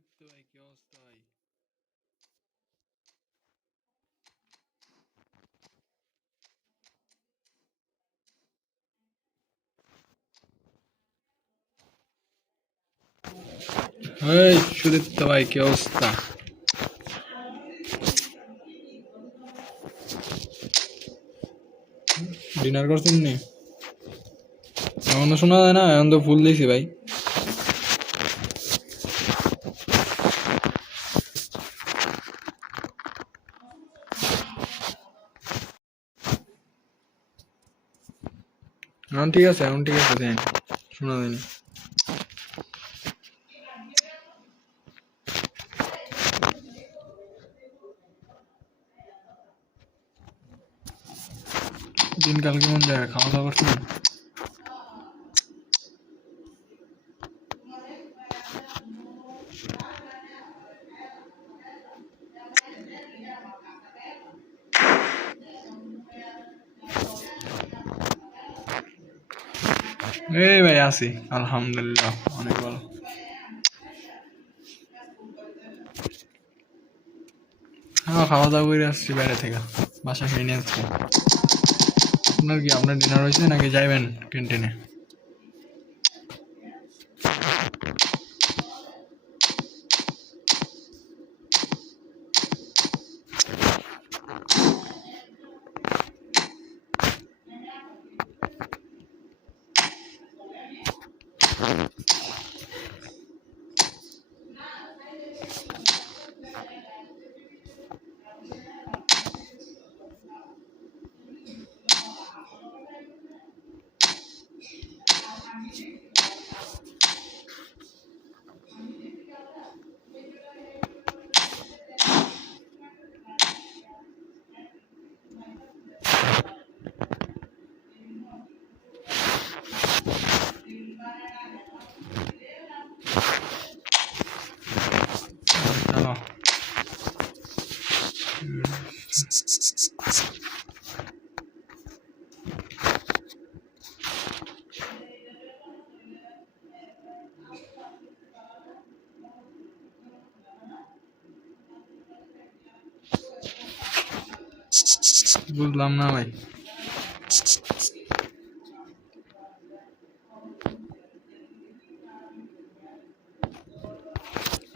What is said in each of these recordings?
সুদীপ্ত ভাই, কি অবস্থা ভাই? এই সুদীপ্ত ভাই, কি অবস্থা? ডিনার করছেন নি? এমন শোনা যায় না, এখন তো ফুল দিয়েছি ভাই। এখন ঠিক আছে, এখন ঠিক আছে, দেন শোনা যায়নি। দিনকাল কেমন যায়? খাওয়া দাওয়া করছেন? এই ভাই আছি, আলহামদুলিল্লাহ অনেক ভালো। হ্যাঁ, খাওয়া দাওয়া করে আসছি বাইরে থেকে, বাসা খেয়ে নিয়ে আসছি। আপনার কি, আপনার ডিনার হয়েছে নাকি যাইবেন ক্যান্টিনে? চলো। বুঝলাম না ভাই।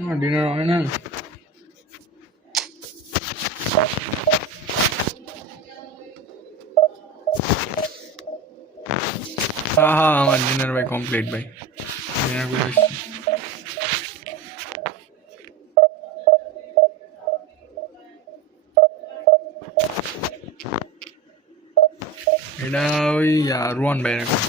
আমার ডিনার হয় না। হ্যাঁ হ্যাঁ, আমার ডিনার ভাই কমপ্লিট ভাই। ডিনার করে আসছি। এটা ওই রুয়ান ভাই এরকম।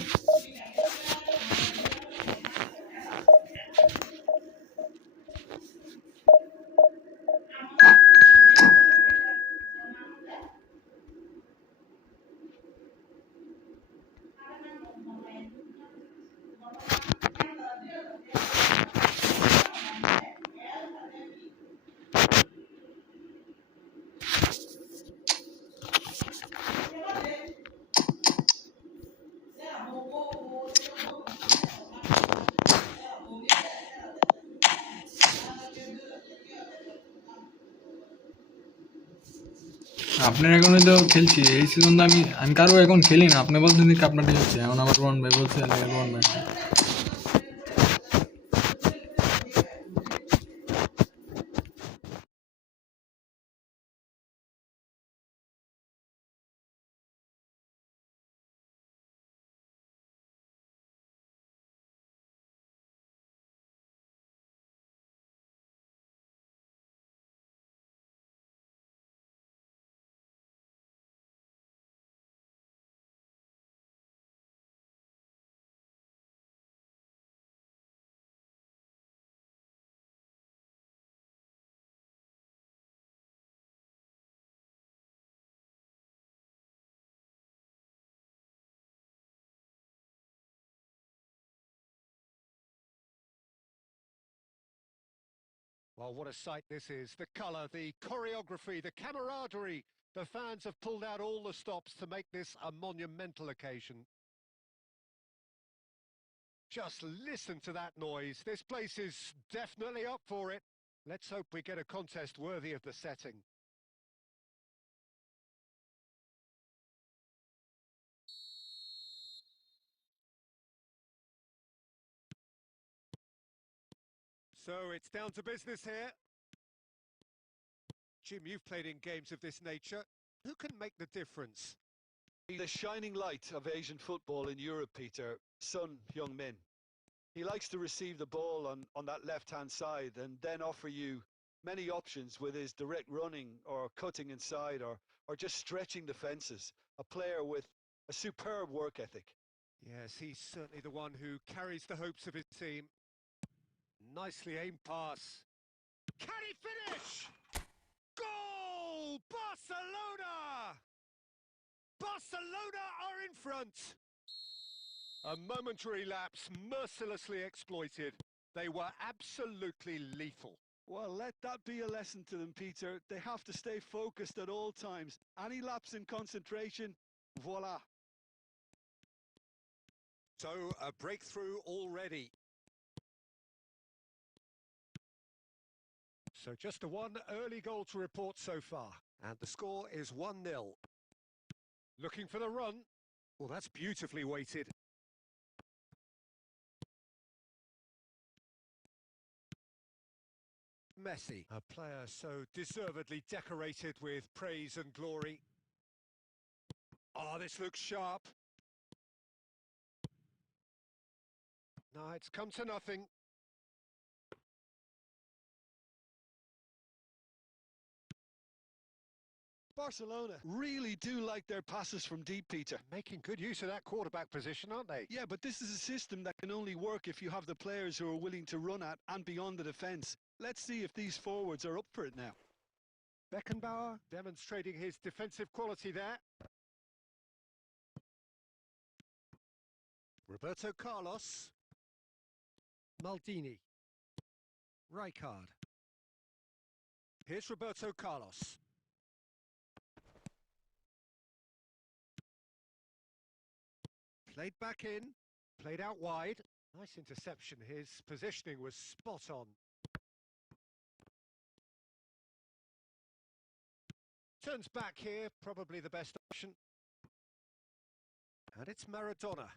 আপনার এখনো তো খেলছি এই সিজন, আমি আমি কারো এখন খেলি না। আপনি বলছেন কি আপনার ঠিক হচ্ছে, এখন আমার রোহন ভাই বলছে রোহন ভাই। Well, what a sight this is. The colour, the choreography, the camaraderie. The fans have pulled out all the stops to make this a monumental occasion. Just listen to that noise. This place is definitely up for it. Let's hope we get a contest worthy of the setting. So it's down to business here. Jim, you've played in games of this nature. Who can make the difference? The shining light of Asian football in Europe, Peter. Son Heung-min. He likes to receive the ball on that left-hand side and then offer you many options with his direct running or cutting inside or just stretching the fences. A player with a superb work ethic. Yes, he's certainly the one who carries the hopes of his team. Nicely aimed pass. Can he finish? Goal! Barcelona! Barcelona are in front. A momentary lapse mercilessly exploited. They were absolutely lethal. Well, let that be a lesson to them, Peter. They have to stay focused at all times. Any lapse in concentration, voila. So, a breakthrough already. So just the one early goal to report so far. And the score is 1-0. Looking for the run. Well, that's beautifully weighted. Messi, a player so deservedly decorated with praise and glory. Oh, this looks sharp. No, it's come to nothing. Barcelona really do like their passes from deep, Peter. Making good use of that quarterback position, aren't they? Yeah, but this is a system that can only work if you have the players who are willing to run at and beyond the defence. Let's see if these forwards are up for it now. Beckenbauer demonstrating his defensive quality there. Roberto Carlos. Maldini. Rijkaard. Here's Roberto Carlos. Played back in, played out wide. Nice interception, his positioning was spot on. Turns back here, probably the best option. And it's Maradona.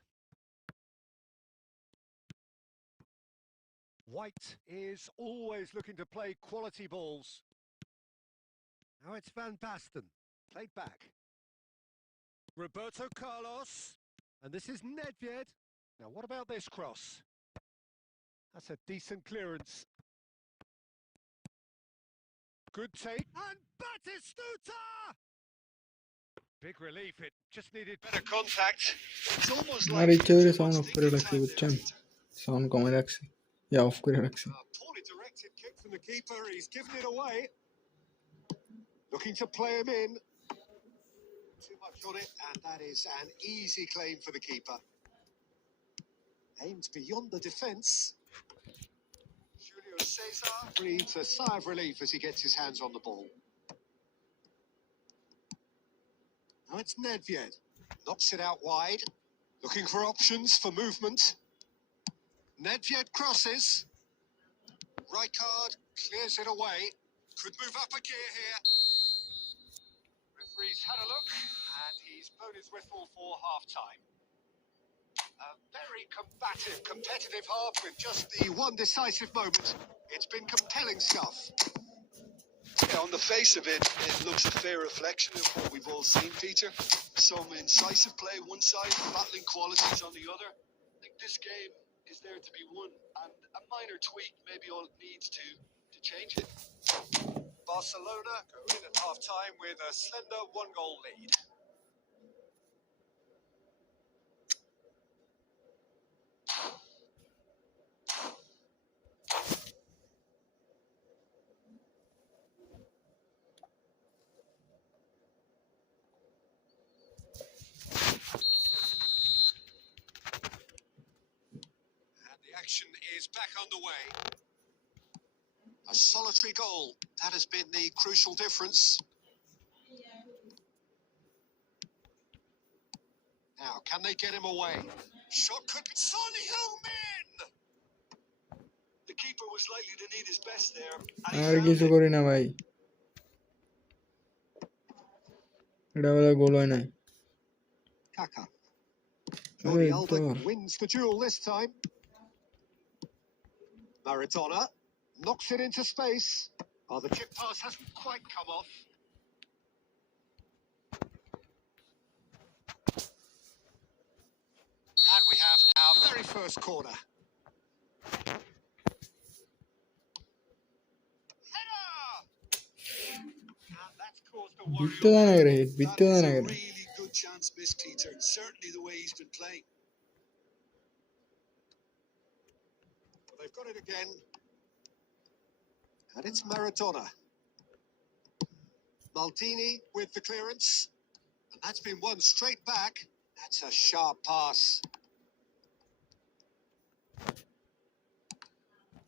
White is always looking to play quality balls. Now it's Van Basten, played back. Roberto Carlos. And this is Nedved. Now, what about this cross? That's a decent clearance. Good take. And Batistuta! Big relief. It just needed better contact. It's almost আমার like ইচ্ছে করে too sound much of করে thinking রাখছি time বুঝছেন there, Peter. Sound কমে রাখছি ইয়া of করে রাখছি Poorly directed kick from the keeper. He's given it away. Looking to play him in. Too much on it, and that is an easy claim for the keeper. Aimed beyond the defence. Julio Cesar breathes a sigh of relief as he gets his hands on the ball. Now it's Nedved. Knocks it out wide. Looking for options for movement. Nedved crosses. Rijkaard clears it away. Could move up a gear here. Referee's had a look, and he's blown his whistle for half-time. A very combative, competitive half with just the one decisive moment. It's been compelling stuff. Yeah, on the face of it, it looks a fair reflection of what we've all seen, Peter. Some incisive play one side, battling qualities on the other. I think this game is there to be won, and a minor tweak maybe all it needs to change it. Barcelona go in at half-time with a slender one-goal lead. Action is back underway. A solitary goal. That has been the crucial difference. Now, can they get him away? Shot could be Son Heung-min! The keeper was likely to need his best there, and he R found কিছু it. করি না ভাই, এটা বলে গোল হয় নাই। Kaka. Hey, Jordi Alba Thor. wins the duel this time. Maradona knocks it into space. Oh, the chip pass hasn't quite come off. And we have our very first corner. Header! And that's caused a worry. বিত্তে দেয় না করে, বিত্তে That দেয় is না a করে। really good chance missed, Peter. Certainly the way he's been playing. They've got it again. And it's Maradona. Maldini with the clearance. And that's been won straight back. That's a sharp pass.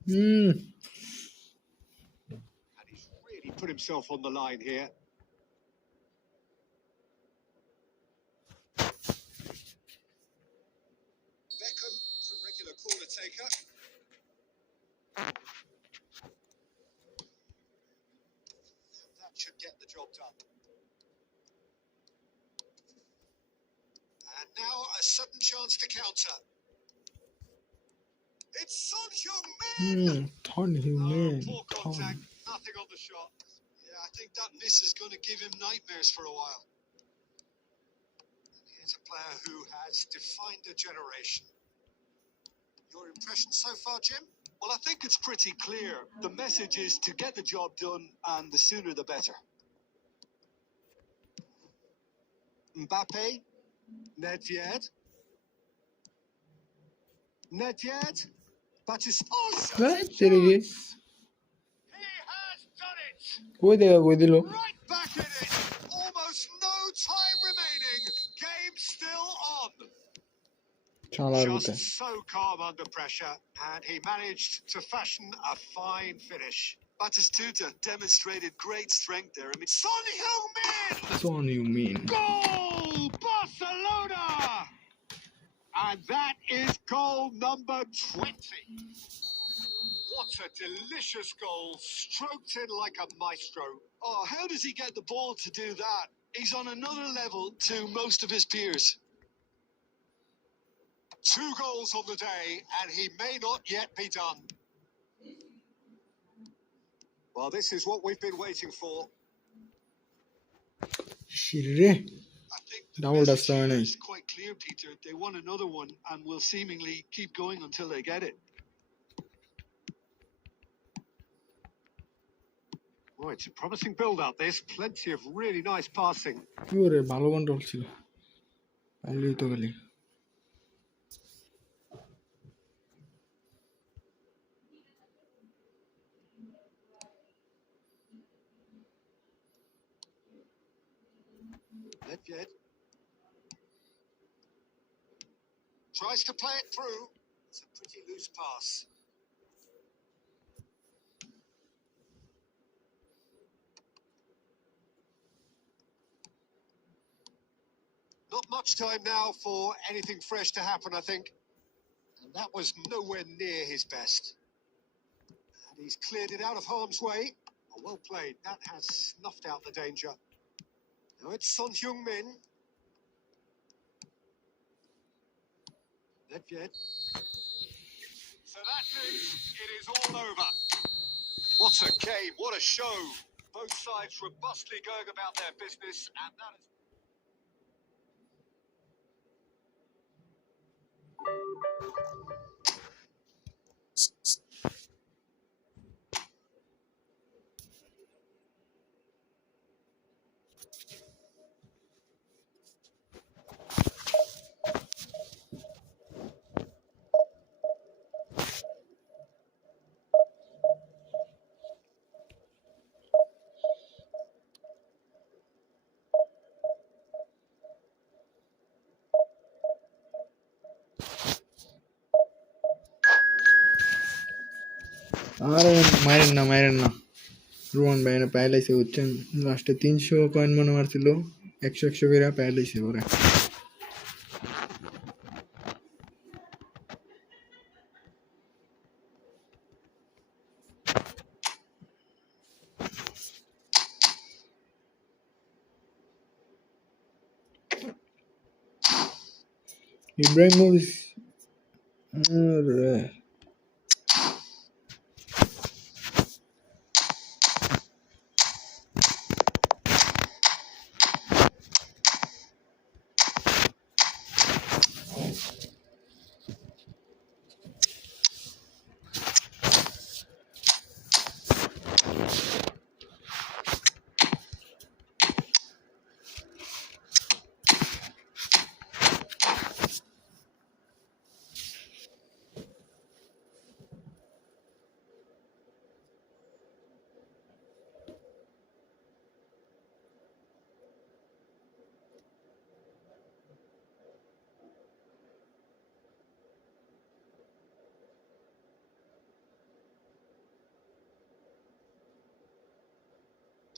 And he's really put himself on the line here. Beckham, a regular corner taker. That should get the job done. And now a sudden chance to counter. It's Son Heung-min! Son Heung-min, Poor contact, nothing on the shot. Yeah, I think that miss is going to give him nightmares for a while. And here's a player who has defined a generation. Your impression so far, Jim? Well, I think it's pretty clear. The message is to get the job done, and the sooner the better. Mbappe, Nedved. Nedved, Batista. Oh, ভাই তেরে গে he has done it! কই দেখা কই দিল। Right back in it! Almost no time remaining. Game still on. চালার ভিতরে Just so calm under pressure, and he managed to fashion a fine finish. Batistuta demonstrated great strength there. I mean, Son Heung-min! Son Heung-min. Goal! Barcelona! And that is goal number 20. What a delicious goal, stroked in like a maestro. oh, how does he get the ball to do that? He's on another level to most of his peers. 2 goals on the day, and he may not yet be done. Well, this is what we've been waiting for. শিরে I think the Double message dust here on is quite clear, Peter. They want another one and will seemingly keep going until they get it. Oh, it's a promising build-up, this. Plenty of really nice passing. কি করে ভালো control ছিল, পাইলেই তো গেলি। Nedved tries to play it through. It's a pretty loose pass. Not much time now for anything fresh to happen, I think. And that was nowhere near his best. And he's cleared it out of harm's way. Oh, well played. That has snuffed out the danger. Now it's Son Heung-min. Nedved. So that's it. It is all over. What a game. What a show. Both sides robustly going about their business, and that is... আরে মাইরেন না রোহন ভাই না পাইলাইছে বুঝছেন, লাস্টে 300 coin মনে মারছিল, 100 করে পাইলাইছে ওরা। Ibrahimovic. अरे,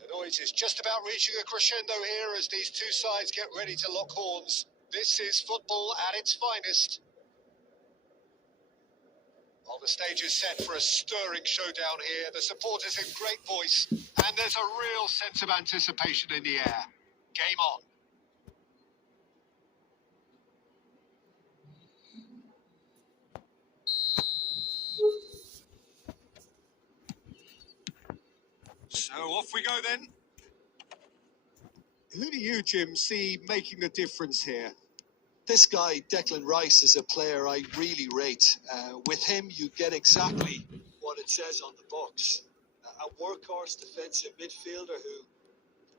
The noise is just about reaching a crescendo here as these two sides get ready to lock horns. This is football at its finest. Well, the stage is set for a stirring showdown here. The supporters in great voice, and there's a real sense of anticipation in the air. Game on. So off we go then. Who do you, Jim, see making the difference here? This guy, Declan Rice, is a player I really rate. With him, you get exactly what it says on the box. A workhorse defensive midfielder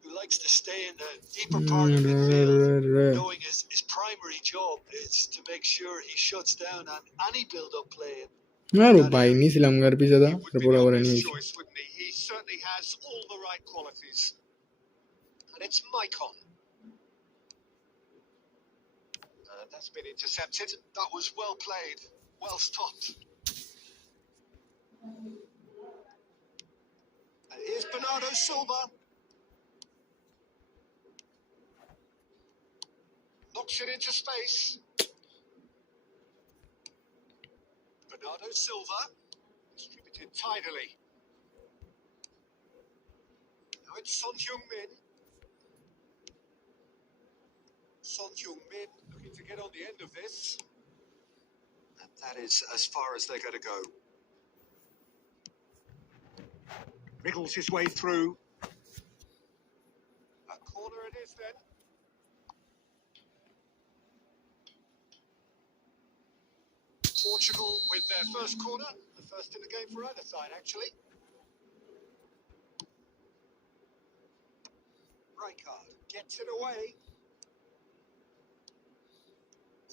who likes to stay in the deeper part of midfield, knowing his primary job is to make sure he shuts down any build-up play. আরে ভাই নিছিলাম গার পিছে দা He would be তারপর the আবার obvious নিয়েছি choice, wouldn't he? He certainly has all the right qualities. And it's Maicon. That's been intercepted. That was well played, well stopped. And here's Bernardo Silva. Knocks it into space. Bernardo Silva. Distributed tidily. Now it's Son Heung-min. Son Heung-min looking to get on the end of this. And that is as far as they're going to go. Wriggles his way through. A corner it is then. Portugal with their first corner. The first in the game for either side, actually. Rijkaard gets it away.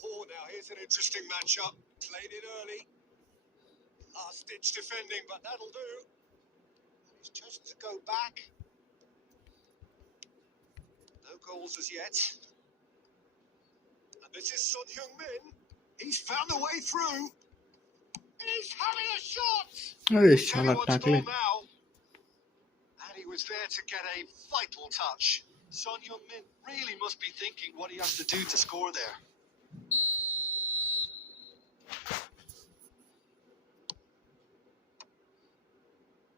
Oh, now here's an interesting matchup. Played it early. Last-ditch defending, but that'll do. It's just to go back. No goals as yet. And this is Son Heung-min. He's found a way through. He's having a shot. আরে It's শালা anyone's টাকলে goal now. And he was there to get a vital touch. Son Heung-min really must be thinking what he has to do to score there.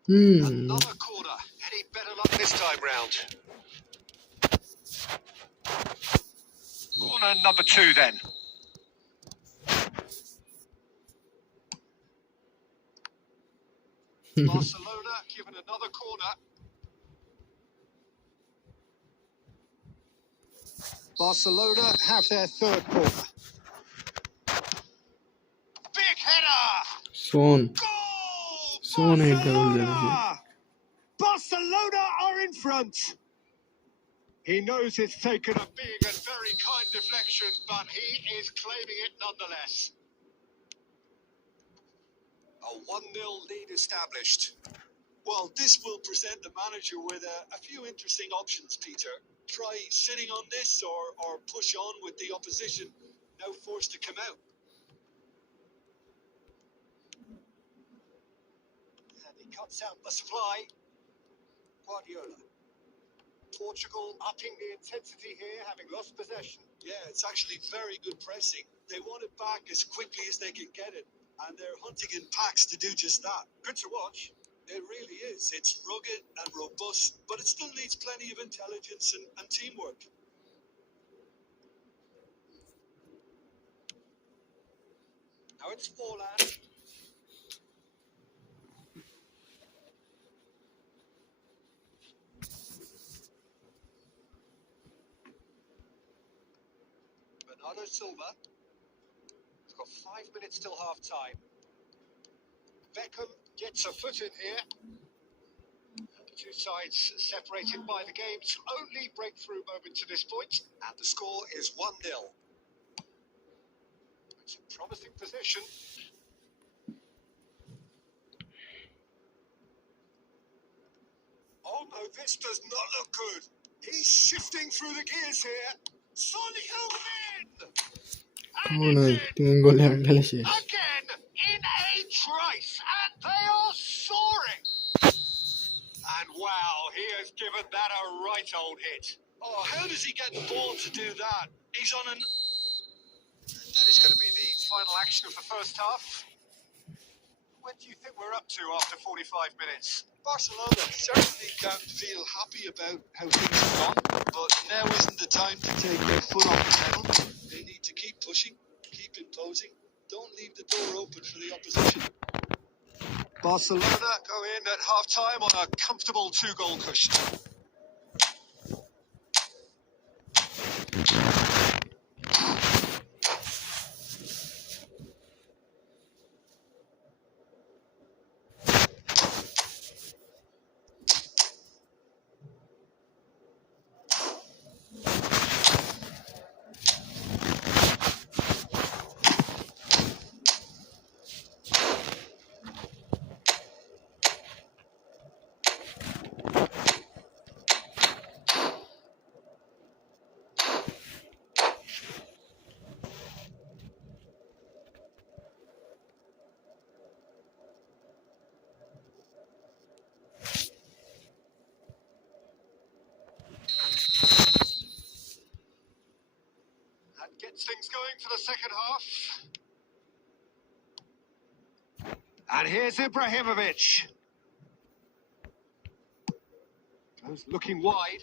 Another corner. Any better luck this time round? Corner number 2 then. Barcelona given another corner. Barcelona have their third corner. Big header! Soon Goal! Soon head গোল দিয়েছে Barcelona! Barcelona are in front. He knows it's taken a big and very kind deflection, but he is claiming it nonetheless. A 1-0 lead established. Well, this will present the manager with a few interesting options, Peter. Try sitting on this or push on with the opposition, now forced to come out. And he cuts out the supply. Guardiola. Portugal upping the intensity here, having lost possession. Yeah, it's actually very good pressing. They want it back as quickly as they can get it, and they're hunting in packs to do just that. Good to watch. It really is. It's rugged and robust, but it still needs plenty of intelligence and teamwork. Now it's Forlan. Bernardo Silva. We've got 5 minutes till half time. Beckham gets a foot in here. The two sides separated by the game's only breakthrough moment to this point. And the score is 1-0. It's a promising position. Oh no, this does not look good. He's shifting through the gears here. Son Heung-min! And it's in. 3 গোলে 8 খেলে শেষ। Again, in a trice, and they are soaring. And wow, he has given that a right old hit. Oh, how does he get the ball to do that? He's on an... That is going to be the final action of the first half. When do you think we're up to after 45 minutes? Barcelona certainly can't feel happy about how things have gone, but now isn't the time to take their foot off the pedal. They need to keep pushing, keep imposing. Don't leave the door open for the opposition. Barcelona go in at half-time on a comfortable 2-goal cushion. That gets things going for the second half. And here's Ibrahimovic. Goes looking wide.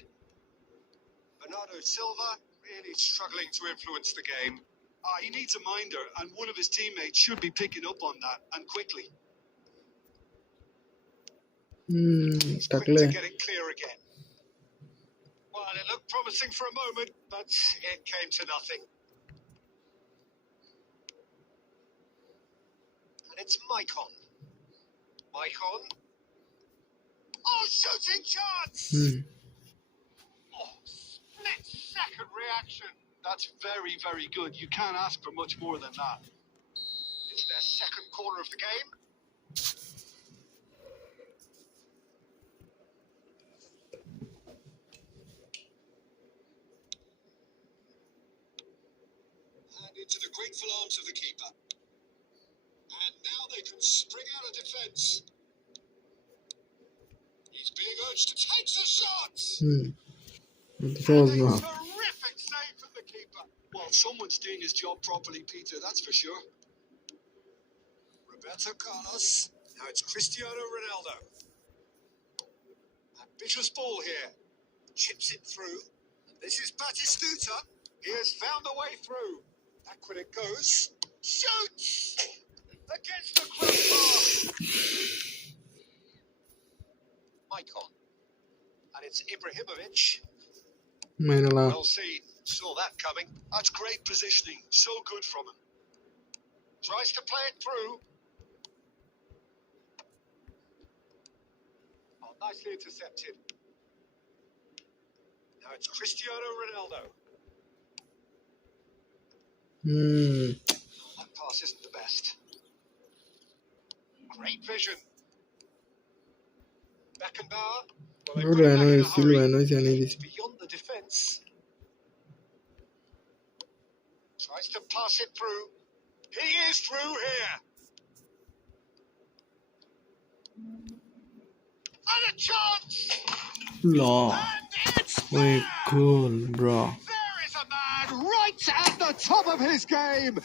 Bernardo Silva really struggling to influence the game. He needs a minder, and one of his teammates should be picking up on that, and quickly. Quick থাকলে to get it clear again. Well, it looked promising for a moment, but it came to nothing. And it's Maicon. Maicon. Oh, shooting chance! Oh, split-second reaction. That's very, very good. You can't ask for much more than that. It's their second corner of the game. And into the grateful arms of the keeper. And now they can spring out of defence. He's being urged to take the shot. সহজ And না a terrific save from the keeper. Well, someone's doing his job properly, Peter, that's for sure. Roberto Carlos. Now it's Cristiano Ronaldo. Ambitious ball here. Chips it through. This is Batistuta. He has found a way through. Back when it goes. Shoots! Against the crossbar. Maicon. And it's Ibrahimovic. মাইনালা Well seen. Saw that coming. That's great positioning. So good from him. Tries to play it through. Oh, nicely intercepted. Now it's Cristiano Ronaldo. That pass isn't the best. Great vision. Beckenbauer. Well, they put it back in a hurry. It's beyond the defence. Tries to pass it through. He is through here. And a chance! Law And it's ওই there! Goal bro There is a man right at the top of his game,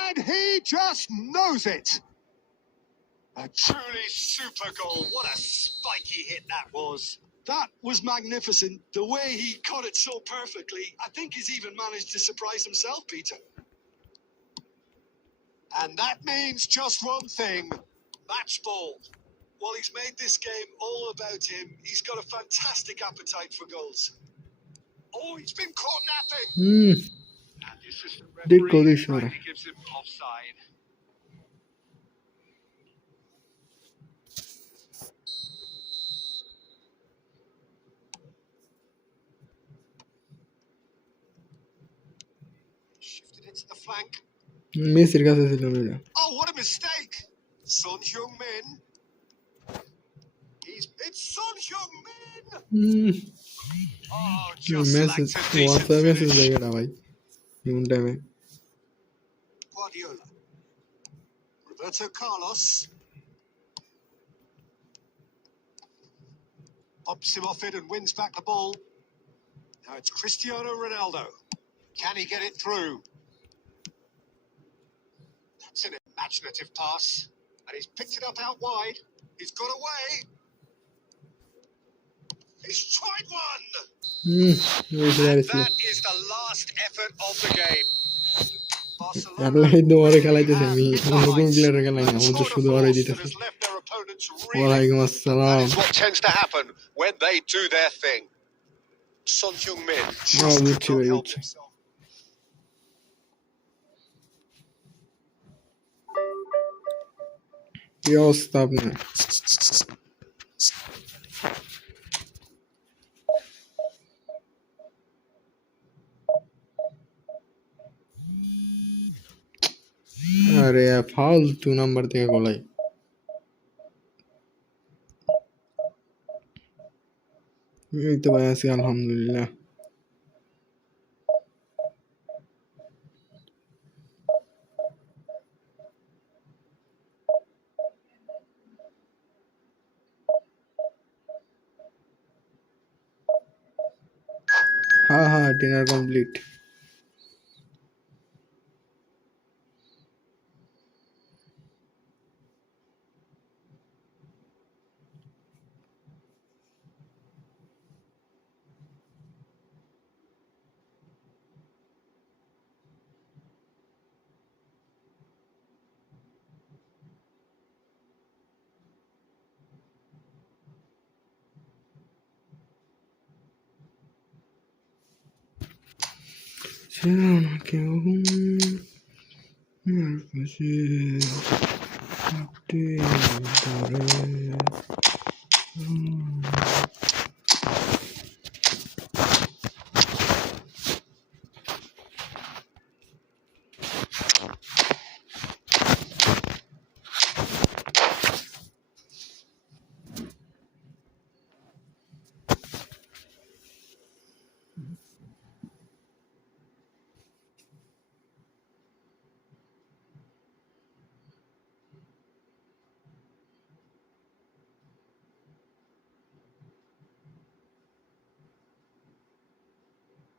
and he just knows it. A truly super goal. What a spiky hit that was. That was magnificent. The way he caught it so perfectly, I think he's even managed to surprise himself, Peter. And that means just one thing. Match ball. Well, he's made this game all about him. He's got a fantastic appetite for goals. Oh, he's been caught napping. And the assistant Did referee Kohli score? rightly gives him offside. Shifted it to the flank. মেসির কাছে ছিল এটা Oh, what a mistake. Son Heung-min. It's Son Heung-min. Oh, just message lacked a decent WhatsApp message finish. জায়গাটা ভাই এমন টাইমে Guardiola. Roberto Carlos. Pops him off it and wins back the ball. Now it's Cristiano Ronaldo. Can he get it through? That's an imaginative pass. And he's picked it up out wide. He's got away. He's tried one. And that is the last effort of the game. আল্লাহ দোয়ারে খেলাইতেছে আমি অন্য কোন প্লেয়ারের খেলাই না আমার তো শুধু ওরাই দিতেছে ওয়ালাইকুম আসসালাম That is what tends to happen when they do their thing. Son Heung-min just বুঝছি could not ভাই help বুঝছি himself. কি অবস্থা আপনার আরে ফালতু নাম্বার থেকে গোলাই এই তো ভাই আছি আলহামদুলিল্লাহ হ্যাঁ হ্যাঁ ডিনার কমপ্লিট ছিল না কেউ আমার পাশে থাকতে পারে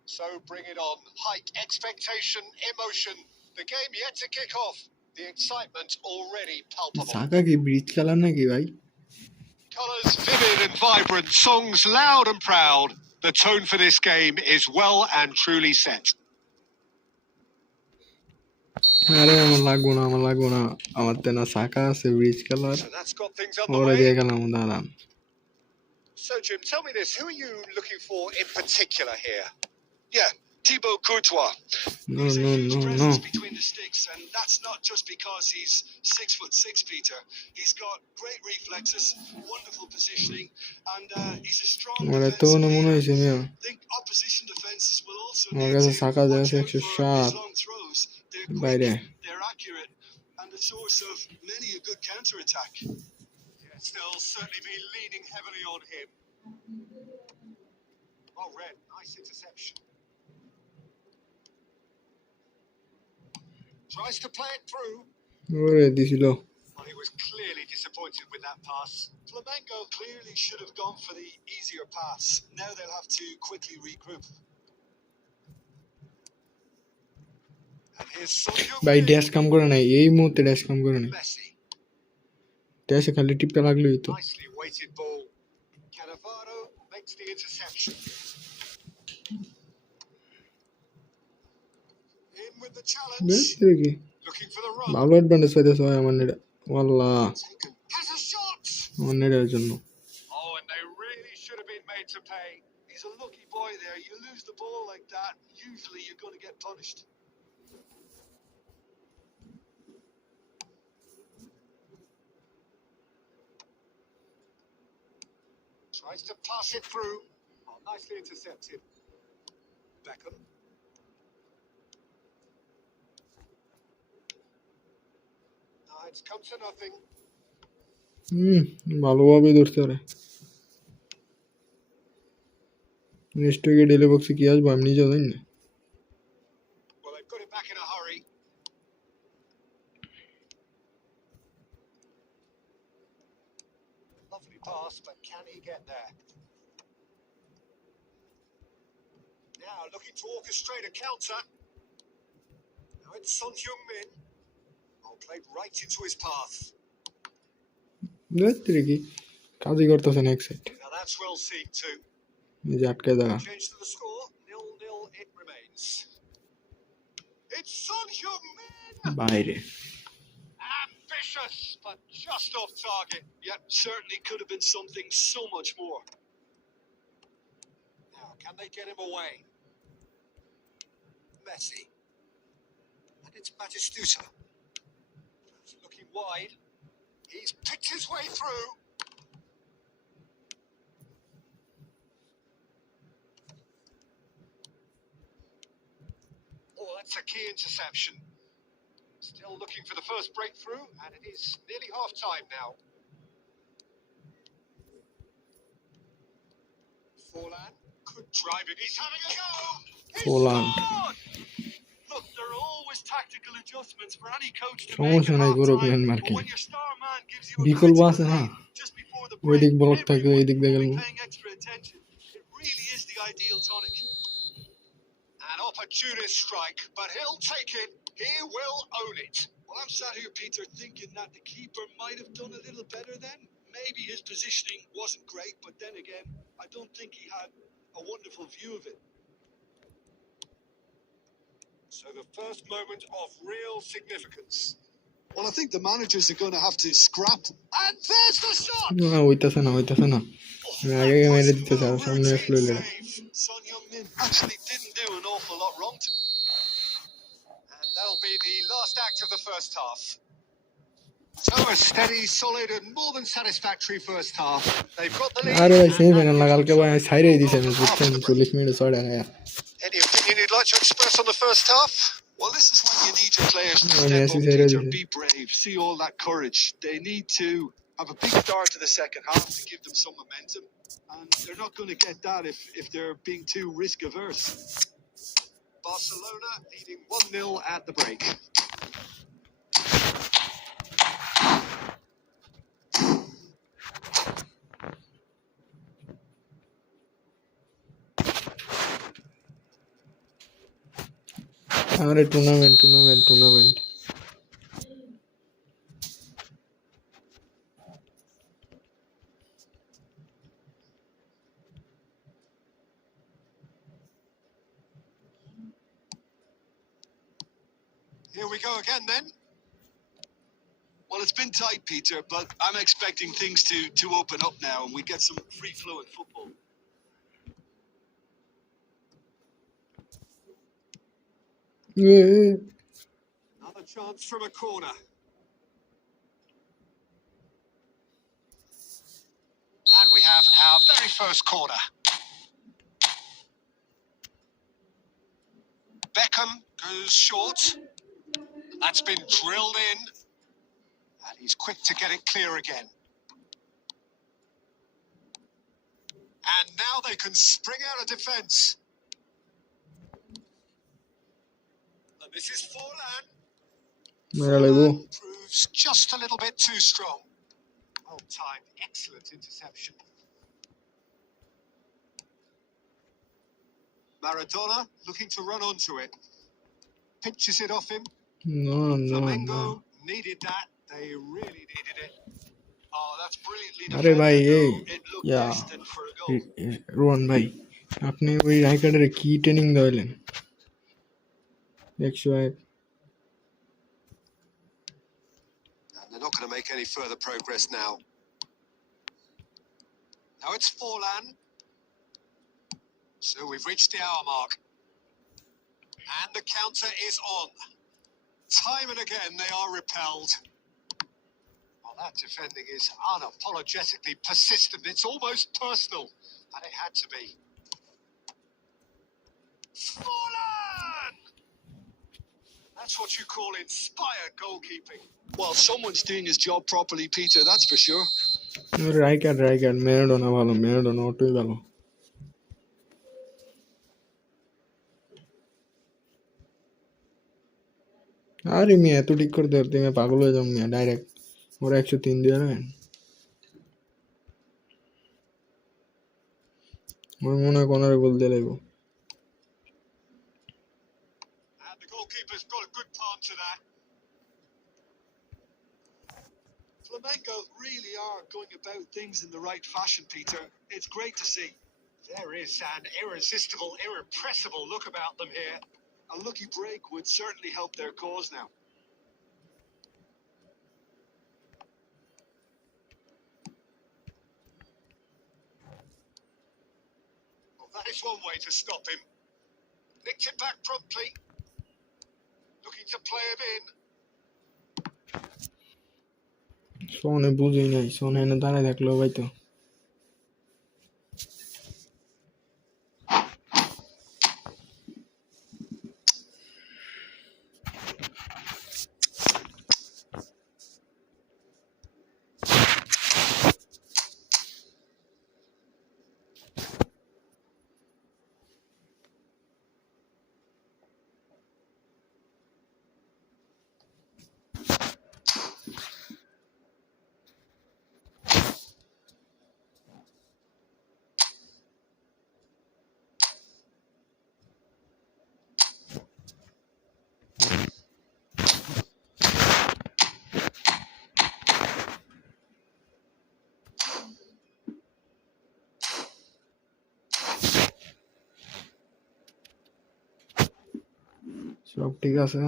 So bring it on. Hike expectation, emotion. The game yet to kick off. The excitement already palpable. সাকা কি ব্রিজ খেলার নাকি ভাই Colours vivid and vibrant, songs loud and proud. The tone for this game is well and truly set. আরে আমার লাগবো না আমার তো না সাকা আছে ব্রিজ খেলার So that's got things ওরা underway. দিয়ে গেলাম দাঁড়ান So Jim, tell me this: who are you looking for in particular here? Yeah, Thibaut Courtois. No, He's a no, huge no, presence no. between the sticks, and that's not just because he's 6'6", Peter. He's got great reflexes, wonderful positioning, and he's a strong আমার এত defensive মনে leader. হয়েছে মিয়া I think opposition defenses will also আমার need কাছে to Saka watch দেওয়া out একশো for his সাত long throws. They're quick, বাইরে they're accurate, and a source of many a good counter-attack. Still certainly be leaning heavily on him. Well read, nice interception. Tries to play it through. ওরে দিছিল Well, he was clearly disappointed with that pass. Flamengo clearly should have gone for the easier pass. Now they'll have to quickly regroup. And here's Son ভাই Heung-min. Dash কাম করে নাই এই মুহূর্তে dash কাম করে নাই Messi. ড্যাশে খালি টিপটা লাগলোই তো Nicely weighted ball. Cannavaro makes the interception. In with the বেশ challenge. কি Looking looking for the run. ভালো অ্যাডভান্টেজ পাইতেছে ভাই আমার নেটে ওয়াল্লাহ Taken. Has a shot. আমার নেটের জন্য Oh, and they really should have been made to pay. He's a lucky boy there. You lose the ball like that, usually you're going to get punished. Tries to pass it through. Oh, nicely intercepted. Beckham. No, it's come to nothing. ভালোভাবেই ধরতে পারে next উইকে daily বক্সে কি আসবো আমি নিজেও জানি না Well, they've got it back in a hurry. Lovely pass, but can he get there? Now looking to orchestrate a counter. Now it's Son Heung-min. Oh, played right into his path. দেখতে কি কাজই করতেছে না এক side Now that's well seen too. এই যে আটকে দেখা Change to the score. 0-0 it remains. It's Son Heung-min. বাইরে Ambitious, but just off target. Yep, certainly could have been something so much more. Now, can they get him away? Messi. And it's Batistuta. He's looking wide. He's picked his way through. Oh, that's a key interception. Still looking for the first breakthrough, and it is nearly half-time now. Forlan could drive it. He's having a go. He's Forlan. scored! Look, there are always tactical adjustments for any coach to make সমস্যা at নাই গরু half-time, plan but মার্কে when your star man gives you a বিকল্প critical আছে না lead just before the ওই break, দিক block থাকবে এই everyone দিক দেখে will be paying extra attention. It really is the ideal tonic. An opportunist strike, but he'll take it. He will own it. Well, I'm sat here, Peter, thinking that the keeper might have done a little better then. Maybe his positioning wasn't great, but then again, I don't think he had a wonderful view of it. So the first moment of real significance. Well, I think the managers are going to have to scrap. And there's the shot! না হইতাছে না আমি আগে মেরে দিতেছে আর সামনে আসলো Routine লেগে save. Son Heung-min actually didn't do an awful lot wrong to And that'll be the last act of the first half. So a steady, solid and more than satisfactory first half. They've got the lead. আরে ভাই semifinal না কালকে ভাই ছাইরেই দিছে আমি বুঝছেন 40 minute 6 টাকা Any opinion you'd like to express on the first half? Well, this is when you need your players to Oh, step Messi up, said Peter, it. be brave, see all that courage. They need to have a big start to the second half to give them some momentum, and they're not going to get that if they're being too risk averse. Barcelona leading 1-0 at the break. আরে tournament Here we go again then. Well, it's been tight, Peter, but I'm expecting things to open up now and we get some free-flowing football. Another chance from a corner. And we have our very first corner. Beckham goes short. That's been drilled in. And he's quick to get it clear again. And now they can spring out a defence. And this is Forlan. মেরা লাগবো Proves just a little bit too strong. Well timed, excellent interception. Maradona looking to run onto it. Pinches it off him. না Flamengo needed that. They really needed it. Oh, that's brilliantly আরে ভাই defended, এই though. It looked yeah destined for a goal. Rohan ভাই আপনি ওই রাইকার্ডের কি training দেওয়ালেন 101 make any further progress now. Now it's Forlan. So we've reached the hour mark. And the counter is on. Time and again they are repelled. Well, that defending is unapologetically persistent. It's almost personal. And it had to be. Forlan! That's what you call inspired goalkeeping. Well, someone's doing his job properly, Peter, that's for sure. Rijkaard Maradona ভালো, Maradona অটোই ভালো। আরে মিয়া এত ঠিক করতে পারতে মিয়া পাগল হয়ে যাম মিয়া, ডাইরেক্ট ওরা 103 দিয়ে নেন। আমার মনে হয় কোনারে গোল দিয়ে লাগবো। And the goalkeeper's got a good palm to that. Flamengo really are going about things in the right fashion, Peter. It's great to see. There is an irresistible, irrepressible look about them here. A lucky break would certainly help their cause now. Well, that is one way to stop him. Nicked it back promptly. Looking to play him in. সোনে বুঝি নাই, সোনে এনে দাঁড়ায় থাকলো ভাই তো। সব ঠিক আছে।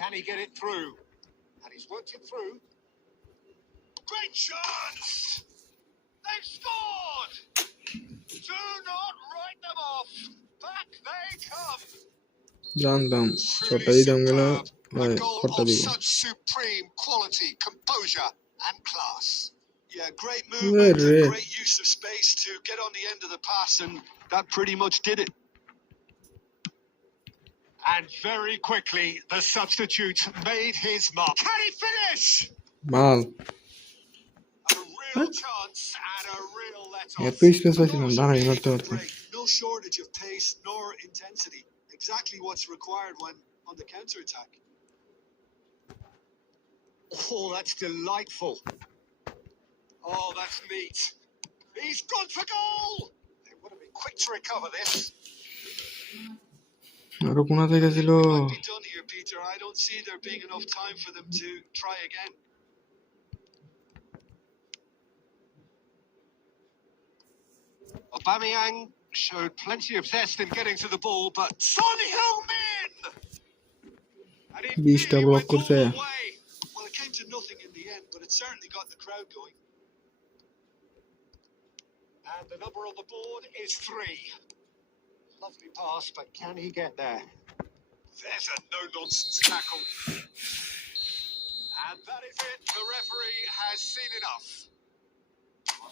Can he get it through? And he's worked it through. Great chance! They've scored! Do not write them off. Back they come. জানতাম Truly ছটা দিতাম গেল, superb. A goal খটটা of দিব। such supreme quality, composure, and class. Yeah, great movement রে and great use of space to get on the end of the pass, and that pretty much did it. And very quickly, the substitute made his mark. Can he finish? মাল A real chance and a real let-off. এত space পাইছিলাম, That was a দাঁড়াই really মারতে good পারতাম। break. No shortage of pace nor intensity. Exactly what's required when on the counter-attack. Oh, that's delightful. Oh, that's neat. He's gone for goal. They would have been quick to recover this. আরো কোনা থেকে ছিল। We might be done here, Peter. I don't see there being enough time for them to try again. Aubameyang showed plenty of zest in getting to the ball, but Son Heung-min! And it 20টা nearly block went all করছে। the way. Well, it came to nothing in the end, but it certainly got the crowd going. And the number on the board is 3. Lovely pass, but can he get there? There's a no-nonsense tackle. And that is it. The referee has seen enough.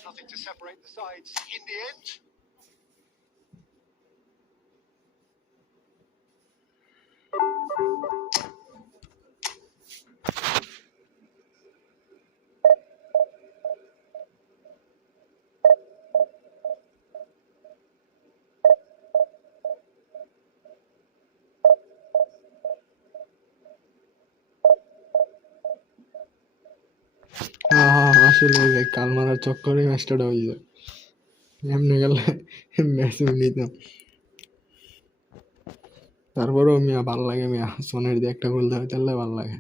Nothing to separate the sides in the end. আসলে ভাই কাল মারার চক্করে ম্যাচটা হয়ে যায়, এমনি গেলে ম্যাচ নিতাম। তারপরেও মিয়া ভাল লাগে, মিয়া সোনের দিয়ে একটা গোল দেওয়া তাহলে ভাল লাগে।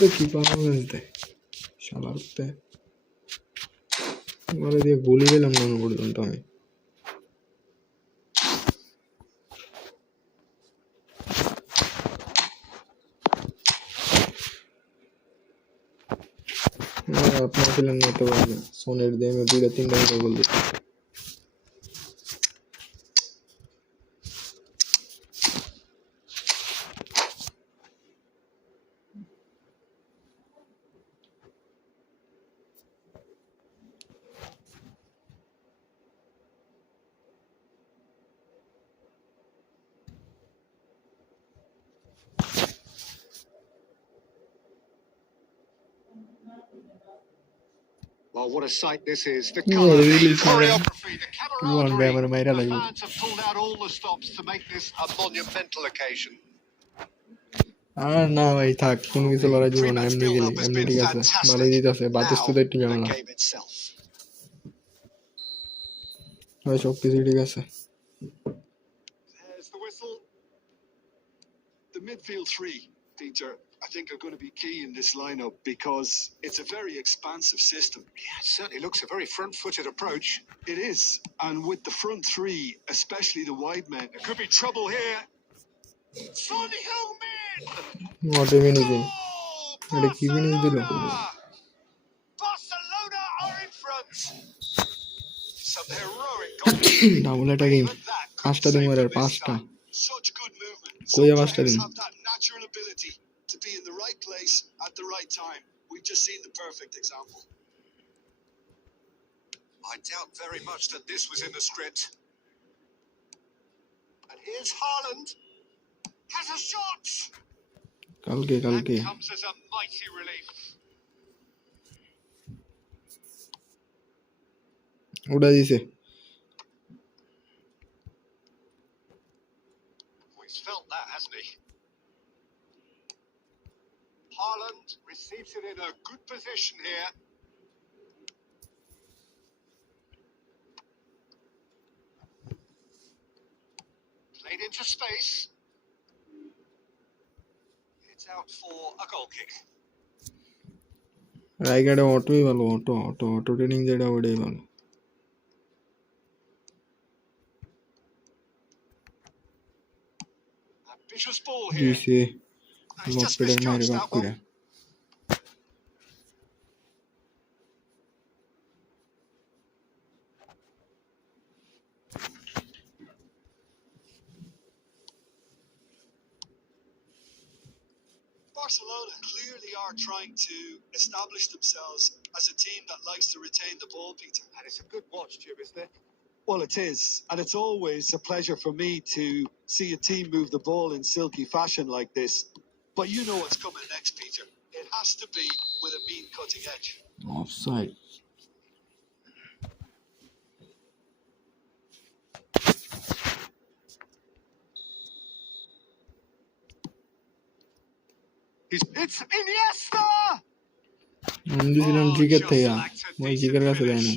তো কি পারফরমেন্স দেয় শালারতে, ওরা দিয়ে গোলই পেলাম না পর্যন্ত আমি। আপনার ছিলেন না তো সোনের দিয়ে আমি 2-3টা গোল দিই। Well, what a sight this is. The Yeah, colour, really the choreography, the camaraderie. The fans have pulled out all the stops to make this a monumental occasion. আর না ভাই থাক, কোনো কিছু লড়াই দিব না, এমনি গেলি এমনি ঠিক আছে, ভালোই দিতেছে। বাতিস তো একটু ঝামেলা, ভাই সব কিছু ঠিক আছে। There's the whistle. The midfield three, Peter, I think are going to be key in this lineup because it's a very expansive system. Yeah, it certainly looks a very front-footed approach. It is, and with the front three, especially the wide men, There could be trouble here. Son Heung-min! What a finish! What a key finish দিল। Barcelona are in front. Some heroic goal. Double attacking, 5টা দিন মারার 5টা। such good movement. কইয়া 5টা দিন। Have that natural ability to be in the right place at the right time. We've just seen the perfect example. I doubt very much that this was in the script. And here's Haaland. Has a shot. কালকে That comes as a mighty relief. ওটা দিছে। He's felt that, hasn't he? Haaland receives it in a good position here. Played into space. It's out for a goal kick. রাইগাড়ে অটোই ভালো, auto training যেটা ওটাই ভালো। Ambitious ball here. দিছে He's just লপেটের মায়ের misjudged বাপ that করে। one. Barcelona clearly are trying to establish themselves as a team that likes to retain the ball, Peter. And it's a good watch, Jim, isn't it? Well, it is. And it's always a pleasure for me to see a team move the ball in silky fashion like this. But you know what's coming next, Peter. It has to be with a mean cutting edge. Offside. It's Iniesta! দিছিলাম জিকের থেকে, ওই জিকের কাছে দেয় না।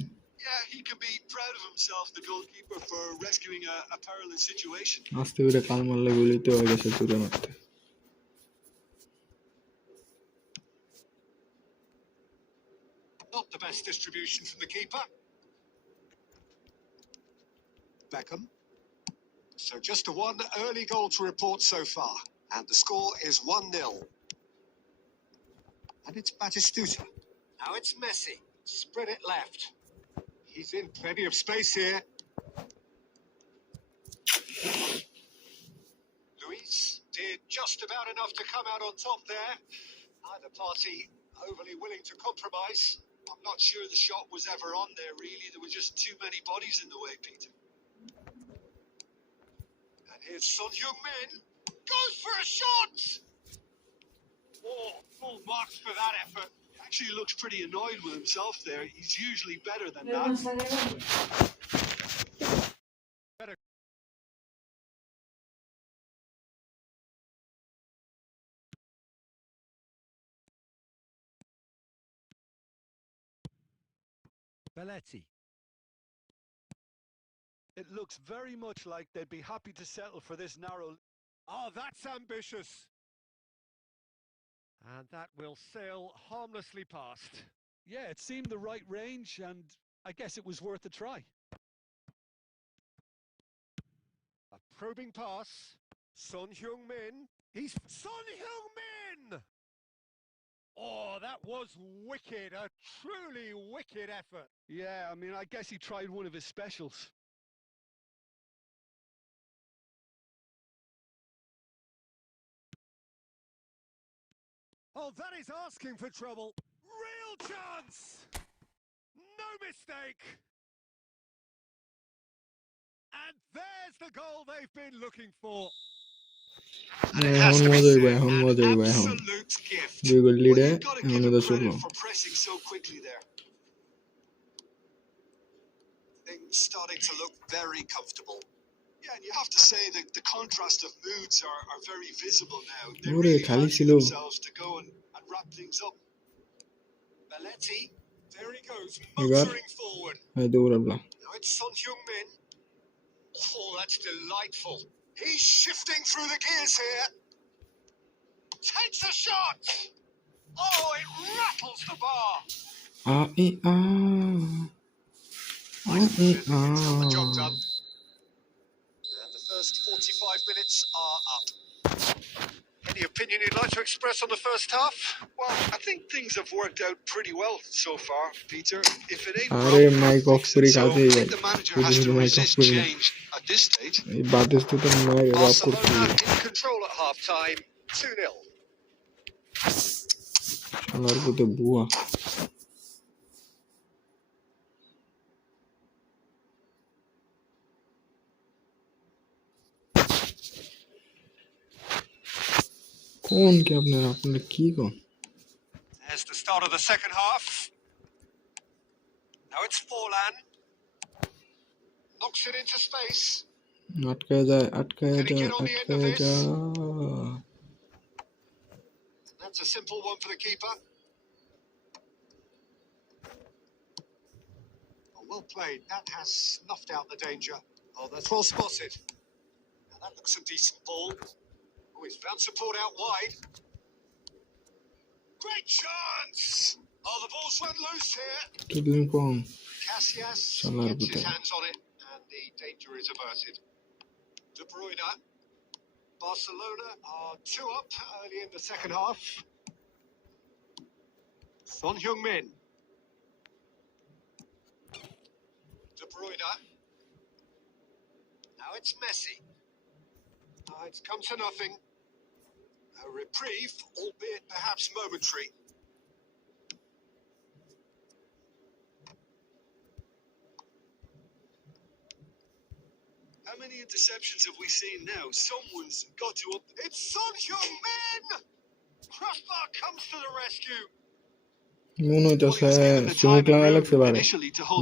Yeah, he can be proud of himself, the goalkeeper, for rescuing a perilous situation. আস্তে করে কাল মারলে গুলিতে হয়ে গেছে তুলে মারতে। Not the best distribution from the keeper. Beckham. So just a one early goal to report so far. And the score is 1-0. And it's Batistuta. Now it's Messi. Spread it left. He's in plenty of space here. Luis did just about enough to come out on top there. Neither party overly willing to compromise. I'm not sure the shot was ever on there, really. There were just too many bodies in the way, Peter. And here's Son Heung-min. Goes for a shot! Oh, full marks for that effort. He actually looks pretty annoyed with himself there. He's usually better than that. Belletti. It looks very much like they'd be happy to settle for this narrow. Oh, that's ambitious. And that will sail harmlessly past. Yeah, it seemed the right range, and I guess it was worth a try. A probing pass. Son Heung-min. He's Son Heung-min! Oh, that was wicked. A truly wicked effort. Yeah, I mean, I guess he tried one of his specials. Oh, that is asking for trouble. Real chance! No mistake! And there's the goal they've been looking for. And it has to be said, an absolute gift. Well, you've got to give him credit for pressing so quickly there. Things starting to look very comfortable. Yeah, and you have to say that the contrast of moods are very visible now. They really fancy themselves to go and wrap things up. Belletti, there he goes, motoring forward. Now it's Son Heung-min. Oh, that's delightful. He's shifting through the gears here. Takes a shot. Oh, it rattles the bar. The job done. And the first 45 minutes are up. Any opinion you'd like to express on the first half? Well, I think things have worked out pretty well so far, Peter. If it ain't আরে broke, mic of fix করে it. So I কাজে think the manager has to resist change at this stage. এই বাদেশ তো তো নয় রব করতে Barcelona in control at half time. 2-0. শালার পুতে বুয়া কোন কি আপনার কি কোন There's the start of the second half. Now it's Forlan. Knocks it into space. আটকায় যায় That's a simple one for the keeper. Oh, well played. That has snuffed out the danger. Oh, that's well spotted. Now that looks a decent ball. Oh, he's found support out wide. Great chance! Oh, the ball's run loose here. Casillas gets his hands on it, and the danger is averted. De Bruyne. Barcelona are 2 up early in the second half. Son Heung-min. De Bruyne. Now it's Messi. It's come to nothing. A reprieve, albeit perhaps momentary. How many interceptions have we seen now? Someone's got to up. It's Son Heung-min! Crossbar comes to the rescue. মনে হইতেছে চুমুক লাগা লাগছে বারে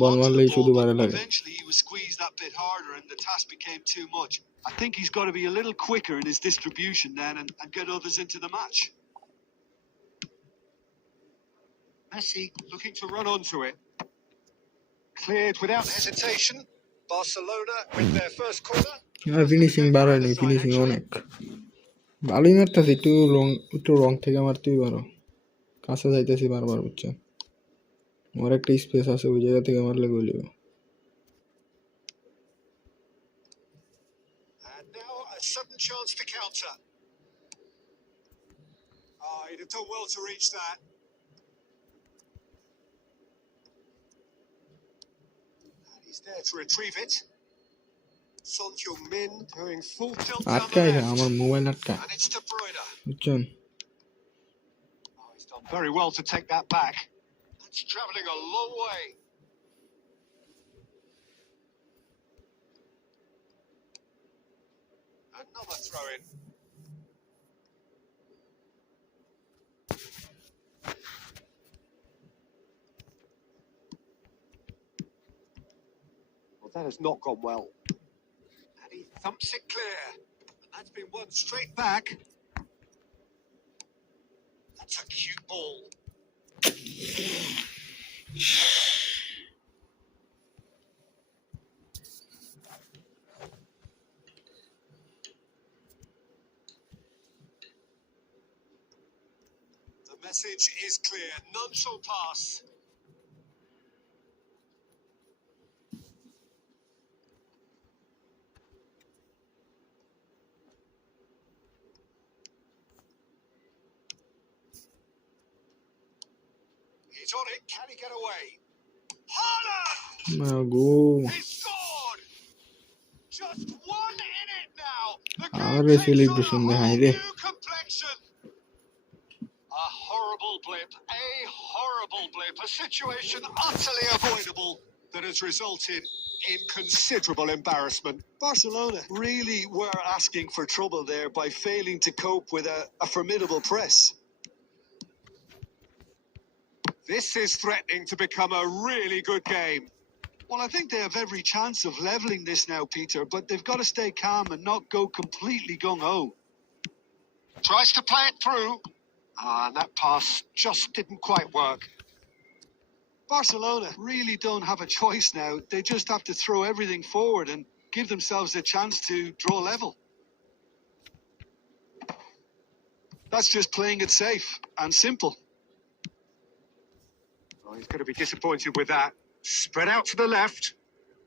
বল মারলেই শুধু বারে লাগে Eventually he was squeezed that bit harder and the task became too much. I think he's got to be a little quicker in his distribution then and get others into the match. Messi looking to run onto it. Cleared without hesitation. Barcelona with their first corner. Finishing বাড়ায়নি finishing অনেক ভালোই মারতেছে একটু রং থেকে মারতেই পারো কাছে যাইতেছি বারবার বুঝছেন আমার একটা স্পেস আছে ওই জায়গা থেকে মারলে গোল হবে And now a sudden chance to counter. He'd have done well to reach that. He's there to retrieve it. Son Heung-min going full tilt down the আটকাইছে left. আমার মোবাইল আটকায় And it's De Bruyne. বুঝছেন Oh, he's done very well to take that back. That's travelling a long way. Another throw in. Well, that has not gone well. And he thumps it clear. And that's been won straight back. That's a cute ball. The message is clear. None shall pass. He's on it. Can he get away? Haaland! Go He scored! Just one in it now. The আরে game takes on a celebration দেখাই রে whole new complexion. A horrible blip, a situation utterly avoidable that has resulted in considerable embarrassment. Barcelona really were asking for trouble there by failing to cope with a formidable press. This is threatening to become a really good game. Well, I think they have every chance of levelling this now, Peter, but they've got to stay calm and not go completely gung-ho. Tries to play it through. And that pass just didn't quite work. Barcelona really don't have a choice now. They just have to throw everything forward and give themselves a chance to draw level. That's just playing it safe and simple. Oh, he's going to be disappointed with that. Spread out to the left.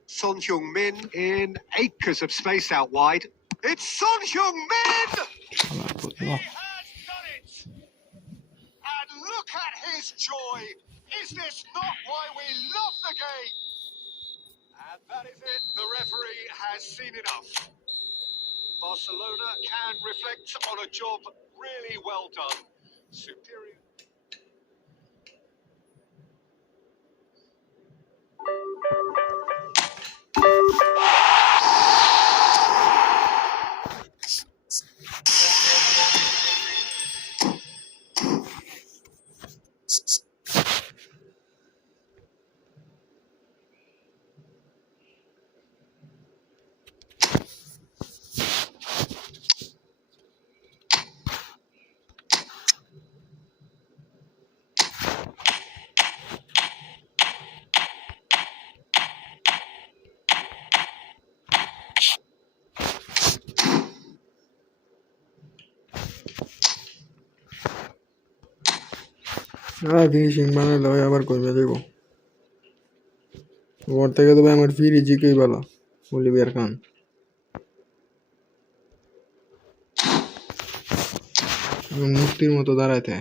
Son Heung-min in acres of space out wide. It's Son Heung-min! He has done it! And look at his joy! Is this not why we love the game? And that is it. The referee has seen enough. Barcelona can reflect on a job really well done. Superior. Finishing বানাইলে হয় আবার কমে যাব ওর থেকে তো ভাই আমার ফিরি জিকেই ভালো অলিভিয়ার খান মূর্তির মতো দাঁড়াইতে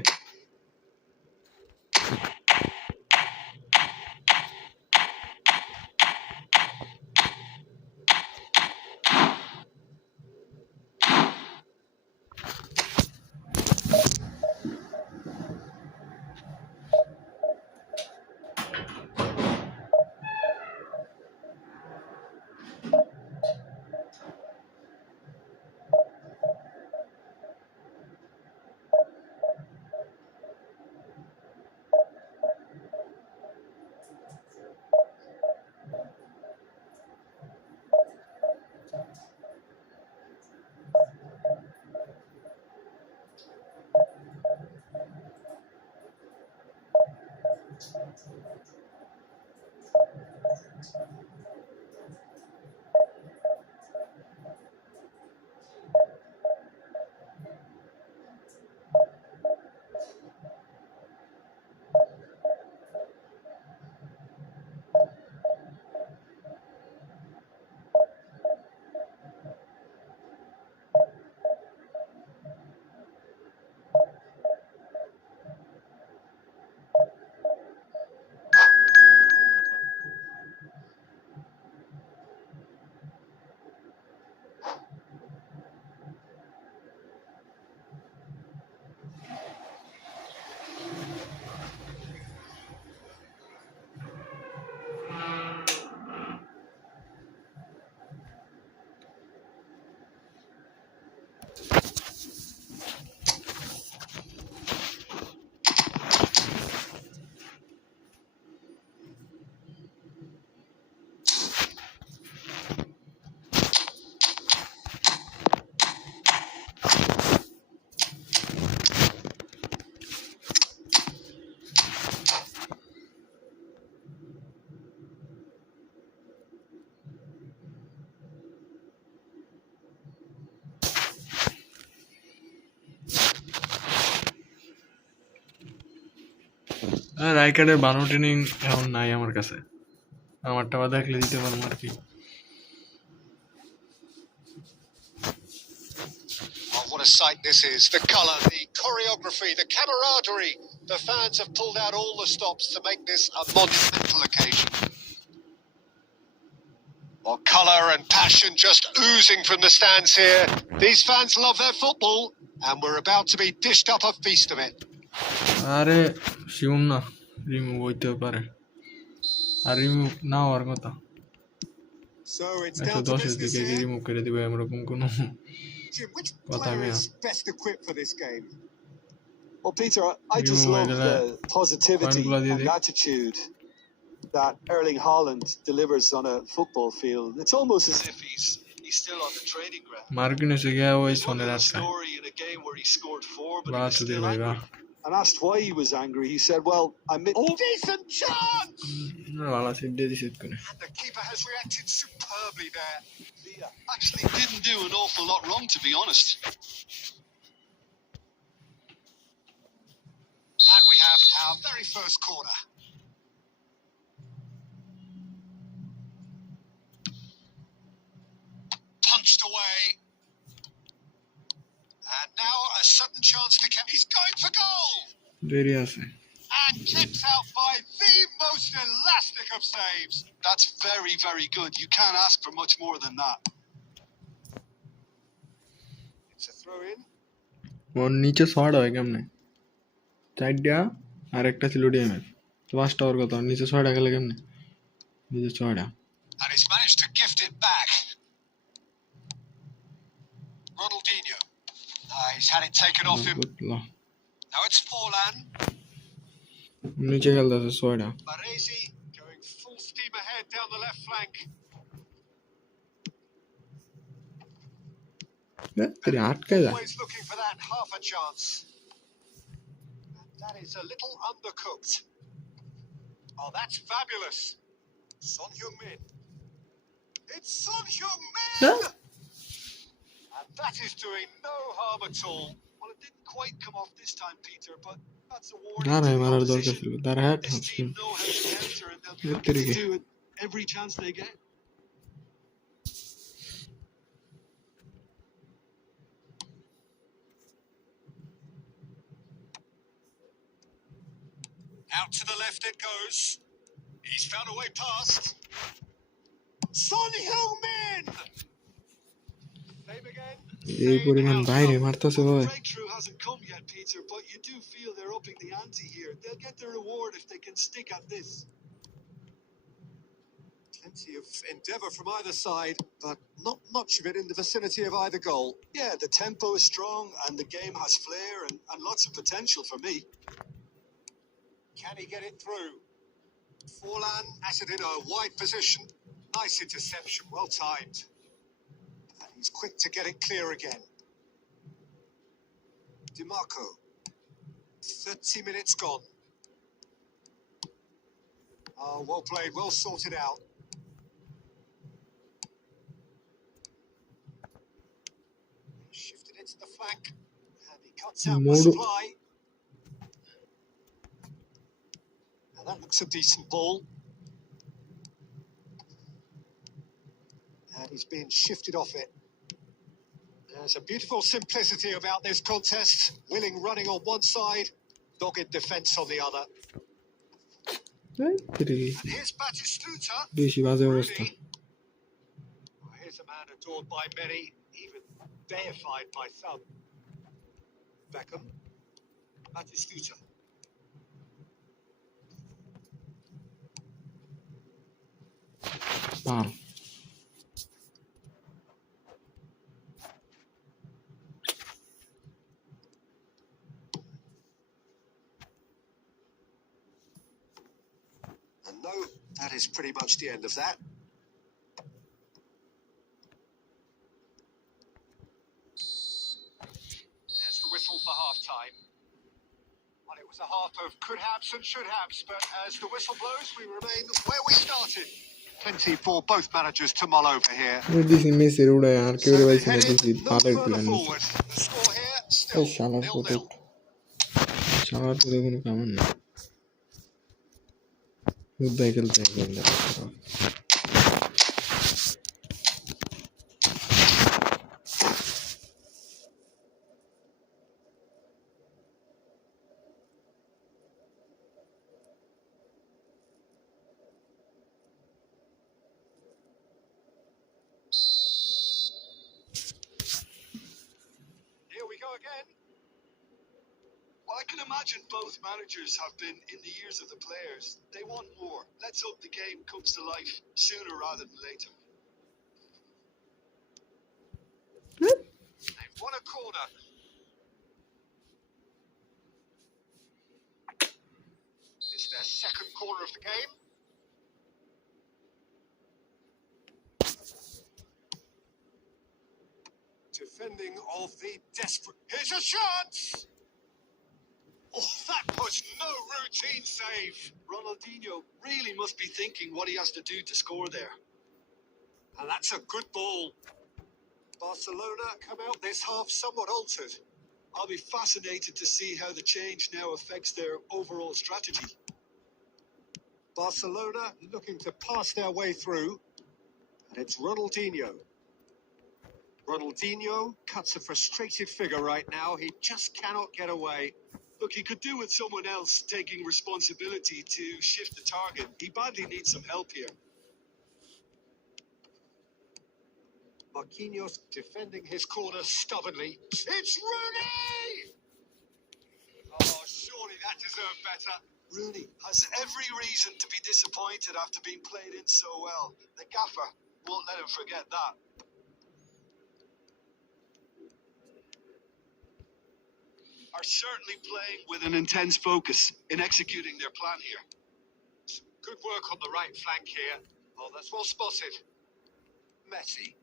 রাইকার্ডের ভালো ট্রেনিং এখন নাই আমার কাছে, আমারটা বা দেখলে দিতে পারবো আর কি। Oh, what a sight this is. The colour, the choreography, the camaraderie. The fans have pulled out all the stops to make this a monumental occasion. Well, colour and passion just oozing from the stands here. These fans love their football, and we're about to be dished up a feast of it. আরে শিউম না, remove হইতে পারে, আর remove না হওয়ার কথা। So it's 110 down to এর business দিকে here. Remove করে দিবে এরকম কোনো Jim, which কথা player Mia. is best equipped for this game? Well, Peter, I just Remove love it, the positivity Coin bloody and dick. attitude that Erling Haaland delivers on a football field. It's almost as if He's still on the training ground. মার্কিনেসে গিয়া ওই There's one সোনের little আটকায় story in a game where he scored 4, but he বাহ was চুদির still ভাই বাহ। angry. and asked why he was angry. He said, "Well, Decent chance! ভালো seat দিয়ে দিছে কোনে। And the keeper has reacted superbly there. Villa Actually didn't do an awful lot wrong, to be honest. And we have our very first corner. Punched away. And now a sudden chance to catch. He's going for goal! দেরি আছে। And kept out by the most elastic of saves. That's very, very good. You can't ask for much more than that. It's a throw in. ওর নিচে short হয় কেমনে? চারটা আর একটা ছিল DMF, তো পাঁচটা ওর কথা, নিচে ছয়টা খেলে কেমনে? নিচে ছয়টা। And he's managed to gift it back. Ronaldinho. He's had it taken off him. Now it's Forlan. নিচে খেলতেছে ছয়টা। Baresi going full steam ahead down the left flank. তেরি আটকায় যায়। Always looking for that half a chance. And that is a little undercooked. Oh, that's fabulous. Son Heung-min. It's Son Heung-min! And that is doing no harm at all. Well, it didn't quite come off this time, Peter, but that's a warning না to না the মারার দরকার opposition. ছিল, তার hat This team know how to counter, and they'll be looking Teri to do it every chance they get. Out to the left it goes. He's found a way past. Son Heung-min! Same again. এই Same পরিমাণ বাইরে outcome. মারতেছে Well, ভাই। the breakthrough hasn't come yet, Peter, but you do feel they're upping the ante here. They'll get their reward if they can stick at this. Plenty of endeavour from either side, but not much of it in the vicinity of either goal. Yeah, the tempo is strong and the game has flair and lots of potential for me. Can he get it through? Forlan has it in a wide position. Nice interception, well timed. And he's quick to get it clear again. DiMarco. 30 minutes gone. Oh, well played, well sorted out. Shifted it to the flank. And he cuts out the Modo. supply. Now that looks a decent ball. And he's being shifted off it. There's a beautiful simplicity about this contest. Willing running on one side, dogged defence on the other. Teri And here's Batistuta. বেশি বাজে অবস্থা। Well, here's a man adored by many, even deified by some. Beckham. Batistuta. Pal And no, that is pretty much the end of that. There's the whistle for half-time. Well, it was a half of could-haves and should-haves, but as the whistle blows, we remain where we started. Plenty for both managers to mull over here. দিছি মেসির উড়ায় আর কেউ So they পাইছে না, headed দিছি no পালের further plan. forward. The score here এই still শালার 0-0. পথে, শালার পথে কোনো কামান না। मुद्दा खेलते हैं गेंदा Here we go again. Well, I can imagine both managers have been in the ears of the players. They want more. Let's hope the game comes to life sooner rather than later. They've won a corner. It's their second corner of the game. Defending of the desperate. Here's a chance! Oh, that was no routine save. Ronaldinho really must be thinking what he has to do to score there. And that's a good ball. Barcelona come out this half somewhat altered. I'll be fascinated to see how the change now affects their overall strategy. Barcelona looking to pass their way through. And it's Ronaldinho. Ronaldinho cuts a frustrated figure right now. He just cannot get away. Look, he could do with someone else taking responsibility to shift the target. He badly needs some help here. Marquinhos defending his corner stubbornly. It's Rooney! Oh, surely that deserved better. Rooney has every reason to be disappointed after being played in so well. The gaffer won't let him forget that. Are certainly playing with an intense focus in executing their plan here. Good work on the right flank here. Oh, that's well spotted. Messi.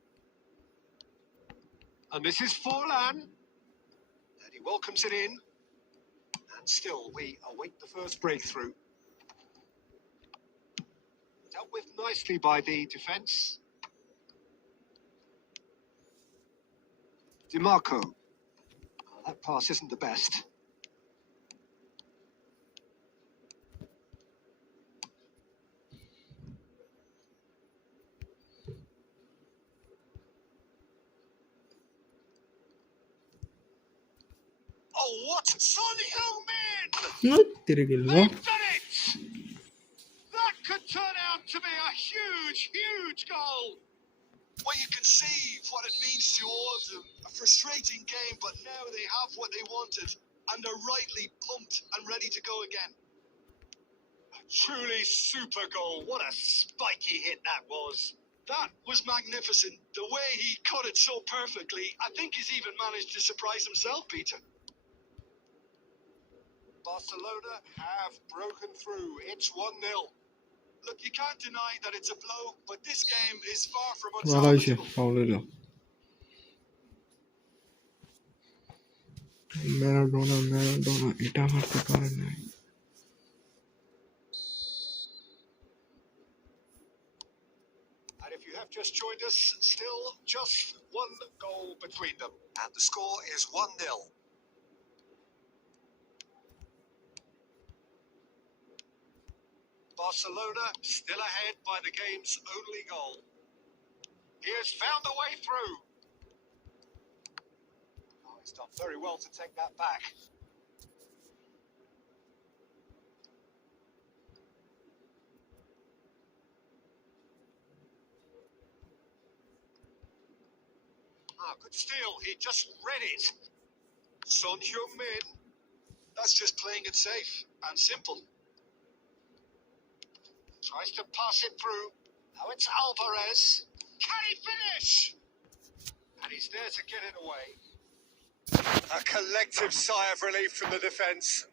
And this is Forlan. And he welcomes it in. And still, we await the first breakthrough. Dealt with nicely by the defence. DiMarco. Oh, that pass isn't the best. Oh, what? Son Heung-min! No, तेरे Gill They've done it! That could turn out to be a huge goal. Well, you can see what it means to all of them. A frustrating game, but now they have what they wanted, and they're rightly pumped and ready to go again. A truly super goal. What a spiky hit that was. That was magnificent. The way he cut it so perfectly, I think he's even managed to surprise himself, Peter. Barcelona have broken through. It's 1-0. Look, you can't deny that it's a blow, but this game is far from ভালো হয়েছে unsalvageable. Foul হলো Maradona এটা মারতে পারে না And if you have just joined us, still just one goal between them. And the score is 1-0. Barcelona still ahead by the game's only goal. He has found a way through. Oh, he's done very well to take that back. Ah, good steal. He just read it. Son Heung-min. That's just playing it safe and simple. Tries to pass it through. Now it's Alvarez. Can he finish? And he's there to get it away. A collective sigh of relief from the defence.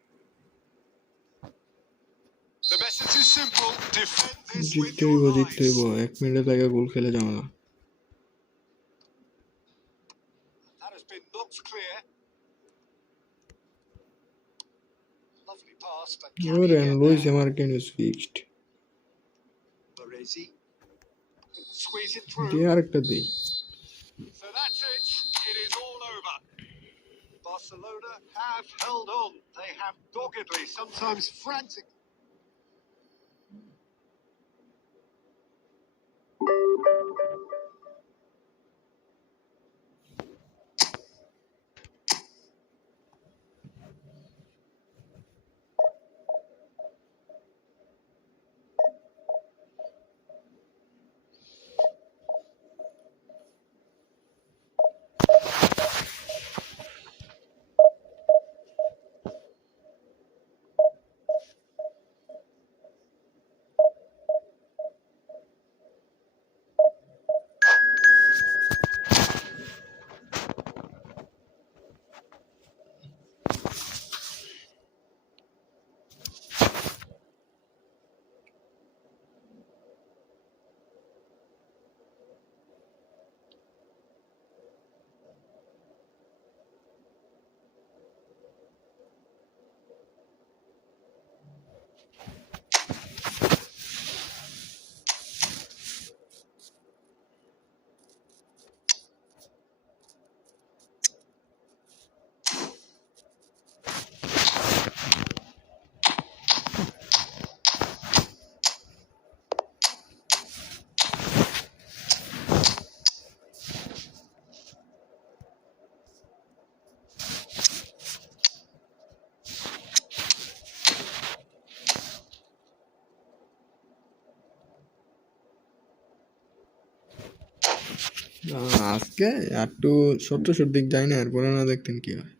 The message is simple. Defend this with জিততে your হইব lives. 1 মিনিটের আগে গোল খেলে যাও না That has been knocked clear. Lovely pass, but can he ওরে get Luis there? মার্কেন is fixed Baresi. Squeeze it through. দিয়ে আরেকটা দেই So that's it. It is all over. Barcelona have held on. They have doggedly, sometimes frantic. আজকে একটু সত্তর দিক যায় না, এরপরে না দেখতেন কি হয়।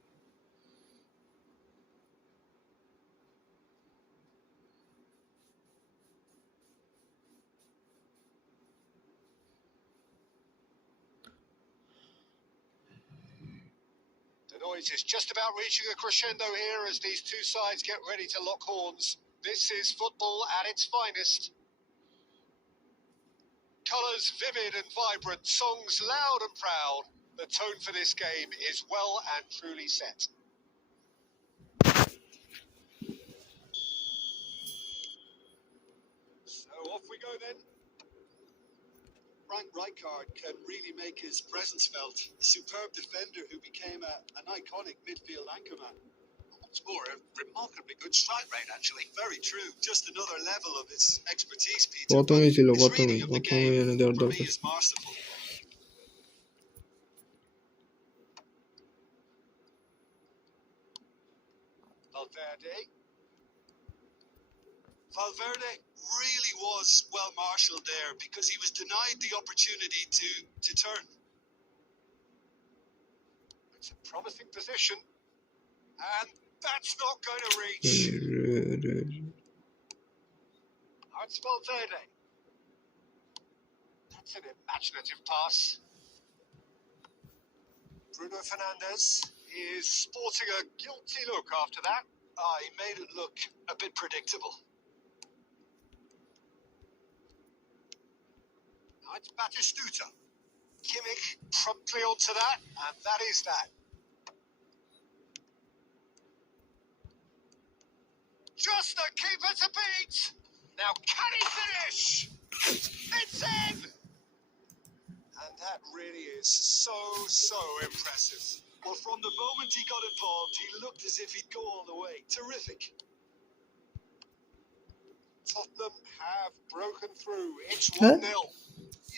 The noise is just about reaching a crescendo here as these two sides get ready to lock horns. This is football at its finest. Colours vivid and vibrant, songs loud and proud. The tone for this game is well and truly set. So off we go then. Frank Rijkaard can really make his presence felt. A superb defender who became an iconic midfield anchorman. What's more, a remarkably good strike rate, actually. Very true. Just another level of his expertise, Peter. প্রথমেই ছিল, His reading of the প্রথমেই game, এনে দেওয়ার for me, দরকার। is masterful. Valverde really was well marshalled there because he was denied the opportunity to turn. It's a promising position. And that's not going to reach. It's Valverde. That's an imaginative pass. Bruno Fernandes is sporting a guilty look after that. He made it look a bit predictable. Now it's Batistuta. Kimmich promptly onto that, and that is that. Just the keeper to beat. Now can he finish? It's in! And that really is so impressive. Well, from the moment he got involved, he looked as if he'd go all the way. Terrific. Tottenham have broken through. It's Huh? 1-0.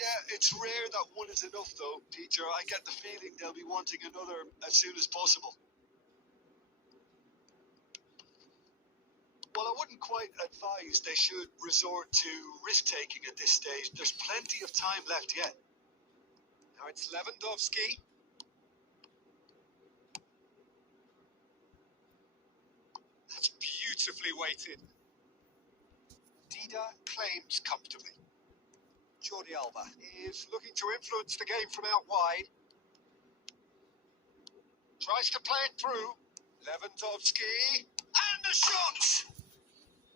Yeah, it's rare that one is enough, though, Peter. I get the feeling they'll be wanting another as soon as possible. Well, I wouldn't quite advise they should resort to risk-taking at this stage. There's plenty of time left yet. Now it's Lewandowski. That's beautifully weighted. Dida claims comfortably. Jordi Alba is looking to influence the game from out wide. Tries to play it through. Lewandowski. And the shot!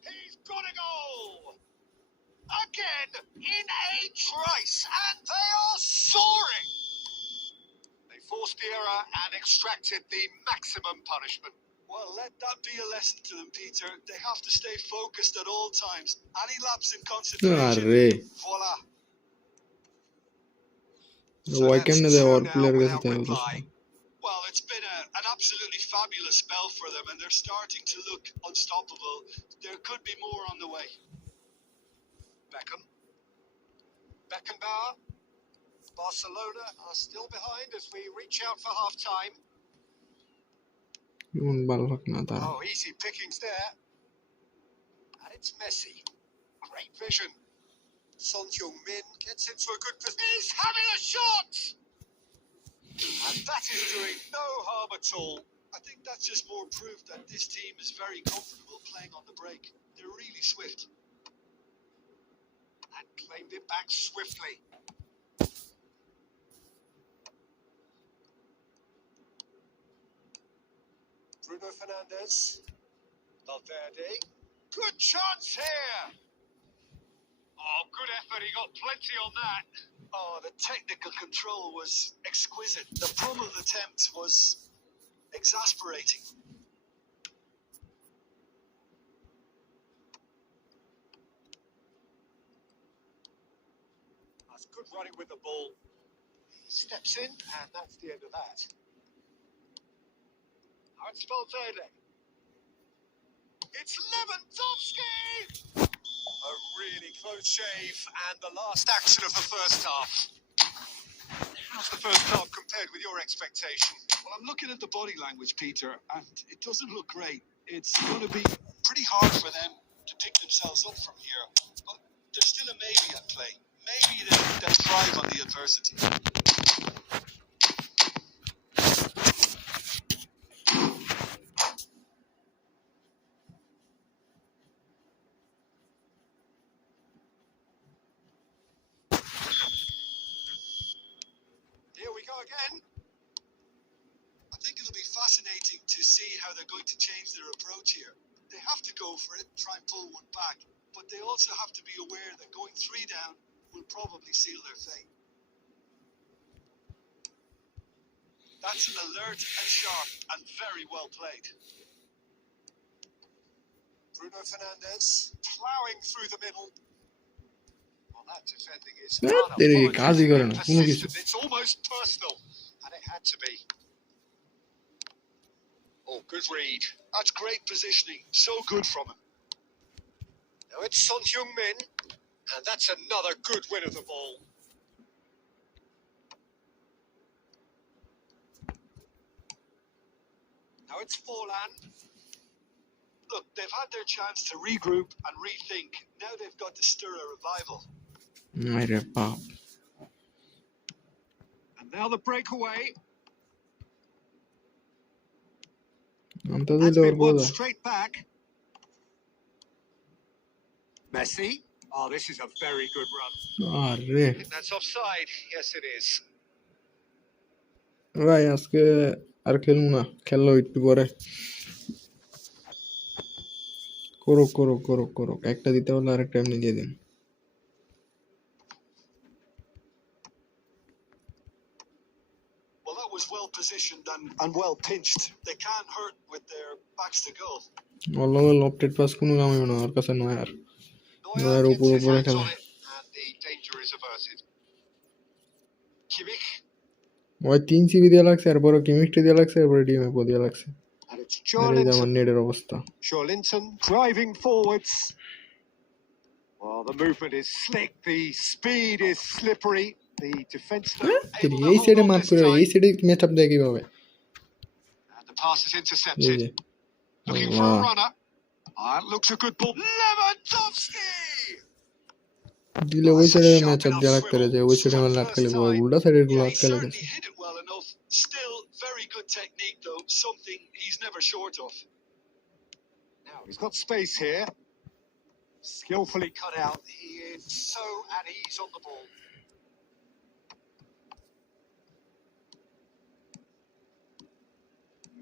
He's got a goal! Again, in a trice, and they are soaring! They forced the error and extracted the maximum punishment. Well, let that be a lesson to them, Peter. They have to stay focused at all times. Any lapse in concentration. আরে Voila. Y কেমনে দেয় ওর two now player কাছে without তাই reply. Well, it's been an absolutely fabulous spell for them, and they're starting to look unstoppable. There could be more on the way. Beckenbauer. Barcelona are still behind as we reach out for half-time. মন ভালো লাগ না তারা। Oh, easy pickings there. And it's Messi. Great vision. Son Heung-min gets into a good position. He's having a shot! And that is doing no harm at all. I think that's just more proof that this team is very comfortable playing on the break. They're really swift. And claimed it back swiftly. Bruno Fernandes. Valverde. Good chance here! Oh, good effort. He got plenty on that. Oh, the technical control was exquisite. The pummeled attempt was exasperating. That's good running with the ball. He steps in, and that's the end of that. Now it's Valverde. It's Lewandowski! A really close shave, and the last action of the first half. How's the first half compared with your expectation? Well, I'm looking at the body language, Peter, and it doesn't look great. It's going to be pretty hard for them to pick themselves up from here. But there's still a maybe at play. Maybe they'll thrive on the adversity. go again. I think it'll be fascinating to see how they're going to change their approach here. They have to go for it, try and pull one back, but they also have to be aware that going 3 down will probably seal their fate. That's alert and sharp and very well played. Bruno Fernandes ploughing through the middle. Well, that defending is কাজই করে না কোনো কিছু persistent. It's almost personal, and it had to be. Oh, good read. That's great positioning. So good from him. Now it's Son Heung-min, and that's another good win of the ball. Now it's Forlan. Look, they've had their chance to regroup and rethink. Now they've got to stir a revival. আরে বাপ And now the breakaway. Amta That's দিলে ওর been won বোঝা straight back. Messi. Oh, this is a very good run. আরে And that's offside. Yes, it is. ভাই আজকে আর খেলবো না খেললো একটু পরে করুক করুক করুক করুক একটা দিতে হলে আরেকটা এমনি দিয়ে দিন Well, that was well positioned and well pinched. They can't hurt with their backs to goal. Allah lofted pass কোনো কামই না ওর কাছে নয়ার Neuer নয়ার gets উপর his উপরে hands খেলে on it, and the danger is averted. Kimmich, ওই 3 সিবি দিয়ে লাগছে এরপরে কেমিস্ট্রি দিয়ে লাগছে এরপরে ডিএমএ দিয়ে লাগছে and it's আর এই যে আমার Joelinton. নেটের অবস্থা Joelinton driving forwards. Well, the movement is slick. The speed is slippery. The defence though able to এই hold সাইডে on মার this করে time. এই সাইডে ম্যাচ আপ দেয় কিভাবে And the pass is এই intercepted. যে Looking for a Allah runner. That looks a good ball. Lewandowski! দিলে Oh, ওই that's a সাইডে sharp ম্যাচ আপ enough দিয়ে রাখতে swivel. যে ওই সাইডে For আমার the আটকালে first time. উল্টা সাইডের গুলো Yeah, he আটকালে গেছে certainly hit it well enough. Still very good technique though. Something he's never short of. Now he's got space here. Skillfully cut out. He is so at ease on the ball.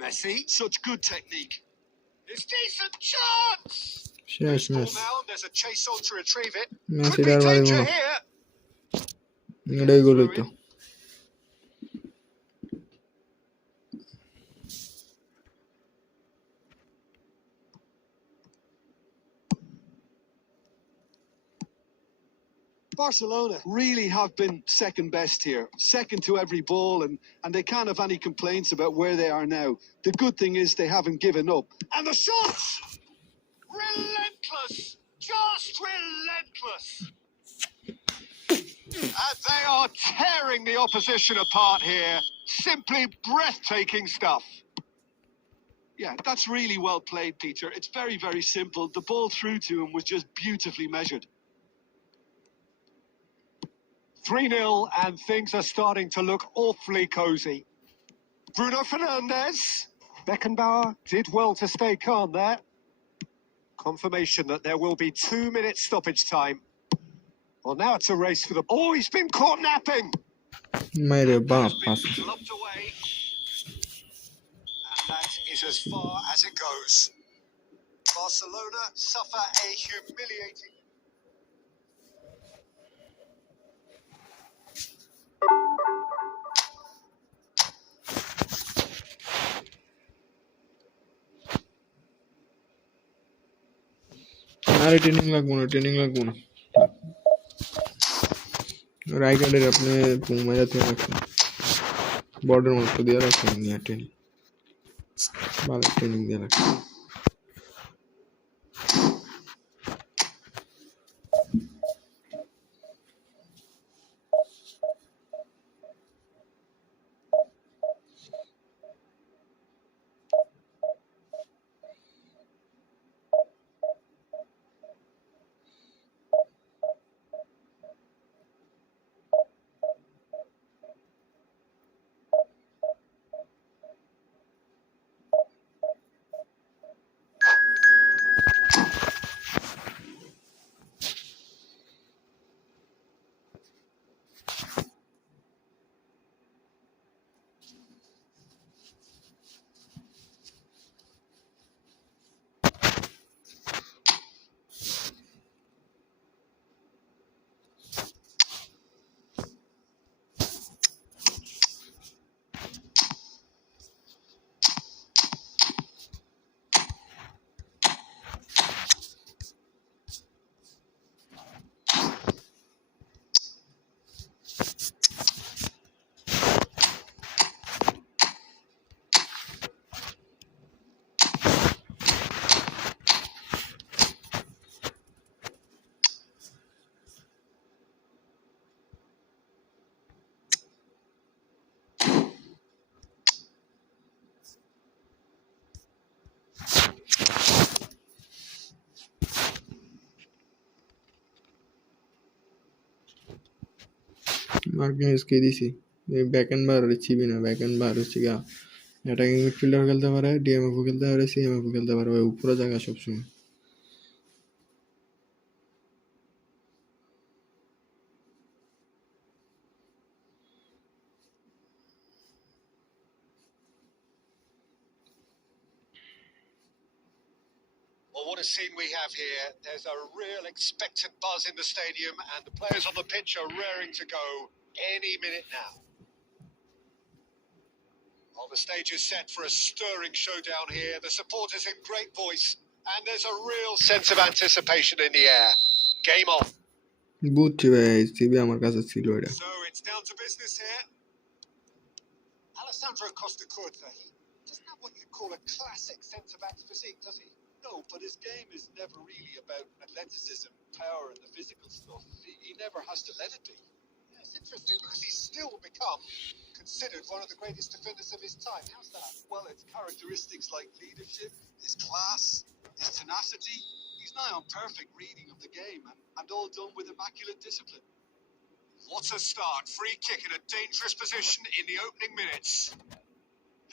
Messi. Such good technique. It's decent chance. শেষ Ball match now. There's a chase on to retrieve it. Match Could be এটার বাড়ি danger কোনো here. এটাই গোল হইতো Barcelona really have been second best here, second to every ball, and they can't have any complaints about where they are now. The good thing is they haven't given up. And the shots! Relentless! Just relentless! And they are tearing the opposition apart here. Simply breathtaking stuff. Yeah, that's really well played, Peter. It's very, very simple. The ball through to him was just beautifully measured. 3-0, and things are starting to look awfully cosy. Bruno Fernandes. Beckenbauer did well to stay calm there. Confirmation that there will be 2 minutes stoppage time. Well, now it's a race for the... Oh, he's been caught napping! মাইরে বাপ Has pass been lopped away. And that is as far as it goes. Barcelona suffer a humiliating... আরে training লাগবো না রাইকার্ডের আপনি মেজাতে রাখছেন border মতো দিয়ে রাখছেন নিয়ে ট্রেনিং ভালো ট্রেনিং দিয়ে রাখছেন মার্কিনেজকে দিছি ব্যাক এন্ড বার চিবি না ব্যাক এন্ড বার হচ্ছে গা অ্যাটাকিং মিডফিল্ডার খেলতে পারে ডিএমএফও খেলতে পারে সিএমএফও খেলতে পারে ওই উপরে জায়গা সবসময় Well, what a scene we have here. There's a real expectant buzz in the stadium, and the players on the pitch are raring to go any minute now. Well, the stage is set for a stirring showdown here. The supporters in great voice, and there's a real sense of anticipation in the air. Game on. বুঝছি ভাই CB আমার কাছে ছিল এটা So it's down to business here. Alessandro Costa Curta, he doesn't have what you'd call a classic centre-back physique, does he? No, but his game is never really about athleticism, power, and the physical stuff. He never has to let it be. Yeah, it's interesting because he's still become considered one of the greatest defenders of his time. How's that? Well, it's characteristics like leadership, his class, his tenacity. He's nigh on perfect reading of the game, and all done with immaculate discipline. What a start. Free kick in a dangerous position in the opening minutes.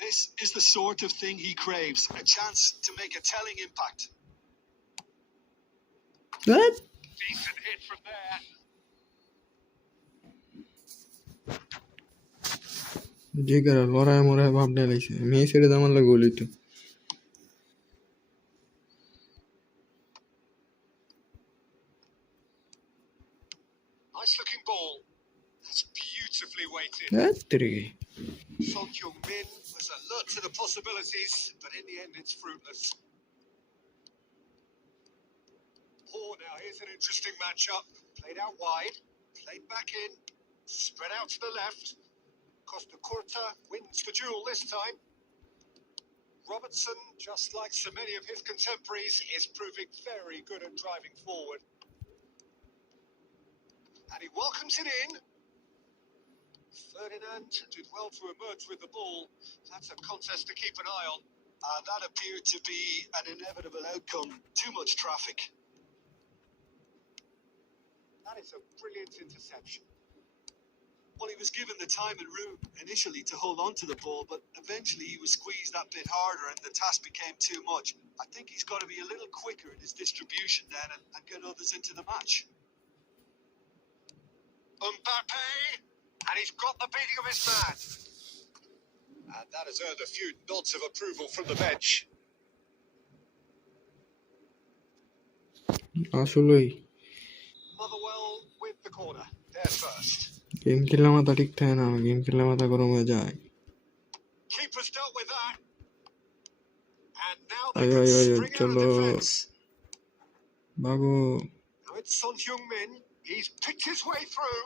This is the sort of thing he craves, a chance to make a telling impact. What? Decent hit from there. যে করে লড়াই মরাই ভাব ডালাইছে মেয়ে ছেড়ে দামার লাগে গোল হইতো Nice looking ball. That's beautifully weighted. রে Son Heung-min was alert to the possibilities, but in the end it's fruitless. Oh, now here's an interesting matchup. Played out wide, played back in, spread out to the left. Costa Curta wins the duel this time. Robertson, just like so many of his contemporaries, is proving very good at driving forward. And he welcomes it in. Ferdinand did well to emerge with the ball. That's a contest to keep an eye on. That appeared to be an inevitable outcome. Too much traffic. That is a brilliant interception. Well, he was given the time and room initially to hold on to the ball, but eventually he was squeezed that bit harder and the task became too much. I think he's got to be a little quicker in his distribution then and get others into the match. Mbappe, and he's got the beating of his man. And that has earned a few nods of approval from the bench. আসলেই Motherwell with the corner. There first. Game খেললে মাথা ঠিক থাকে না game খেললে মাথা গরম হয়ে যায় Keeper's dealt with that. And now আয় they can আয় আয় string out a চলো defence. ভাগো Now it's Son Heung-min. He's picked his way through.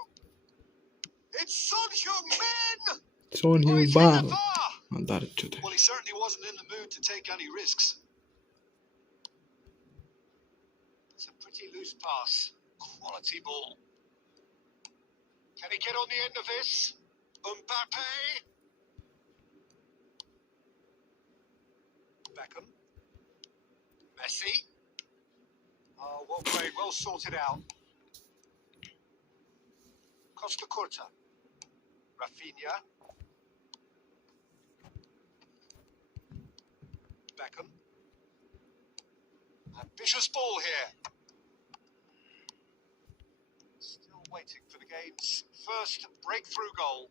It's Son Heung-min! Son Oh, হিউ he's hit bar the bar! আদার চোদে Well, he certainly wasn't in the mood to take any risks. It's a pretty loose pass. Quality ball. Can he get on the end of this? Mbappe. Beckham. Messi. Oh, well played, well sorted out. Costa Curta. Rafinha. Beckham. Ambitious ball here. Still waiting for the game's first breakthrough goal.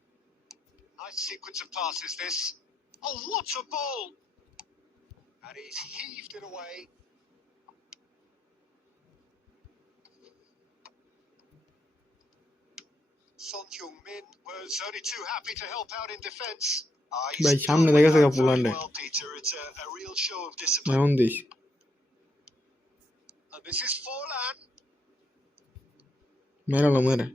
Nice sequence of passes this. Oh, what a ball! And he's heaved it away. Son Heung-min was only too happy to help out in defence. He's ভাই done সামনে with দেখা that থেকে very পোল্যান্ডে well, Peter. It's a real show of discipline. এখন this And this is Forlan. মেরালো মেরে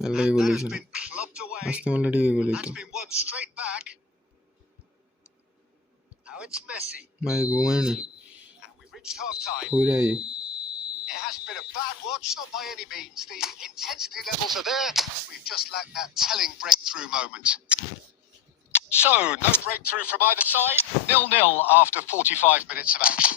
মেরে And goal that has হয়েছিল been clubbed away. আজকে মারলে ঠিকই গোল হইতো That's been won straight back. Now it's Messi. ভাই ঘুমায়নি And we've reached half-time. হইরাই It hasn't been a bad watch, not by any means. The intensity levels are there. We've just lacked that telling breakthrough moment. So, no breakthrough from either side. 0-0 after 45 minutes of action.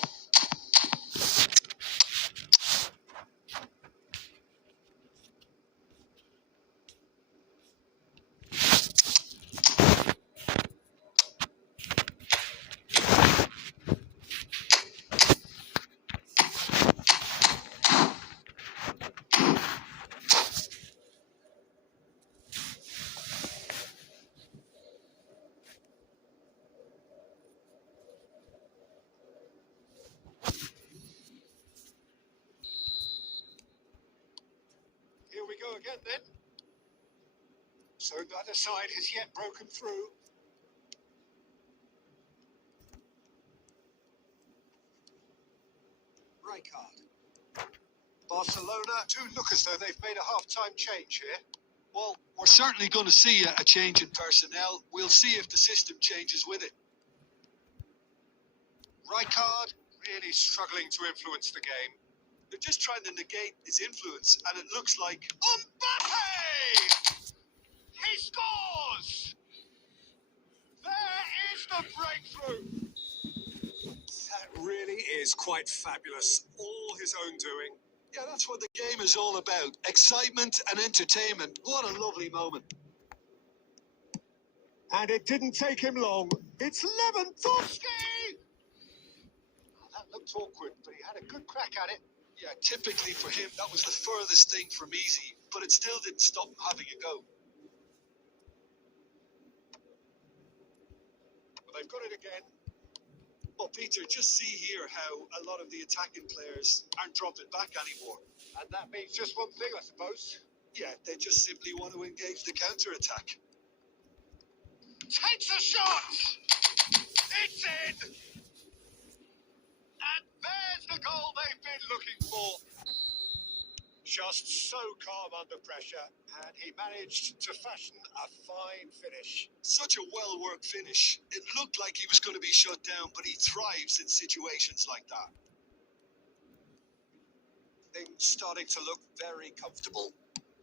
again then. So neither side has yet broken through. Rijkaard. Barcelona do look as though they've made a half-time change here. Well, we're certainly going to see a change in personnel. We'll see if the system changes with it. Rijkaard really struggling to influence the game. They're just trying to negate his influence, and it looks like... Mbappe! He scores! There is the breakthrough! That really is quite fabulous. All his own doing. Yeah, that's what the game is all about. Excitement and entertainment. What a lovely moment. And it didn't take him long. It's Lewandowski! Oh, that looked awkward, but he had a good crack at it. Yeah, typically for him, that was the furthest thing from easy, but it still didn't stop him having a go. But they've got it again. Well, Peter, just see here how a lot of the attacking players aren't dropping back anymore. And that means just one thing, I suppose. Yeah, they just simply want to engage the counter-attack. Takes a shot! It's in! And there's the goal they've been looking for. Just so calm under pressure, and he managed to fashion a fine finish. Such a well-worked finish. It looked like he was going to be shut down, but he thrives in situations like that. Things starting to look very comfortable.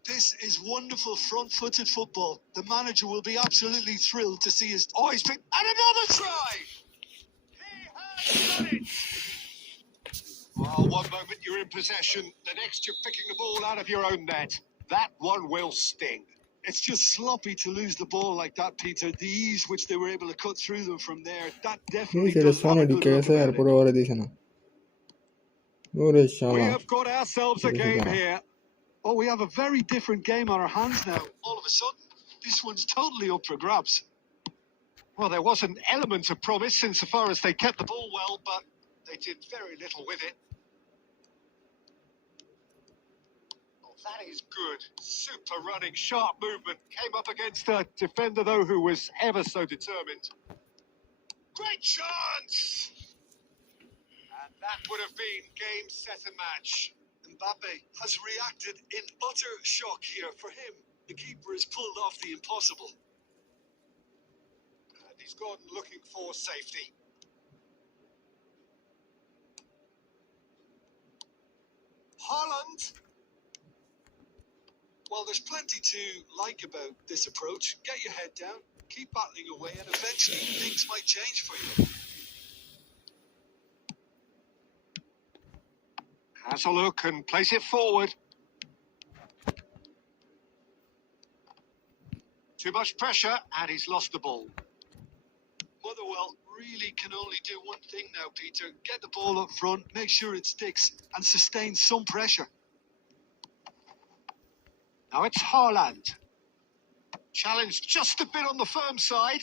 This is wonderful front-footed football. The manager will be absolutely thrilled to see his... Oh, he's picked... And another try! He has done it! Well, one moment you're in possession, the next you're picking the ball out of your own net. That one will sting. It's just sloppy to lose the ball like that, Peter. The ease which they were able to cut through them from there, that definitely সেটা does have সামনে a good ঢুকে look গেছে আর about it. পুরো ওরে দিছে না ওরে We শালা have got ourselves a This is game better. here. Oh, we have a very different game on our hands now. All of a sudden, this one's totally up for grabs. Well, there was an element of promise insofar as they kept the ball well, but they did very little with it. Oh, that is good. Super running, sharp movement. Came up against a defender, though, who was ever so determined. Great chance! And that would have been game, set and match. Mbappe has reacted in utter shock here. For him, the keeper has pulled off the impossible. And he's gone looking for safety. Haaland. Well, there's plenty to like about this approach. Get your head down, keep battling away, and eventually things might change for you. Has a look and place it forward. Too much pressure, and he's lost the ball. Motherwell really can only do one thing now, Peter. Get the ball up front, make sure it sticks, and sustain some pressure. Now it's Haaland. Challenged just a bit on the firm side.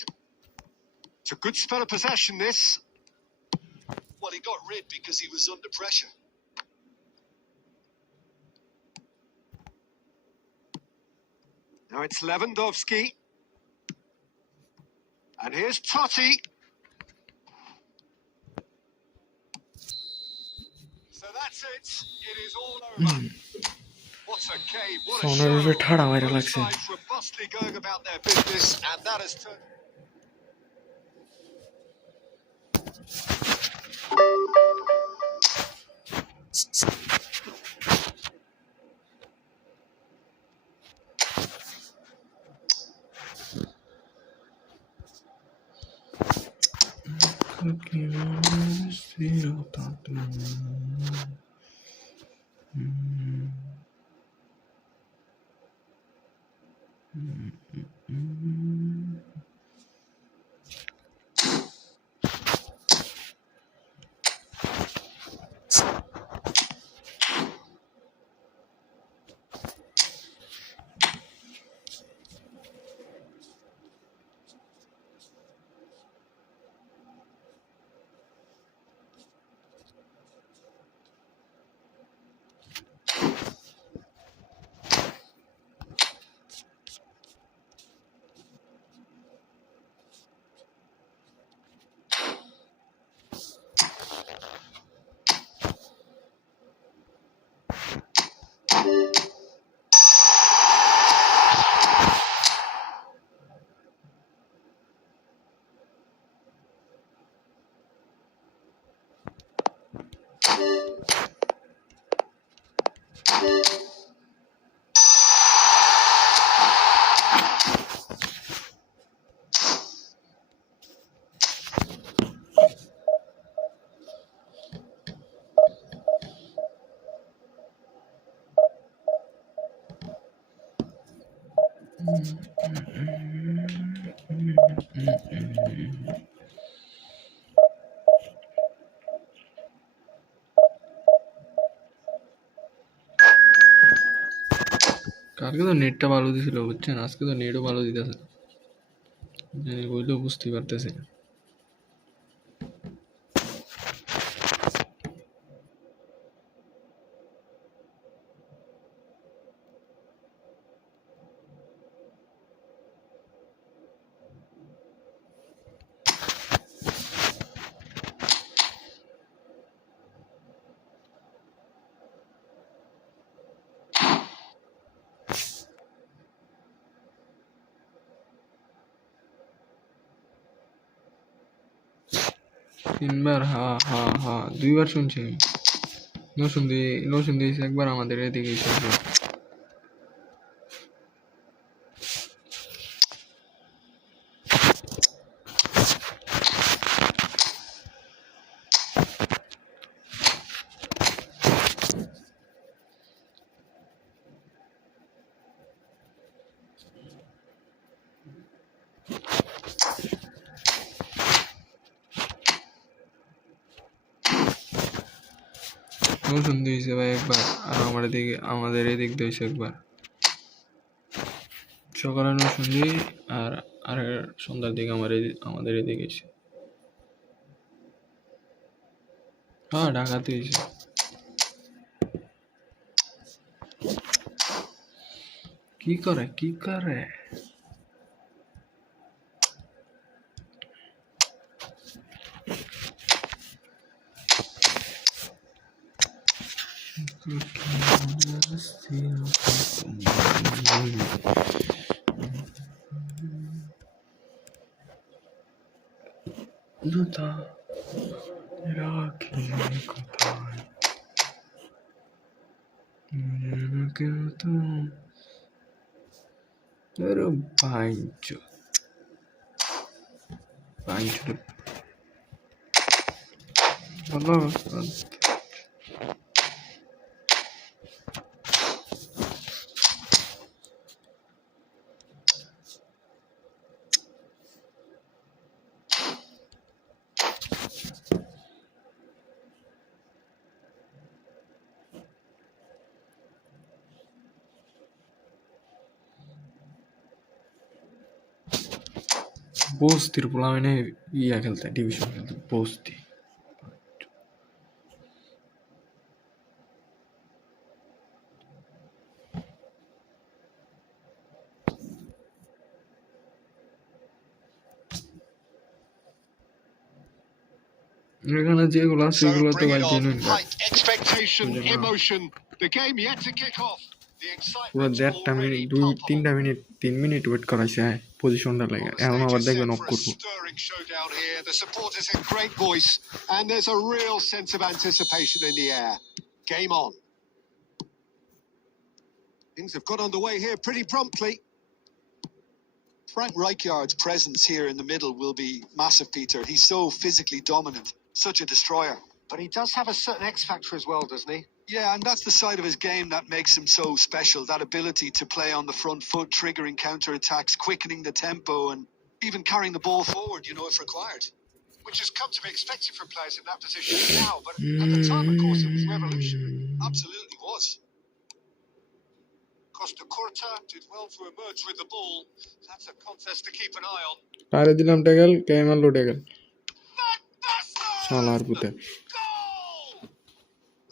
It's a good spell of possession, this. Well, he got rid because he was under pressure. Now it's Lewandowski. And here's Totti. So that's it. It is all over. What a game. What a Soner show. ঠাড়া মাইরা Both লাগছে sides robustly going about their business, and that has turned... কালকে তো নেটটা ভালো দিছিল বুঝছেন, আজকে তো নেটও ভালো দিতেছে, বইলেও বুঝতেই পারতেছি না। তিনবার? হা, দুইবার শুনছি আমি। নসুন দিয়েছে একবার, আমাদের এদিকে এসে একবার। নসুন দিয়েছে ভাই একবার, আর আমাদের এদিক দিয়েছে একবার। সকালে নসুন দিই, আর সন্ধ্যার দিকে আমাদের এদিকে এসে। হ্যাঁ, ঢাকাতে এসে। কি করে বস্তির পোলা মানে খেলতে, ডিভিশন খেলতে বস্তি। এখানে যেগুলো আছে সেগুলো তো ভাই জেনুইন কাজ। পুরো 1.5 মিনিট 2-3 মিনিট 3 মিনিট ওয়েট করাইছে, হ্যাঁ পজিশনটা লাগে, এখন আবার দেখবে নক করবো। The supporters in great voice, and there's a real sense of anticipation in the air. Game on. Things have got underway here pretty promptly. Frank Rijkaard's presence here in the middle will be massive, Peter. He's so physically dominant, such a destroyer. But he does have a certain X factor as well, doesn't he? Yeah, and that's the side of his game that makes him so special. That ability to play on the front foot, triggering counter-attacks, quickening the tempo, and even carrying the ball forward, if required. Which has come to be expected from players in that position now. But at the time, of course, it was revolutionary. Absolutely was. Costa Curta did well to emerge with the ball. That's a contest to keep an eye on. পারে দিলাম ট্যাগল, কে মারলো ট্যাগল? শালার পুতে।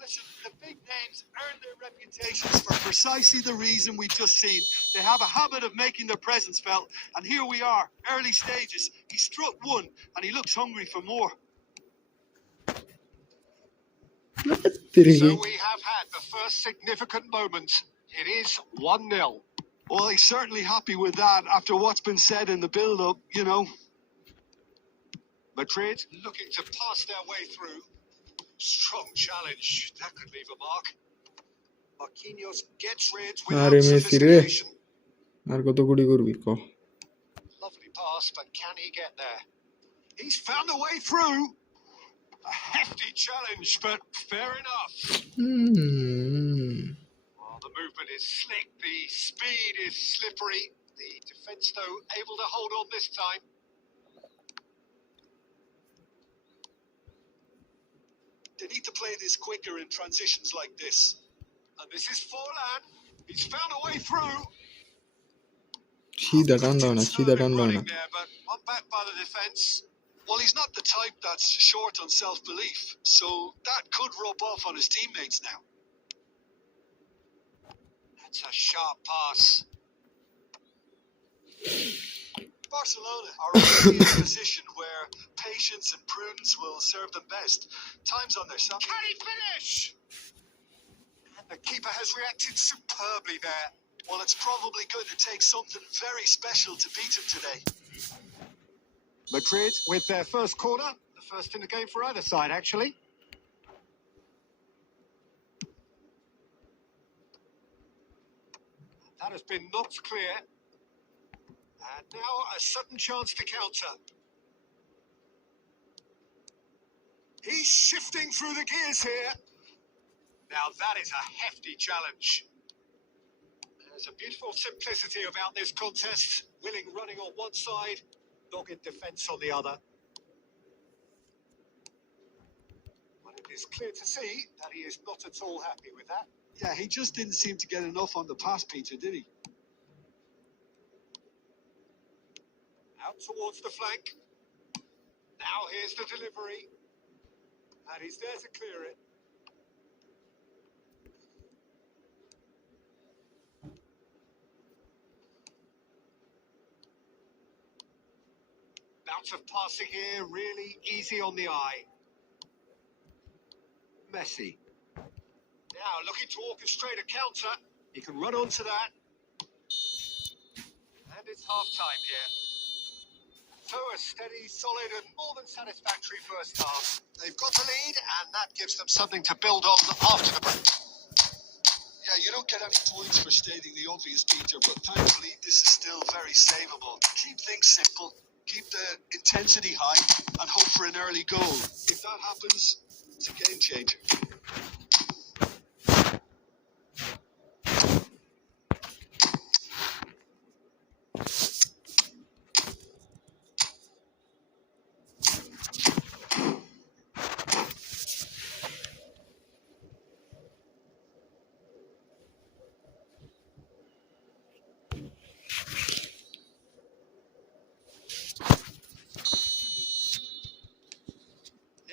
Listen, the big names earn their reputations for precisely the reason we just seen. They have a habit of making their presence felt, and here we are, early stages. He struck one, and he looks hungry for more. So we have had the first significant moment. It is 1-0. Well, he's certainly happy with that after what's been said in the build-up, Madrid looking to pass their way through. Strong challenge. That could leave a mark. Marquinhos gets rid আরে without Messi রে, sophistication. আর কত গুড়ি করবি ক? Lovely pass, but can he get there? He's found a way through. A hefty challenge, but fair enough. Well, the movement is slick, the speed is slippery. The defence, though, able to hold on this time. They need to play this quicker in transitions like this. And this is Forlan. He's found a way through. সিধা টান দাও Good না, সিধা started টান দাও না। running there, but one back by the defence. Well, he's not the type that's short on self-belief, so that could rub off on his teammates now. That's a sharp pass. Barcelona are already in a position where patience and prudence will serve them best. Time's on their side. Can he finish? And the keeper has reacted superbly there. Well, it's probably going to take something very special to beat him today. Madrid with their first corner. The first in the game for either side, actually. That has been knocked clear. And now a sudden chance to counter. He's shifting through the gears here. Now that is a hefty challenge. There's a beautiful simplicity about this contest. Willing running on one side, dogged defence on the other. But it is clear to see that he is not at all happy with that. Yeah, he just didn't seem to get enough on the pass, Peter, did he? Out towards the flank. Now here's the delivery. And he's there to clear it. Bounce of passing here, really easy on the eye. Messi. Now looking to orchestrate a counter. He can run onto that. And it's half-time here. So a steady, solid and more than satisfactory first half. They've got the lead and that gives them something to build on after the break. Yeah, you don't get any points for stating the obvious, Peter, but thankfully this is still very savable. Keep things simple, keep the intensity high, and hope for an early goal. If that happens, it's a game changer.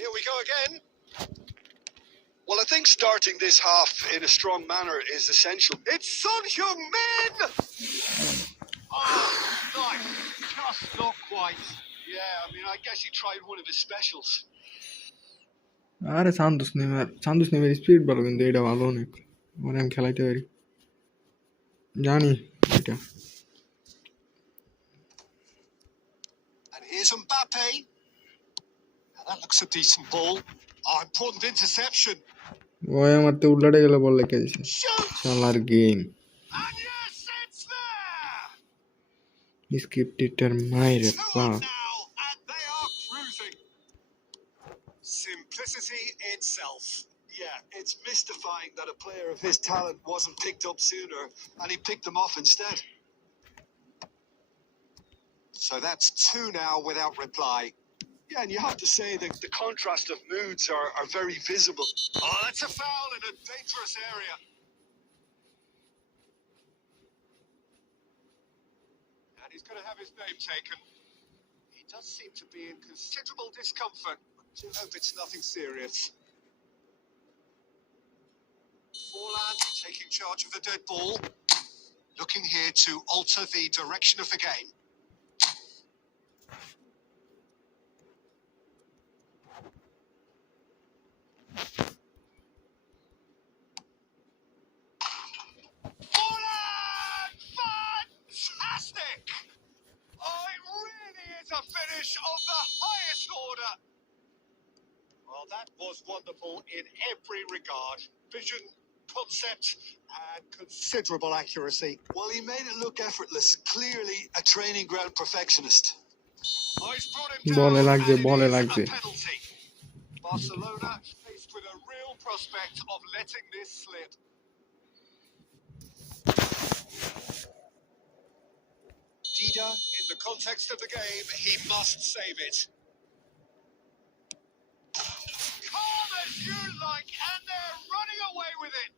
Here we go again. Well, I think starting this half in a strong manner is essential. It's Son Heung-min! Oh, nice. Just not quite. Yeah, I mean, I guess he tried one of his specials. আরে Santos নেমের speed ভালো, কিন্তু এটা ভালো অনেক, মানে আমি খেলাইতে পারি জানি এটা। And here's Mbappe. Now that looks a decent ball. Oh, important interception. ওই আমার তো উল্লাটে গেলে বল লেখা দিছে শালার game. And yes, it's there! স্ক্রিপ্টের মাইরে 2-1 বাপ। now, and they are cruising. Simplicity itself. Yeah, it's mystifying that a player of his talent wasn't picked up sooner, and he picked them off instead. So that's 2 now without reply. Yeah, and you have to say that the contrast of moods are very visible. Oh, that's a foul in a dangerous area. And he's going to have his name taken. He does seem to be in considerable discomfort. I do hope it's nothing serious. Forlan taking charge of the dead ball. Looking here to alter the direction of the game. Fantastic! Oh, it really is a finish of the highest order. Well, that was wonderful in every regard. Vision, Concept and considerable accuracy. Well, he made it look effortless. Clearly a training ground perfectionist. Oh, he's brought him বলে down, লাগছে and it বলে is লাগছে a penalty. Barcelona faced with a real prospect of letting this slip. Dida, in the context of the game, he must save it. Calm as you like, and they're running away with it.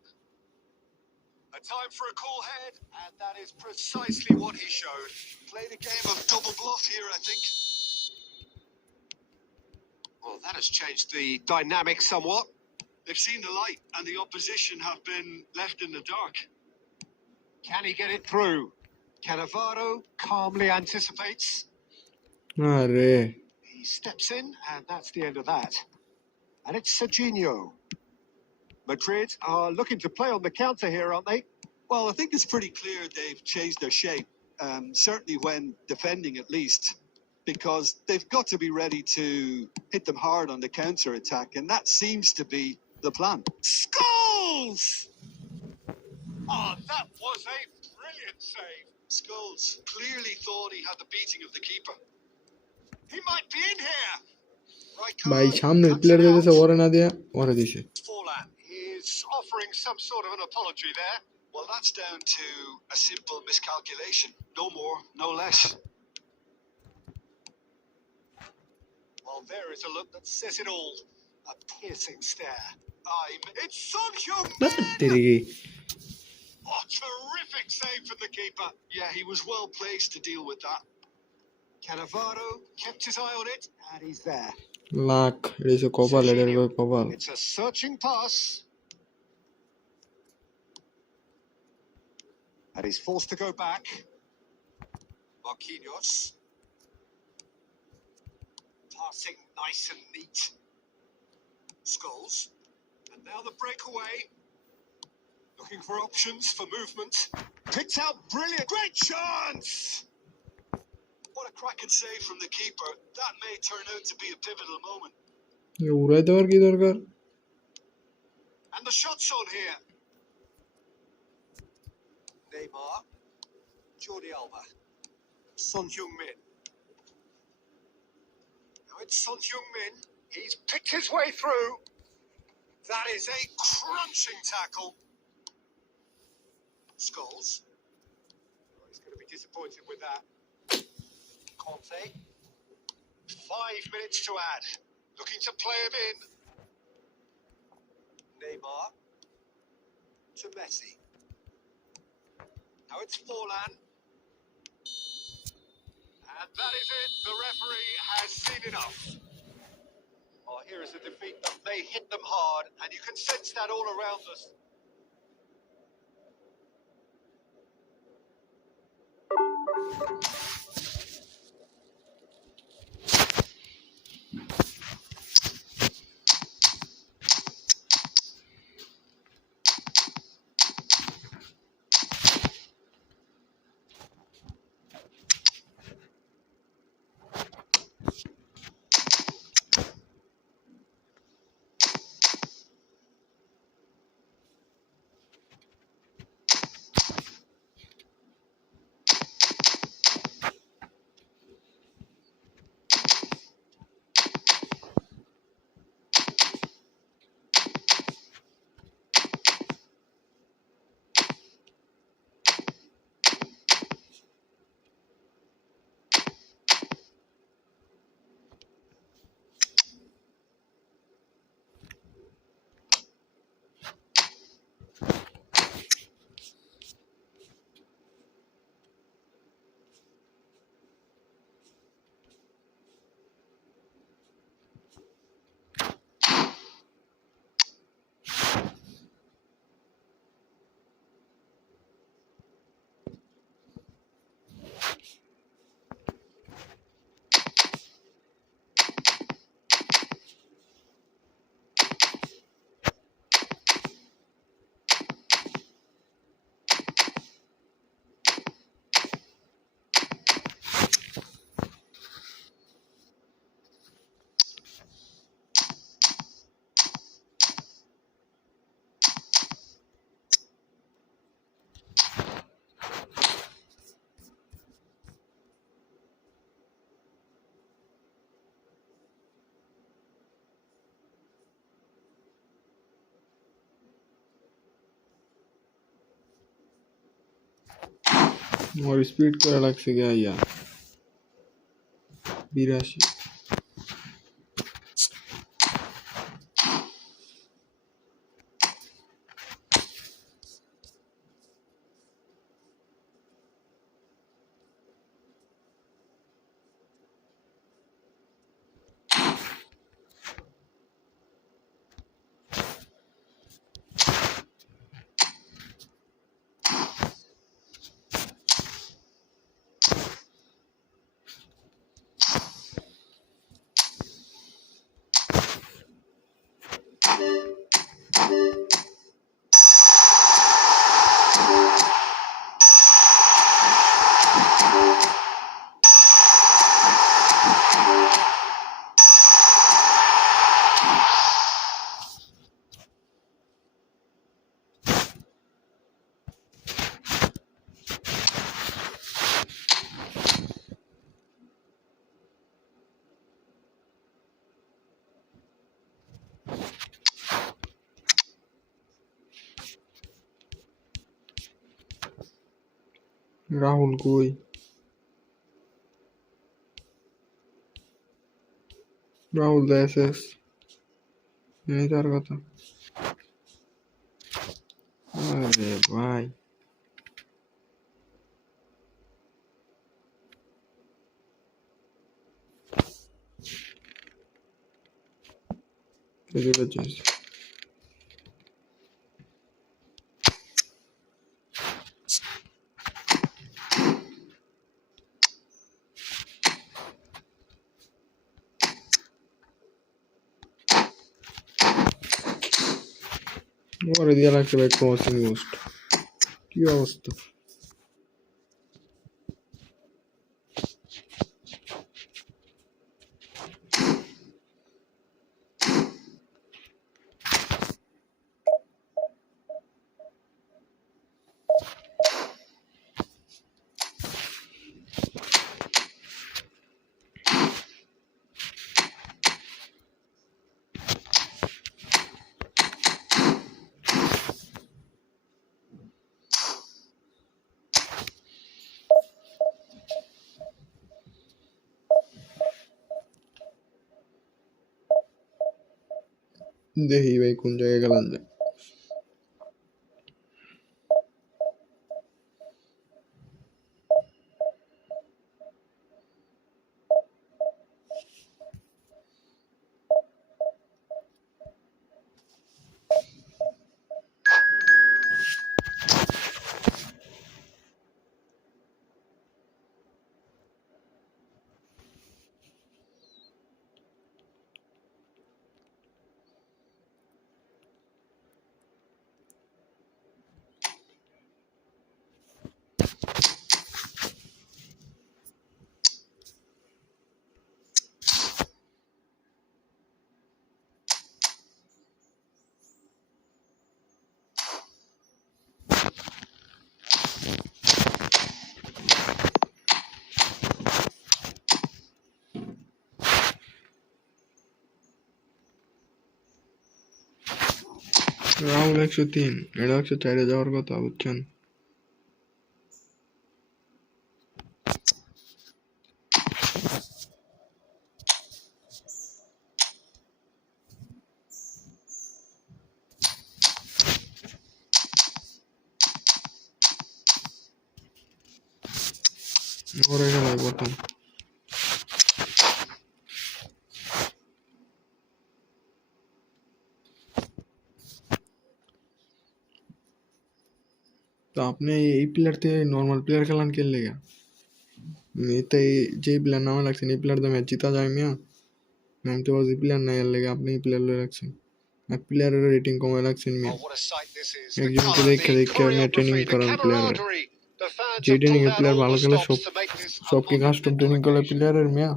A time for a cool head, and that is precisely what he showed. Played a game of double bluff here, I think. Well, that has changed the dynamic somewhat. They've seen the light, and the opposition have been left in the dark. Can he get it through? Cannavaro calmly anticipates. আরে He steps in, and that's the end of that. And it's Serginho. Madrid are looking to play on the counter here, aren't they? Well, I think it's pretty clear they've changed their shape, certainly when defending at least, because they've got to be ready to hit them hard on the counter-attack, and that seems to be the plan. Scholes! Oh, that was a brilliant save. Scholes clearly thought he had the beating of the keeper. He might be in here. ভাই Rijkaard সামনের cuts player it যেতেছে out. ওরে না দিয়া ওরে দিছে Forlan is offering some sort of an apology there. Well, that's down to a simple miscalculation. No more, no less. Well, there is a look that says it all. A piercing stare. It's Son Teri Oh, terrific save from the keeper. Yeah, he was well placed to deal with that. Cannavaro kept his eye on it, and he's there. Lakh এটা হচ্ছে কপাল এটার কপাল It's a searching pass. And he's forced to go back. Marquinhos. Passing nice and neat. Scholes. And now the breakaway. Looking for options for movement. Picked out brilliant. Great chance! What a cracking save from the keeper. That may turn out to be a pivotal moment. উড়াই দেওয়ার কি দরকার And the shot's on here. Neymar. Jordi Alba. Son Heung-min. Now it's Son Heung-min. He's picked his way through. That is a crunching tackle. Scholes. Oh, he's going to be disappointed with that. Conte. 5 minutes to add. Looking to play him in. Neymar. To Messi. Now it's Forlan. And that is it. The referee has seen enough. Oh, here is a defeat that they hit them hard, and you can sense that all around us. और speed का अलग से गया यार 82 राहुल कोई Rahul SS नहीं तार का था अरे भाई तेरी वजह से और दिया লাগছে ভাই ক্রসিং পোস্ট কি অবস্থা দেখি ভাই কোন জায়গায় গেলাম যায় রাহুল 103 এটা 104 এ যাওয়ার কথা বুঝছেন ওরে গেল প্রথম তো আপনি এই প্লেয়ার থেকে নর্মাল প্লেয়ার খেলান খেল লেগা এতে যে প্লেয়ার নামে লাগছেন এই প্লেয়ার তো ম্যাচ জিতা যায় মিয়া আমি তো বাজি প্লেয়ার নাই এর লেগে আপনি প্লেয়ার লয়ে রাখছেন আর প্লেয়ারের রেটিং কমে রাখছেন মিয়া Oh, what a sight this is. The একজনকে colour, দেখে the দেখে আপনি ট্রেনিং choreography, the করান প্লেয়ারের camaraderie. The fans যে have training pulled A out player all ভালো the খেলে stops to make this a সব কি কাস্টম ট্রেনিং করলে monumental occasion. প্লেয়ারের মিয়া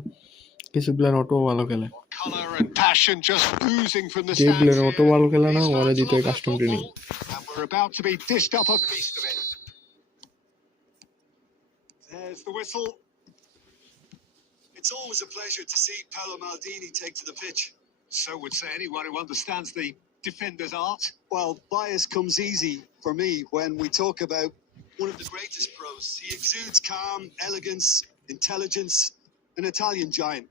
কিছু প্লেয়ার অটো ভালো খেলে Colour and passion just oozing from the যে stands প্লেয়ার here. অটো ভালো খেলে না These ওরে fans দিতে love their custom training football, and we're about to be dished up a feast of it. There's the whistle. It's always a pleasure to see Paolo Maldini take to the pitch. So would say anyone who understands the defender's art. Well, bias comes easy for me when we talk about one of the greatest pros. He exudes calm, elegance, intelligence, an Italian giant.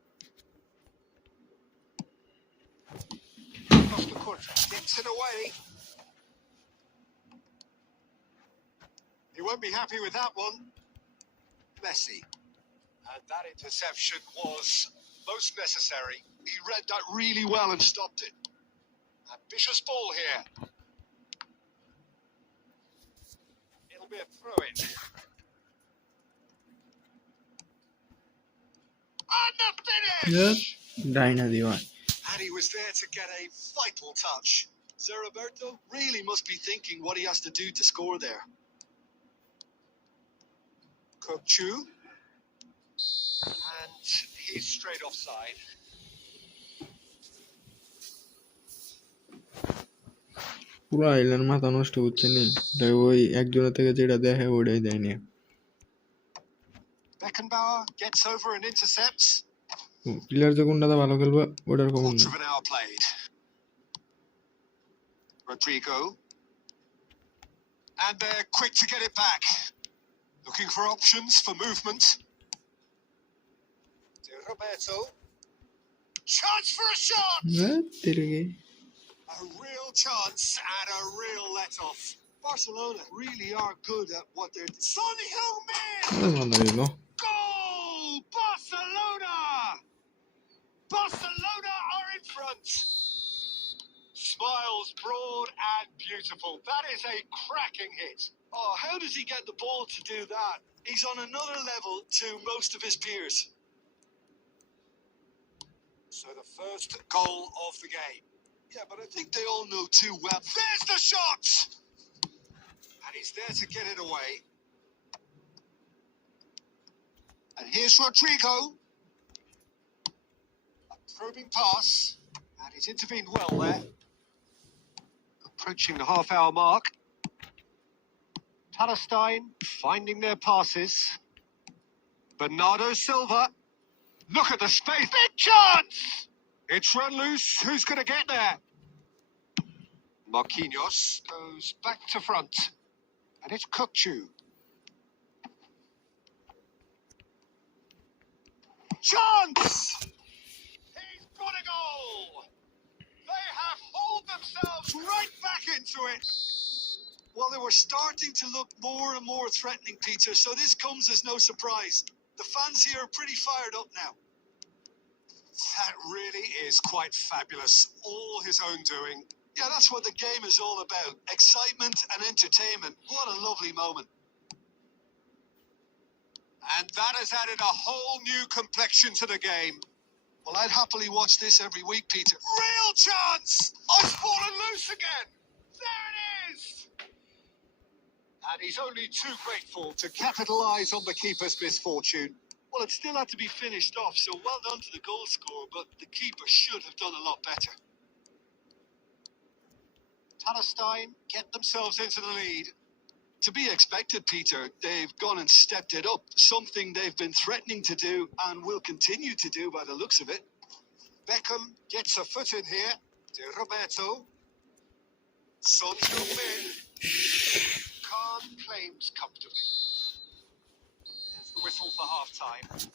Off the corner. Gets it away. He won't be happy with that one. Messi. And that interception was most necessary. He read that really well and stopped it. Ambitious ball here. It'll be a throw-in. And the Yeah. finish! Dina Diwan. And he was there to get a vital touch. Zeriberto really must be thinking what he has to do to score there. Kokchu. And he's straight offside. পুরো island মাথা নষ্ট হচ্ছে নি ওই একজনের থেকে যেটা দেখে ওটাই দেয়নি Beckenbauer gets over and intercepts. Player যে কোনটাতে ভালো খেলবে ওটার খবর Quarter নেই of an hour played. Rodrigo. And they're quick to get it back. Looking for options for movement. To Roberto. Chance for a shot! তেলগে A real chance and a real let-off. Barcelona really are good at what they're doing. Son Heung-min! বন্ধ দিল Goal! Barcelona! Barcelona are in front. Smiles broad and beautiful. That is a cracking hit. Oh, how does he get the ball to do that? He's on another level to most of his peers. So the first goal of the game. Yeah, but I think they all know too well. There's the shot! And he's there to get it away. And here's Rodrigo. A probing pass. And he's intervened well there. Approaching the half-hour mark. Palestine finding their passes. Bernardo Silva. Look at the space. Big chance! It's run loose. Who's going to get there? Marquinhos goes back to front. And it's Kokchu. Chance! He's got a goal! They have hauled themselves right back into it. Well, they were starting to look more and more threatening, Peter, so this comes as no surprise. The fans here are pretty fired up now. That really is quite fabulous. All his own doing. Yeah, that's what the game is all about. Excitement and entertainment. What a lovely moment. And that has added a whole new complexion to the game. Well, I'd happily watch this every week, Peter. Real chance! I've fallen loose again. There it is! And he's only too grateful to capitalise on the keeper's misfortune. Well, it still had to be finished off, so well done to the goal scorer, but the keeper should have done a lot better. Palestine get themselves into the lead. To be expected, Peter. They've gone and stepped it up, something they've been threatening to do and will continue to do by the looks of it. Beckham gets a foot in here. To Roberto. Son Heung-min. Khan claims comfortably. There's the whistle for half-time.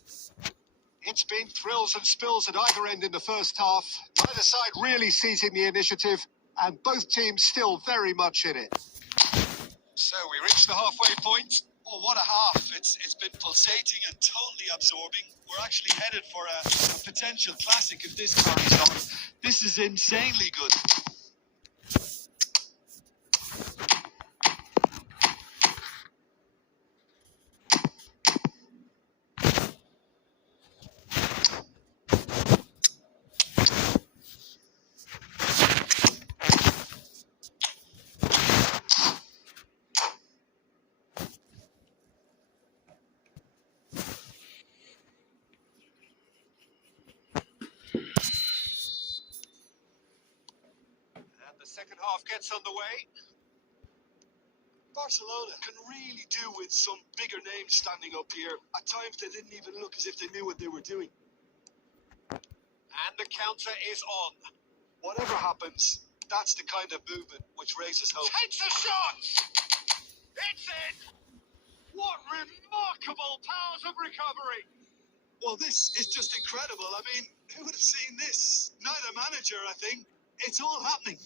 It's been thrills and spills at either end in the first half. Neither side really seizing the initiative, and both teams still very much in it. So we reach the halfway point. Oh, what a half. It's been pulsating and totally absorbing. We're actually headed for a potential classic if this carries on. This is insanely good. And the second half gets underway. Barcelona can really do with some bigger names standing up here. At times they didn't even look as if they knew what they were doing. And the counter is on. Whatever happens, that's the kind of movement which raises hope. Takes a shot! It's in! What remarkable powers of recovery! Well, this is just incredible. I mean, who would have seen this? Neither manager, I think. It's all happening.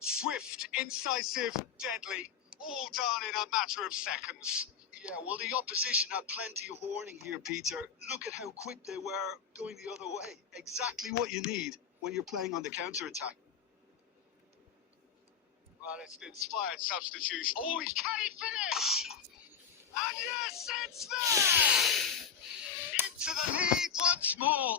Swift, incisive, deadly, all done in a matter of seconds. Yeah, well, the opposition had plenty of warning here, Peter. Look at how quick they were going the other way. Exactly what you need when you're playing on the counter-attack. Well, it's an inspired substitution. Oh, can he finish? And yes, it's there! Into the lead once more.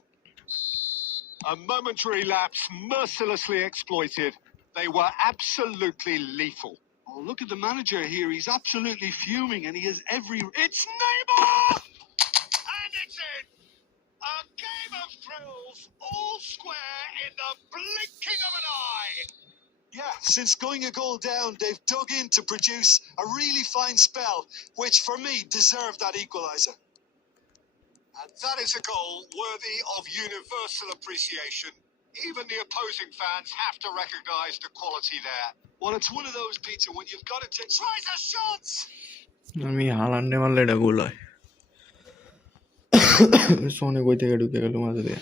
A momentary lapse mercilessly exploited. They were absolutely lethal. Oh, look at the manager here. He's absolutely fuming, and he has every... It's Neymar! And it's in! A game of thrills, all square in the blinking of an eye. Yeah, since going a goal down, they've dug in to produce a really fine spell, which, for me, deserved that equaliser. And that is a goal worthy of universal appreciation. Even the opposing fans have to recognise the quality there. Well, it's one of those, Peter, when you've got to take... Tries a shot! আমি হালান্ডে মারলে এটা গোল হয় সোনে কই থেকে ঢুকে গেল মাঝে দিয়ে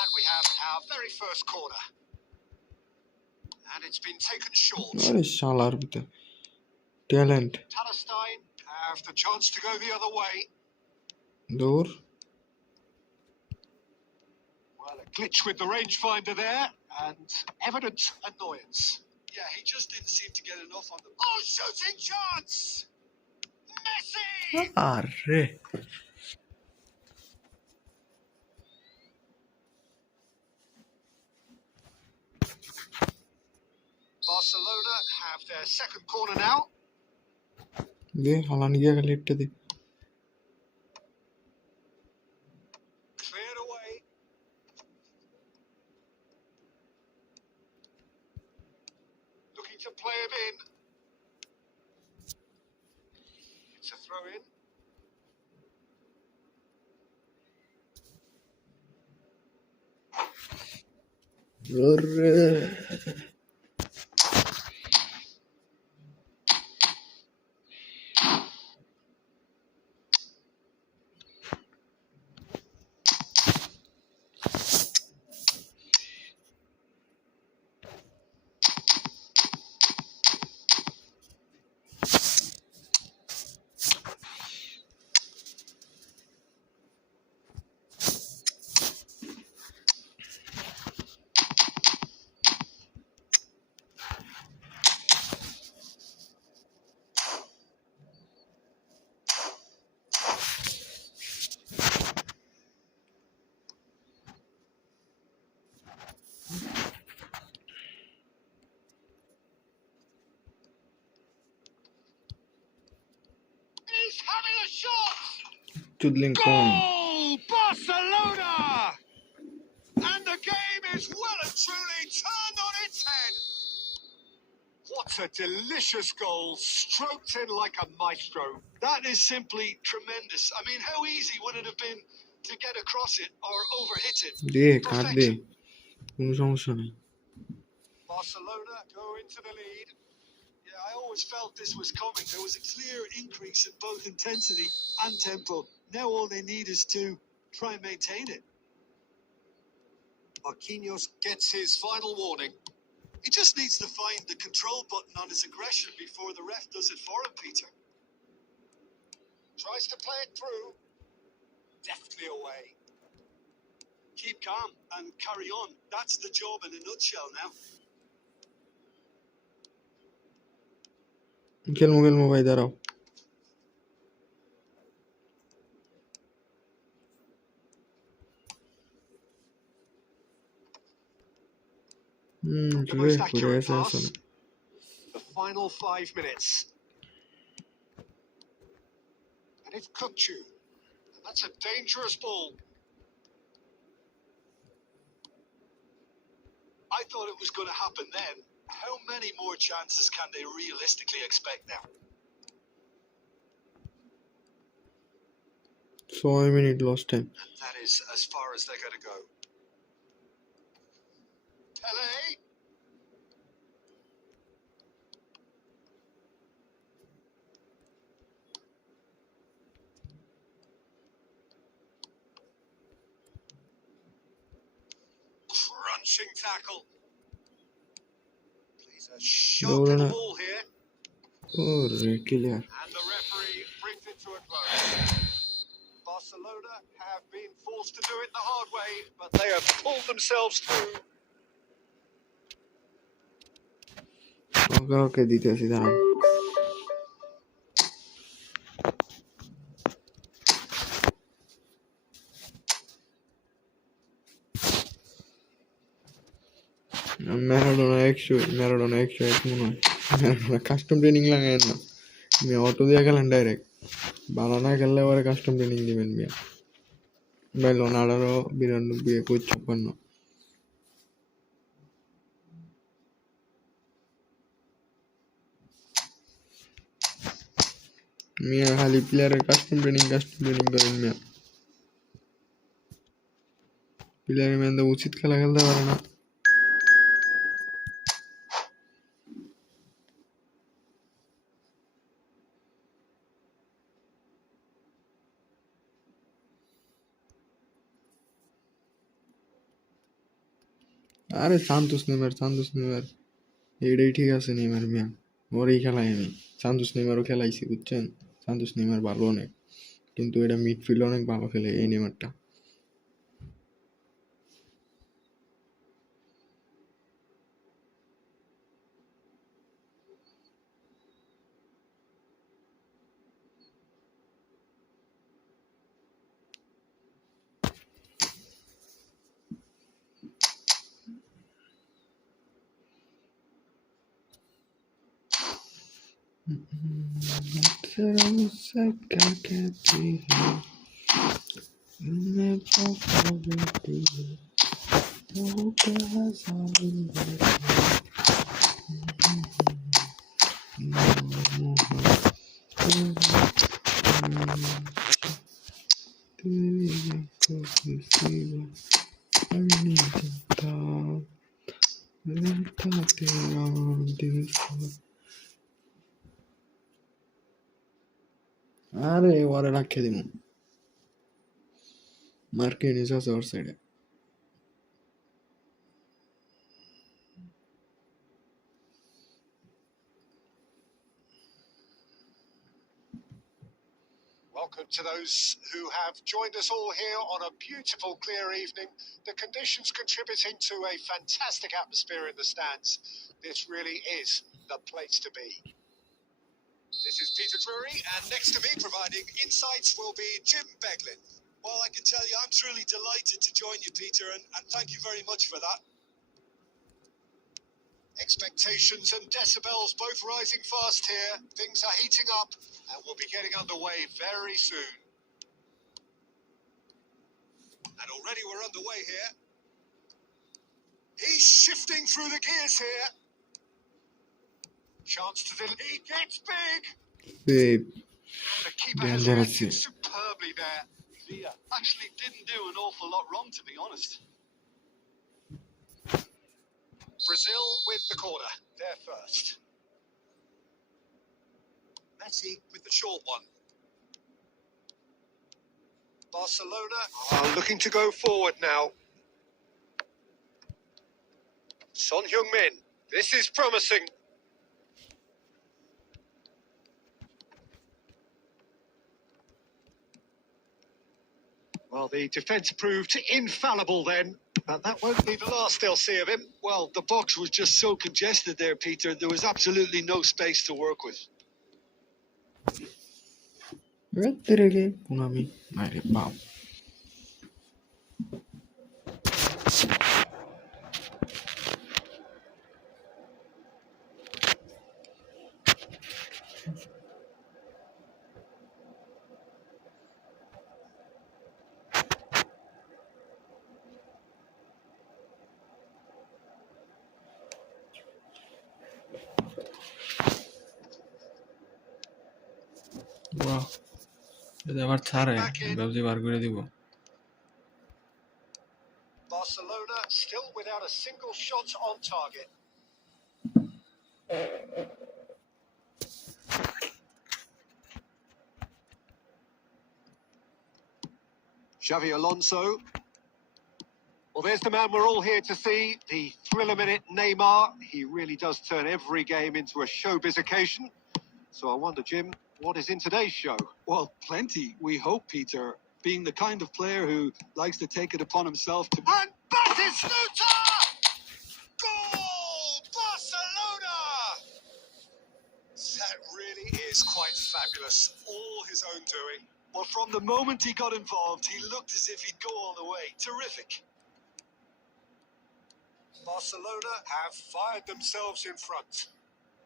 And we have our very first corner. And it's been taken short. আরে শালার ভিতরে talent Palestine have the chance to go the other way. দূর Well, a glitch with the rangefinder there, and evident annoyance. Yeah, he just didn't seem to get enough on the... Oh, shooting chance! Messi! আরে Barcelona have their second corner now. দে Haaland গিয়ে খালি একটা দে Cleared away. Looking to play him in. It's a throw in. He's having a shot! চুদলিং কোন Goal! Barcelona! And the game is well and truly turned on its head. What a delicious goal, stroked in like a maestro. That is simply tremendous. I mean, how easy would it have been to get across it or overhit it? দে কাট দে কোনো সমস্যা নেই Barcelona go into the lead. Yeah, I always felt this was coming. There was a clear increase in both intensity and tempo. Now all they need is to try and maintain it. Marquinhos gets his final warning. He just needs to find the control button on his aggression before the ref does it for him, Peter. Tries to play it through. Deftly away. Keep calm and carry on. That's the job in a nutshell now. খেলমো ভাই দাঁড়াও The most ঘুরে accurate গেছে pass. আসলে The final 5 minutes. And it's Kukcu. And that's a dangerous ball. I thought it was going to happen then. How many more chances can they realistically expect now? 6 minute lost time And that is as far as they're going to go. Pele. Smashing tackle. Plays a sharp little ball here. Oh, clear. And the referee brings it to a close. Barcelona have been forced to do it the hard way, but they have pulled themselves through. Okay, দিতেছি দাঁড়ান। Maradona 101 মনে হয়। Maradona custom training লাগায় না, মিয়া auto দিয়ে খেলেন direct. ভালো না খেললে পরে কাস্টম ট্রেনিং দিবেন মিয়া। বাইলন 18, 92, 51, 56। মিয়া খালি প্লেয়ারের কাস্টম ট্রেনিং করেন মিয়া। প্লেয়ারের মেয়েদের উচিত খেলা খেলতে পারে না। আরে সান্তোস নেমার এইটাই ঠিক আছে। নেমার মিয়া ওরই খেলাই আমি। সান্তোস নেমারও খেলাইছি বুঝছেন। সান্তোস নেমার ভালো অনেক, কিন্তু এটা মিডফিল্ড অনেক ভালো খেলে এই নেমারটা। আরে ওরে রাখে দিব। মার্কিনিস আছে ওর সাইডে। Welcome to those who have joined us all here on a beautiful, clear evening. The conditions contributing to a fantastic atmosphere in the stands. This really is the place to be. This is Peter Drury, and next to me providing insights will be Jim Beglin. Well, I can tell you I'm truly delighted to join you, Peter, and thank you very much for that. Expectations and decibels both rising fast here. Things are heating up and we'll be getting underway very soon. And already we're underway here. He's shifting through the gears here. Chance to he gets big. Babe, The keeper has dangerous. reacted superbly there. He actually didn't do an awful lot wrong, to be honest. Brazil with the corner. They're first. Messi with the short one. Barcelona are looking to go forward now. Son Heung-min. This is promising. Well, the defence proved infallible then, but that won't be the last they'll see of him. Well, the box was just so congested there, Peter. There was absolutely no space to work with. Rettere Punami. Aire, wow. Wow. এটা আবার ছাড়ে, ভাবছি বার করে দিব। Barcelona still without a single shot on target. Xavi Alonso. Well, there's the man we're all here to see, the thriller-minute Neymar. He really does turn every game into a showbiz occasion. So I wonder, Jim, what is in today's show? Well, plenty, we hope, Peter. Being the kind of player who likes to take it upon himself to... And Batistuta! Goal! Barcelona! That really is quite fabulous. All his own doing. Well, from the moment he got involved, he looked as if he'd go all the way. Terrific. Barcelona have fired themselves in front.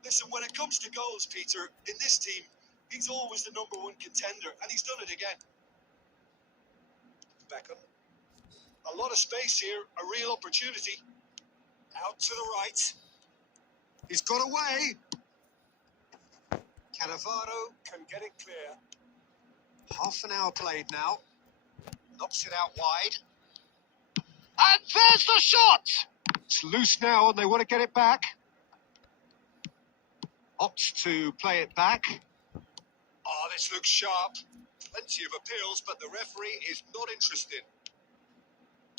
Listen, when it comes to goals, Peter, in this team, he's always the #1 contender, and he's done it again. Beckham. A lot of space here, a real opportunity. Out to the right. He's got away. Cannavaro can get it clear. Half an hour played now. Knocks it out wide. And there's the shot! It's loose now and they want to get it back. Opts to play it back. Oh, this looks sharp. Plenty of appeals, but the referee is not interested.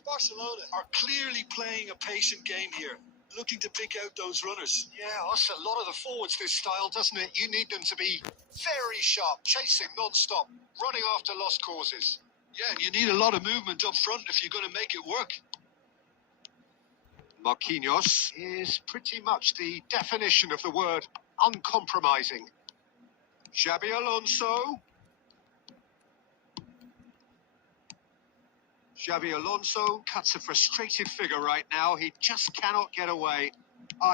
Barcelona are clearly playing a patient game here, looking to pick out those runners. Yeah, that's a lot of the forwards this style, doesn't it? You need them to be very sharp, chasing non-stop, running after lost causes. Yeah, and you need a lot of movement up front if you're going to make it work. Marquinhos is pretty much the definition of the word uncompromising. Xabi Alonso. Xabi Alonso cuts a frustrated figure right now. He just cannot get away.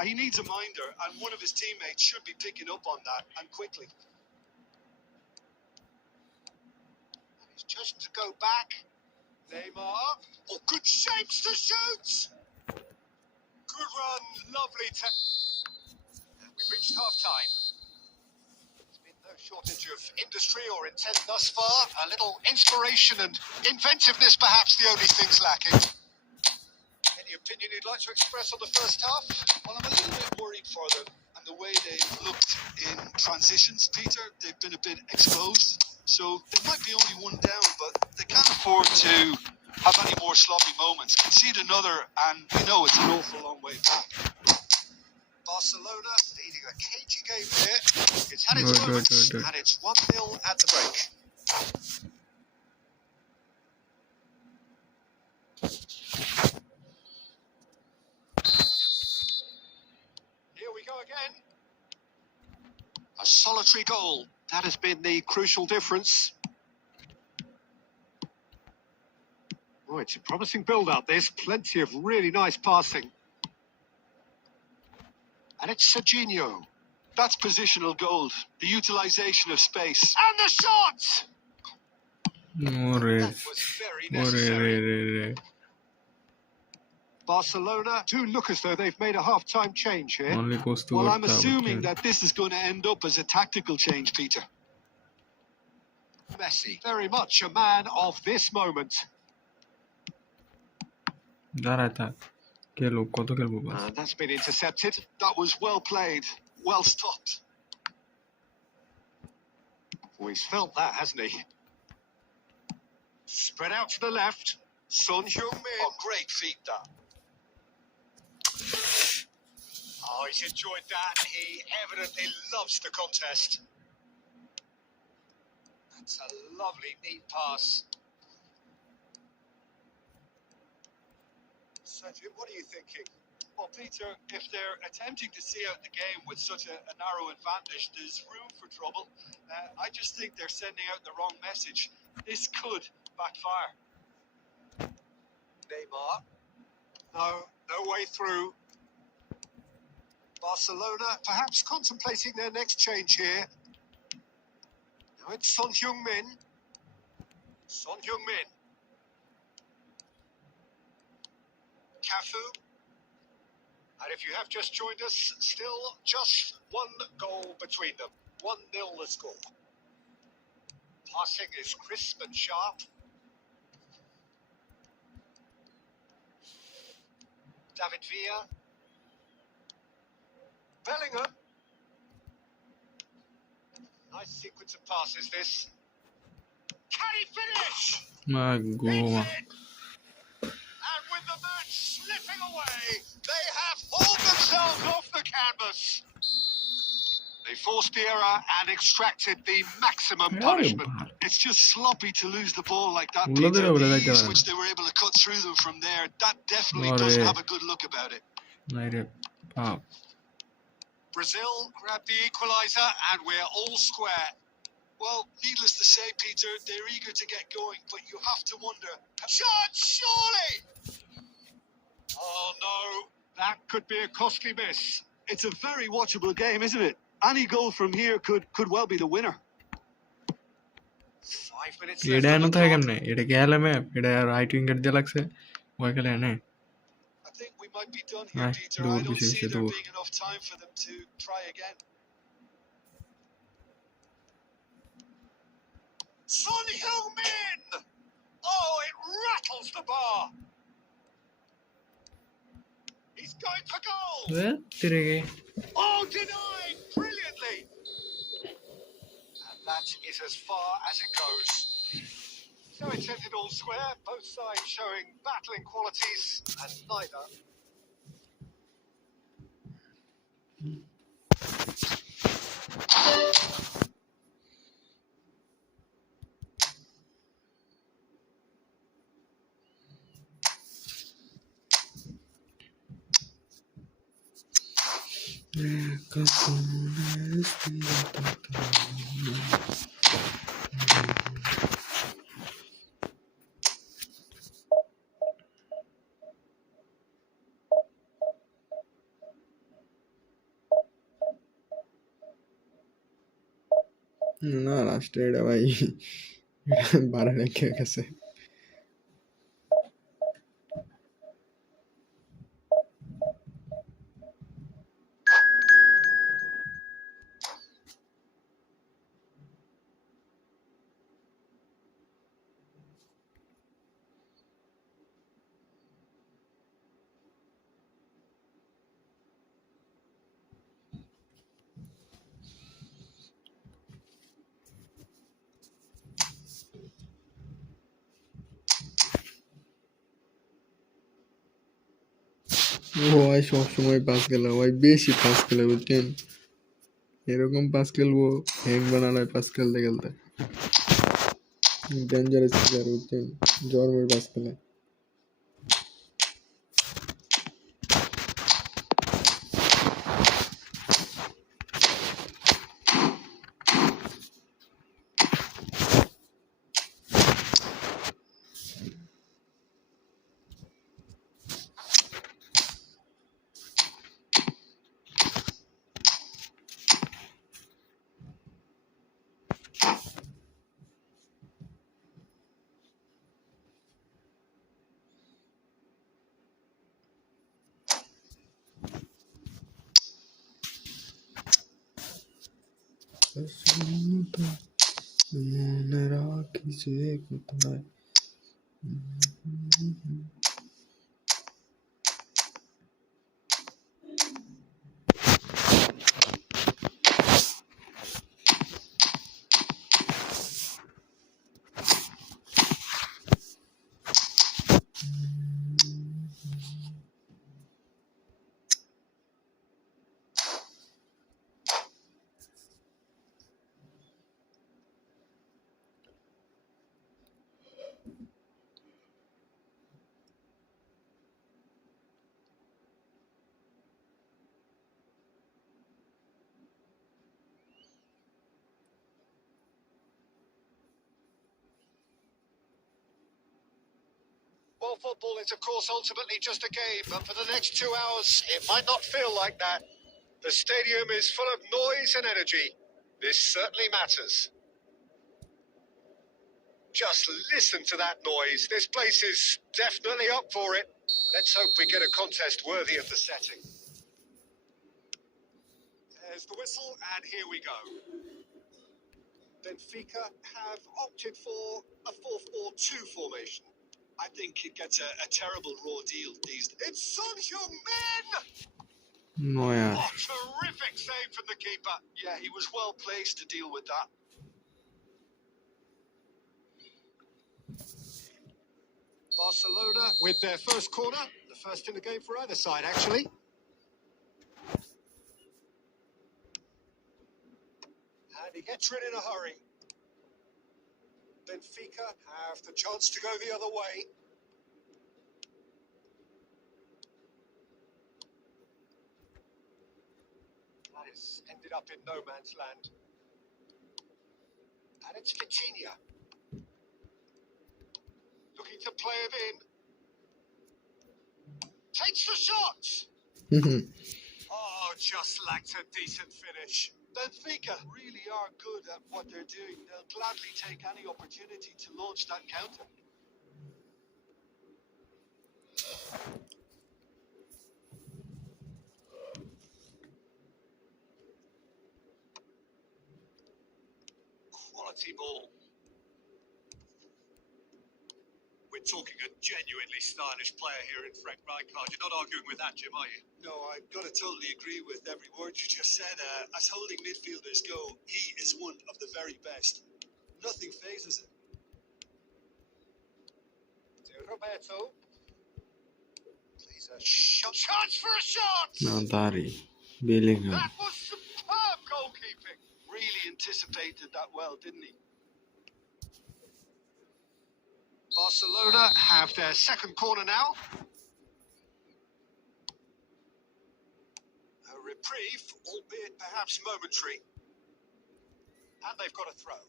He needs a minder, and one of his teammates should be picking up on that, and quickly. He's chosen to go back. Neymar. Oh, good shapes to shoot. Good run, lovely. We've reached half-time. There's been no shortage of industry or intent thus far. A little inspiration and inventiveness, perhaps, the only things lacking. Any opinion you'd like to express on the first half? Well, I'm a little bit worried for them, and the way they've looked in transitions, Peter. They've been a bit exposed, so they might be only one down, but they can't afford to have any more sloppy moments. Concede another, and we know it's an awful long way back. Barcelona leading a cagey game here. It's had its moments, and it's 1-0 at the break. Here we go again. A solitary goal. That has been the crucial difference. Oh, it's a promising build-up. There's plenty of really nice passing. And it's Serginho. That's positional gold, the utilisation of space. And the shot! More. That was very necessary. Barcelona do look as though they've made a half-time change here. Only goes to Well, I'm assuming that this is going to end up as a tactical change, Peter. Messi, very much a man of this moment. দাঁড়ায় থাক খেলবো কত খেলবো বাস And that's been intercepted. That was well played, well stopped. Oh, he's felt that, hasn't he? Spread out to the left. Son Heung-min. Oh, great feat, that. Oh, he's enjoyed that. He evidently loves the contest. That's a lovely, neat pass. Sergio, what are you thinking? Well, Peter, if they're attempting to see out the game with such a narrow advantage, there's room for trouble. I just think they're sending out the wrong message. This could backfire. Neymar. No way through. Barcelona perhaps contemplating their next change here. Now it's Son Heung-min. Son Heung-min. Cafu. And if you have just joined us, still just one goal between them. 1-0 the score. Passing is crisp and sharp. David Villa. Bellingham. Nice sequence of passes, this. Can he finish? মা গো And with the slipping away. They have hauled themselves off the canvas. They forced the error and extracted the maximum punishment. It's just sloppy to lose the ball like that, Peter. The ease which they were able to cut through them from there, that definitely doesn't have a good look about it. Brazil grabbed the equaliser and we're all square. Well, needless to say, Peter, they're eager to get going, but you have to wonder, shot, surely! Oh no, that could be a costly miss. It's a very watchable game, isn't it? Any goal from here could well be the winner. 5 minutes left on the clock. right wing I think we might be done here, Peter. I don't see there being enough time for them to try again. Son Heung-min! Oh, it rattles the bar. He's going for goal. Oh, denied brilliantly. And that is as far as it goes. So it's ended all square, both sides showing battling qualities, and neither. না লাস্টে এটা ভাই বারে রেখে গেছে ভাই সবসময় pass খেলা ভাই বেশি পাস খেলে বুঝছেন এরকম পাস খেলবো হ্যাং বানালায় পাস খেলতে খেলতে ডেঞ্জারাস প্লেয়ার বুঝছেন জর্মের পাস খেলে মনে রাখি যে কোথায় Well, football is, of course, ultimately just a game, but for the next 2 hours, it might not feel like that. The stadium is full of noise and energy. This certainly matters. Just listen to that noise. This place is definitely up for it. Let's hope we get a contest worthy of the setting. There's the whistle, and here we go. Benfica have opted for a 4-4-2 formation. I think it gets a terrible raw deal these days. It's Son Heung-min! নয়া Oh, terrific save from the keeper. Yeah, he was well placed to deal with that. Barcelona with their first corner. The The first in the game for either side, actually. And he gets rid in a hurry. Benfica have the chance to go the other way. That has ended up in no man's land. And it's Vitinha. Looking to play him in. Takes the shot! Oh, just lacked a decent finish. Benfica really are good at what they're doing. They'll gladly take any opportunity to launch that counter. Quality ball. We're talking a genuinely stylish player here in Frank Rijkaard. You're not arguing with that, Jim, are you? No, I've got to totally agree with every word you just said. As holding midfielders go, he is one of the very best. Nothing phases him. Roberto. Plays a shot. Chance for a shot! Nandari. Bellingham. That was superb goalkeeping. Really anticipated that well, didn't he? Barcelona have their second corner now. A reprieve, albeit perhaps momentary. And they've got a throw.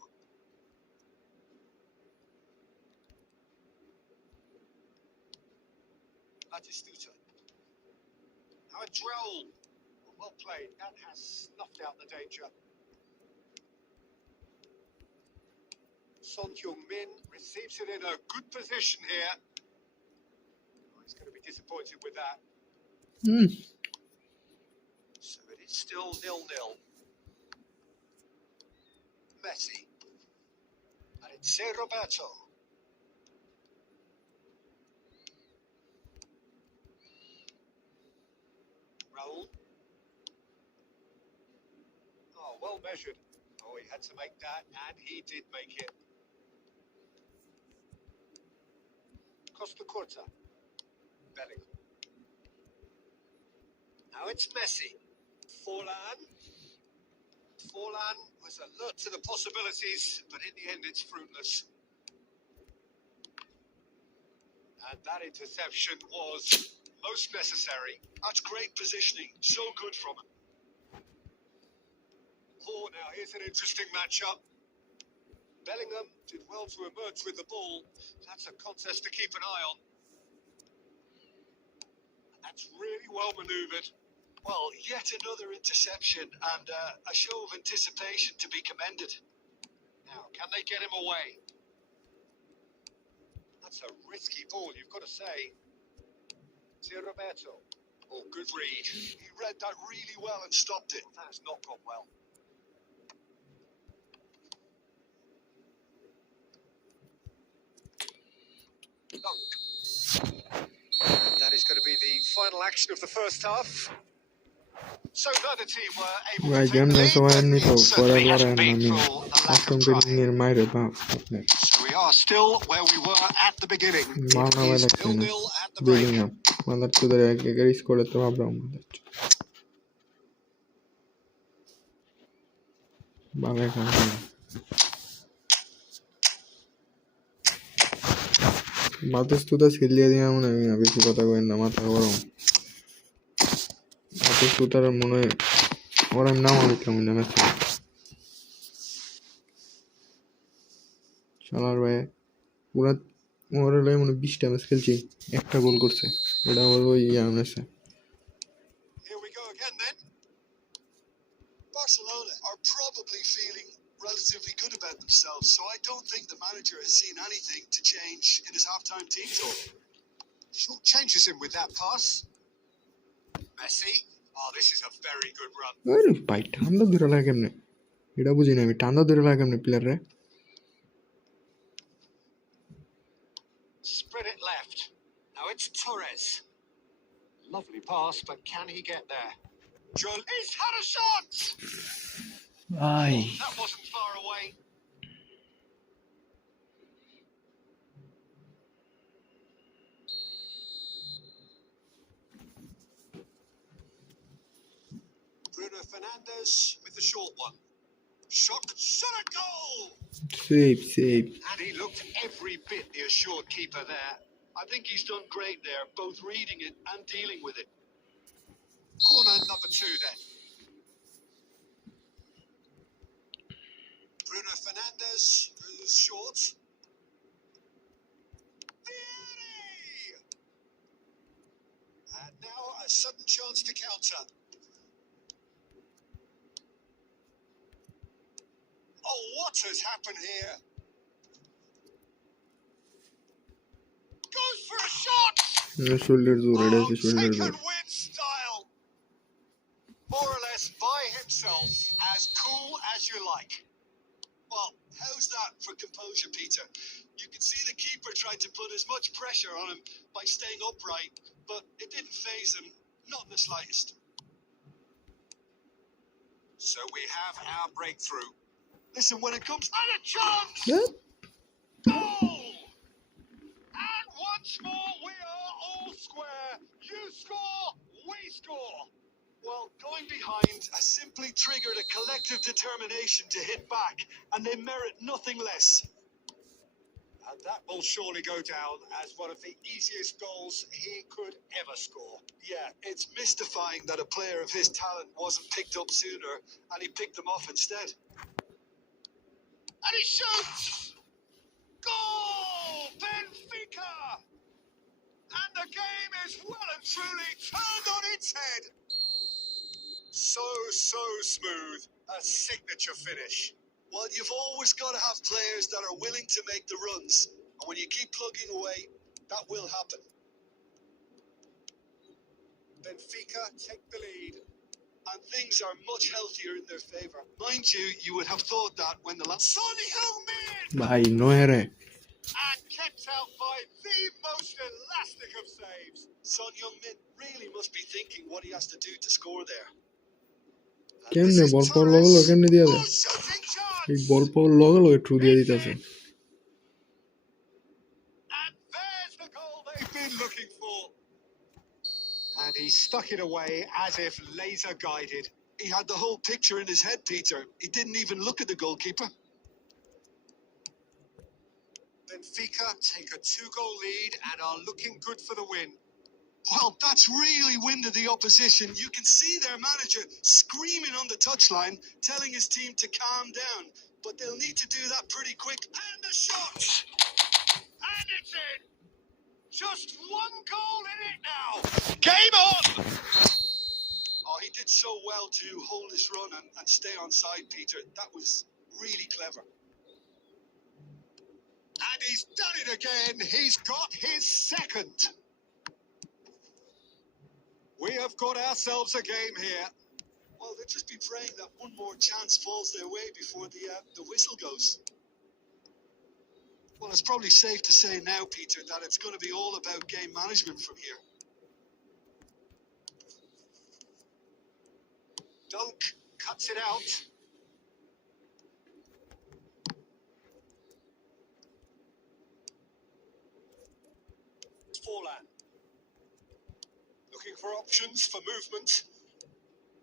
Batistuta. Now a drill. Well played. That has snuffed out the danger. Son Heung-min receives it in a good position here. Oh, he's going to be disappointed with that. So it is still 0-0. Messi. And it's Roberto. Raul. Oh, well measured. Oh, he had to make that, and he did make it. Costa Curta. Bellingham. Now it's Messi. Forlan. Forlan was alert to the possibilities, but in the end it's fruitless. And that interception was most necessary. That's great positioning. So good from him. Oh, now here's an interesting matchup. Bellingham did well to emerge with the ball. That's a contest to keep an eye on. That's really well manoeuvred. Well, yet another interception and a show of anticipation to be commended. Now, can they get him away? That's a risky ball, you've got to say. Roberto. Oh, good read. He read that really well and stopped it. That has not gone well. That is going to be the final action of the first half. So neither team were able to ভাই take game the না lead, সবাই but এমনি তো it পরে certainly পরে hasn't been আমি for the lack after of building trying. এর মাইরে বাপ আপনার So we are still where we were at the beginning. Mawna It ভাই is লাগছে না 0-0 at the break. বেলিংহাম মাদার চোদের এক একের স্কোরে তো ভাবলাম বাবা এখানে বাতিস্তুতা ছেলিয়ে দিয়ে মনে হয় বেশি কথা কই না মাথা গরম বাতিস্তুতার মনে হয় ওরা নাম আমি কেমন না ম্যাচ শালার ভাই পুরা ওরা লাই মনে 20টা ম্যাচ খেলছি একটা গোল করছে এটা ওর ওই আছে Here we go again then. Barcelona are probably feeling relatively good about themselves, so I don't think the manager has seen anything to change in his half-time team talk. Short changes him with that pass. Messi. Oh, this is a very good run. আরে ভাই ঠান্ডা ধরে লাগে কেমনে এটা বুঝি না আমি ঠান্ডা ধরে লাগে কেমনে প্লেয়াররে Spread it left. Now it's Torres. Lovely pass, but can he get there? He's had a shot! ভাই That wasn't far away. Fernandes with the short one. Shot a goal! Save. And he looked every bit the assured keeper there. I think he's done great there, both reading it and dealing with it. Corner number 2 then. Bruno Fernandes goes short. Beauty! And now a sudden chance to counter. Oh, what has happened here? Goes for a shot! Shoulder जोर है Oh, shoulder taken जोर. with style. More or less by himself, as cool as you like. Well, how's that for composure, Peter? You could see the keeper tried to put as much pressure on him by staying upright, but it didn't faze him, not in the slightest. So we have our breakthrough. Listen, when it comes... And a chance! Yep. Goal! And once more we are all square. You score, we score. Well, going behind has simply triggered a collective determination to hit back, and they merit nothing less. And that will surely go down as one of the easiest goals he could ever score. Yeah, it's mystifying that a player of his talent wasn't picked up sooner, and he picked them off instead. And he shoots! Goal! Benfica! And the game is well and truly turned on its head. So smooth. A signature finish. Well, you've always got to have players that are willing to make the runs. And when you keep plugging away, that will happen. Benfica take the lead. And things are much healthier in their favour. Mind you, you would have thought that when the last... Son Heung-min! भाई no है रे. And kept out by the most elastic of saves. Son Heung-min really must be thinking what he has to do to score there. And came this ने is ball पर Torres. लोगो केम ने दिया था. Oh, shooting chance! एक ball पर लोगो through दिया देता से. And there's the goal they've been looking for. And he stuck it away as if laser guided. He had the whole picture in his head, Peter. He didn't even look at the goalkeeper. Benfica take a 2-goal lead and are looking good for the win. Well, that's really winded the opposition. You can see their manager screaming on the touchline, telling his team to calm down. But they'll need to do that pretty quick. And a shot! And it's in! Just 1 goal in it now! Game on! Oh, he did so well to hold his run and stay on side, Peter. That was really clever. And he's done it again. He's got his second. We have got ourselves a game here. Well, they'll just be praying that one more chance falls their way before the whistle goes. Well, it's probably safe to say now, Peter, that it's going to be all about game management from here. Dunk cuts it out. Forlan. Looking for options for movement.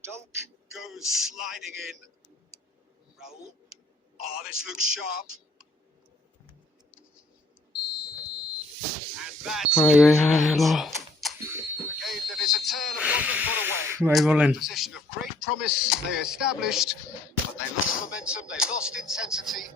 Dunk goes sliding in. Raul. Oh, this looks sharp. And that's Hi, hello. a game that is a tale of London put away. Bye, Colin. Position of great promise they established, but they lost momentum, they lost intensity.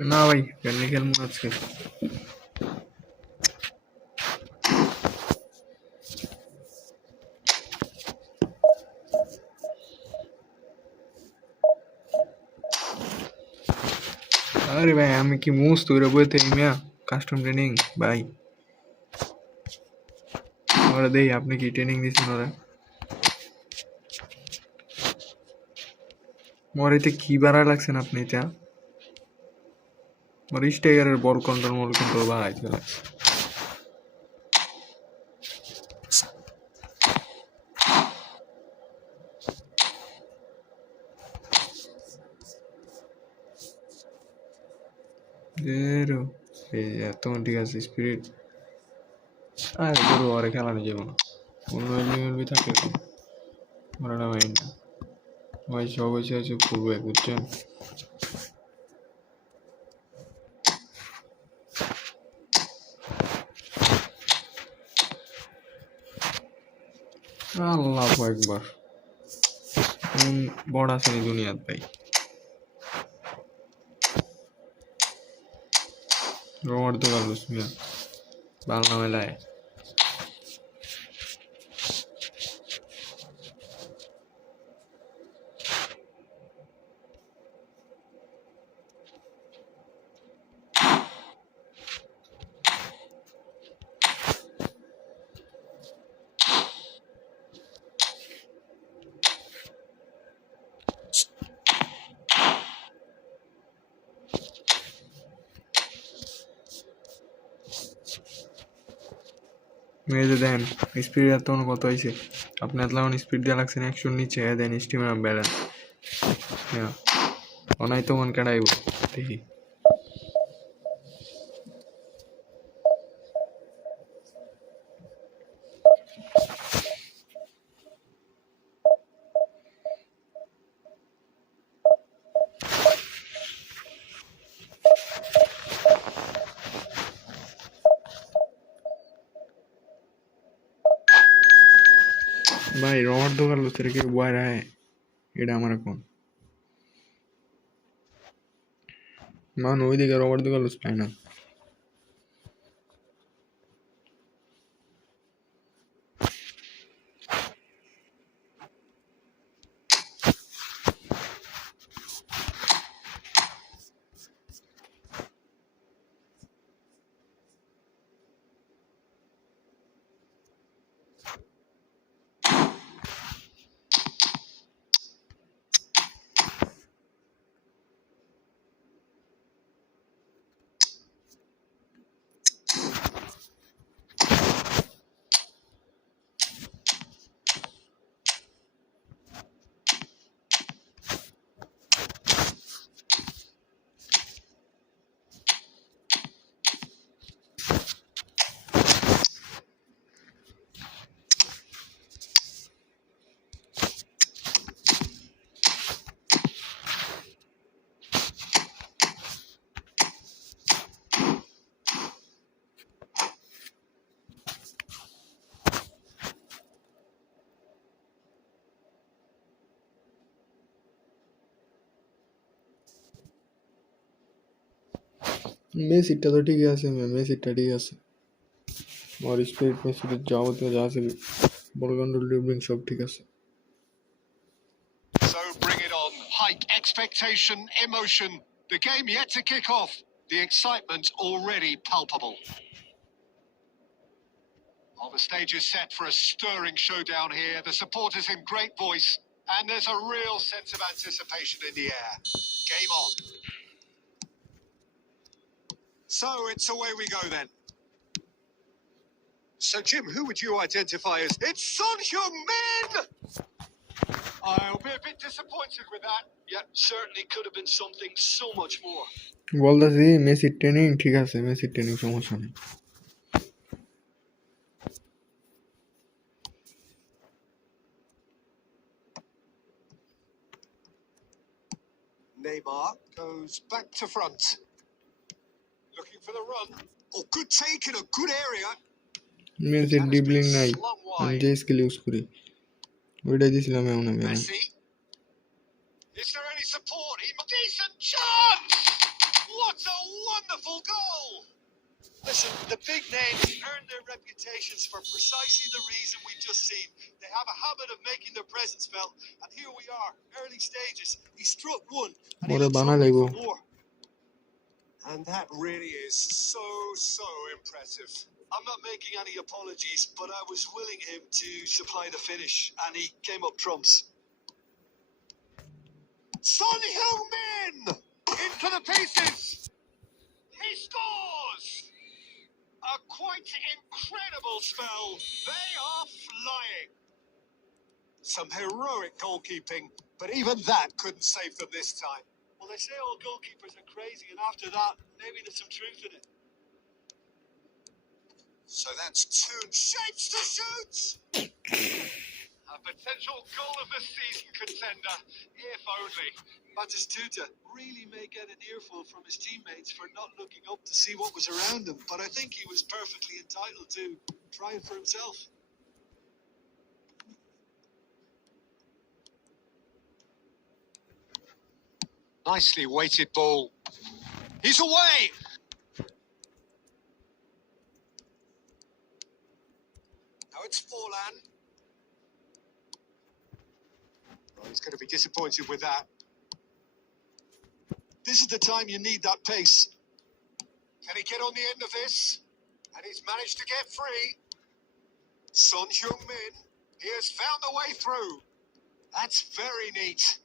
ना भाई करने के लिए आज के अरे भाई हमें की मूस तो रबे थे क्या कस्टम ट्रेनिंग भाई और दे आपने की ट्रेनिंग दी सुनो रे मोरे ते की बारा लगसे ना अपने क्या मोरे स्टेगर बॉल कंट्रोल भाई चला Zero. এই তখন ঠিক আছে স্পিরিট আর গরু আর খেলানো যাবে না অন্য এলবি থাকে তো ওরা মাইন্ড ভাই সব আছে ফুল ব্যাক বুঝছেন আল্লাহু আকবার বড় আছে নি দুনিয়াত ভাই রোমার্তো কার্লোস মিয়া বাংলা মেলায় মেয়েদের দেন স্পিড এত কত হয়েছে আপনি এত স্পিড দিয়ে লাগছেন 100 নিচে দেন স্টিমার ব্যালেন্স হ্যাঁ অনাই তো মন কাটাইব দেখি ভাই রোমার্তো কার্লোস এর কি বয় রায় এটা আমার এখন মান ওইদিকে রোমার্তো কার্লোস পায় না মেসিটা তো ঠিকই আছে মেসিটা ঠিক আছে আর স্পিরিট মেসির যাবতীয় যা আছে বল কন্ট্রোল ড্রিবলিং সব ঠিক আছে So bring it on. Hike, expectation, emotion. The game yet to kick off. The excitement already palpable. Well, the stage is set for a stirring showdown here. The supporters in great voice. And there's a real sense of anticipation in the air. Game on. So it's away we go then. So, Jim, who would you identify as... It's Son Heung-min! I'll be a bit disappointed with that. Yeah, certainly could have been something so much more. বলতেছি মেসির training ঠিক আছে মেসির training সমস্যা নেই Neymar goes back to front. Looking for the run. Oh, good take in a good area. মেসির dribbling নাই আমি যে স্কিল ইউজ করি ওইটাই দিছিলাম এমন আমি Messi. Is there any support? Decent chance! What a wonderful goal! Listen, the big names earn their reputations for precisely the reason we've just seen. They have a habit of making their presence felt, and here we are, early stages. He struck one, and he ওরে looks বানা hungry লাগবো for more. And that really is so impressive. I'm not making any apologies, but I was willing him to supply the finish, and he came up trumps. Son Heung-min! Into the pieces! He scores! A quite incredible spell. They are flying. Some heroic goalkeeping, but even that couldn't save them this time. Well, they say all goalkeepers are crazy, and after that, maybe there's some truth in it. So that's two shapes to shoot. A potential goal of the season contender, if only. Batistuta really may get an earful from his teammates for not looking up to see what was around him, but I think he was perfectly entitled to try it for himself. Nicely weighted ball. He's away! Now it's Forlan. Well, he's going to be disappointed with that. This is the time you need that pace. Can he get on the end of this? And he's managed to get free. Son Heung-min, he has found a way through. That's very neat.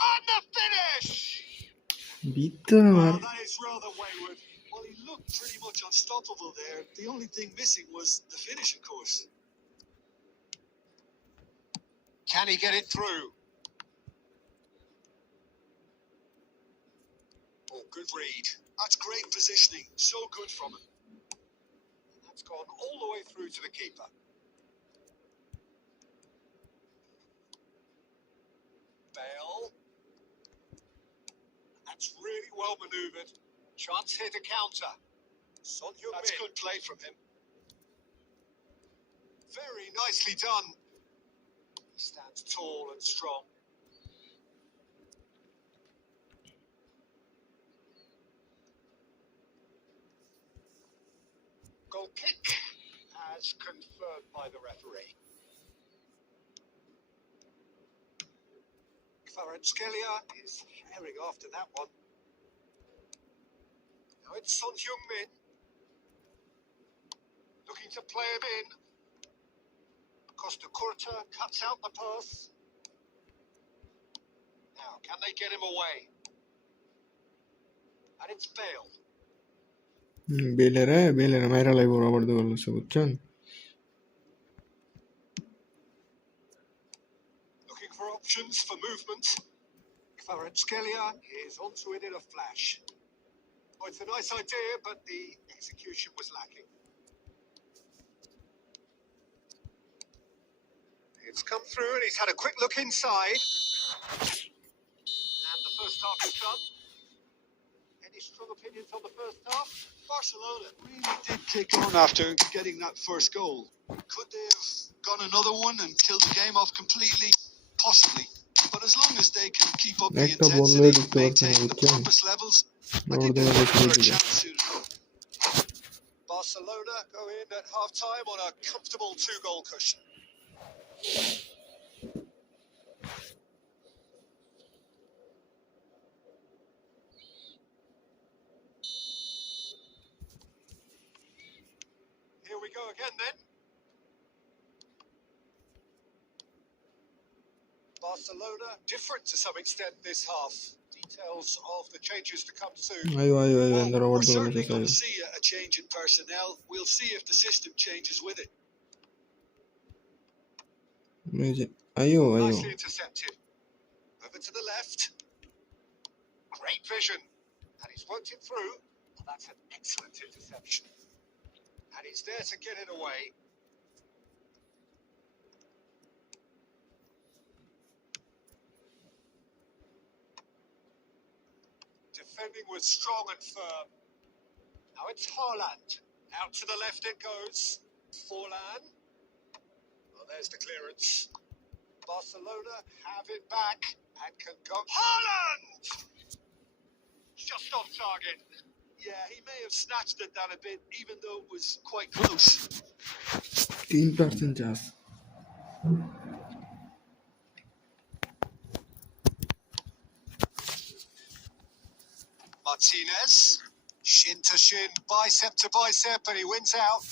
And the finish! Bitti var. Oh, that is rather wayward. Well, he looked pretty much unstoppable there. The only thing missing was the finish, of course. Can he get it through? Oh, good read. That's great positioning. So good from him. That's gone all the way through to the keeper. Bale. That's really well manoeuvred. Chance here to counter. Son Heung-min. That's good play from him. Very nicely done. He stands tall and strong. Goal kick, as confirmed by the referee. Kvaratskhelia is herring after that one. Now it's Son Heung-min. Looking to play him in. Costa Curta cuts out the pass. Now, can they get him away? And it's Bale. বেলেরা মাইরা লাগবো rubber দোকান বুঝছেন Looking for options for movement. Kvaratskhelia is onto it in a flash. Oh, it's a nice idea, but the execution was lacking. It's come through and he's had a quick look inside. And the first half is done. Any strong opinions on the first half? Barcelona really did kick on after getting that first goal. Could they have gone another one and killed the game off completely? Possibly. But as long as they can keep up the একটা বললে intensity, ঢুকতে পারছে না maintain the বুঝছেন purpose levels, I rubber think দোকান they've got a দিকে chance soon enough. Barcelona go in at half-time on a comfortable 2-goal cushion. Here we go again then. Barcelona different to some extent this half. Details of the changes to come soon. ايوه Well, عند رবার we're দোকান certainly শেষ going ايوه to see a change in personnel. We'll see if the system changes with it. ايوه Nicely intercepted. Over to the left. Great vision. And he's worked it through. Well, that's an excellent interception. And he's there to get it away. Defending was strong and firm. Now it's Haaland. Out to the left it goes. Forlan. Well, there's the clearance. Barcelona have it back and can go. Haaland! Just off target. Yeah, he may have snatched at that a bit, even though it was quite close. 3% chance Martinez. Shin to shin, bicep to bicep, and he wins out.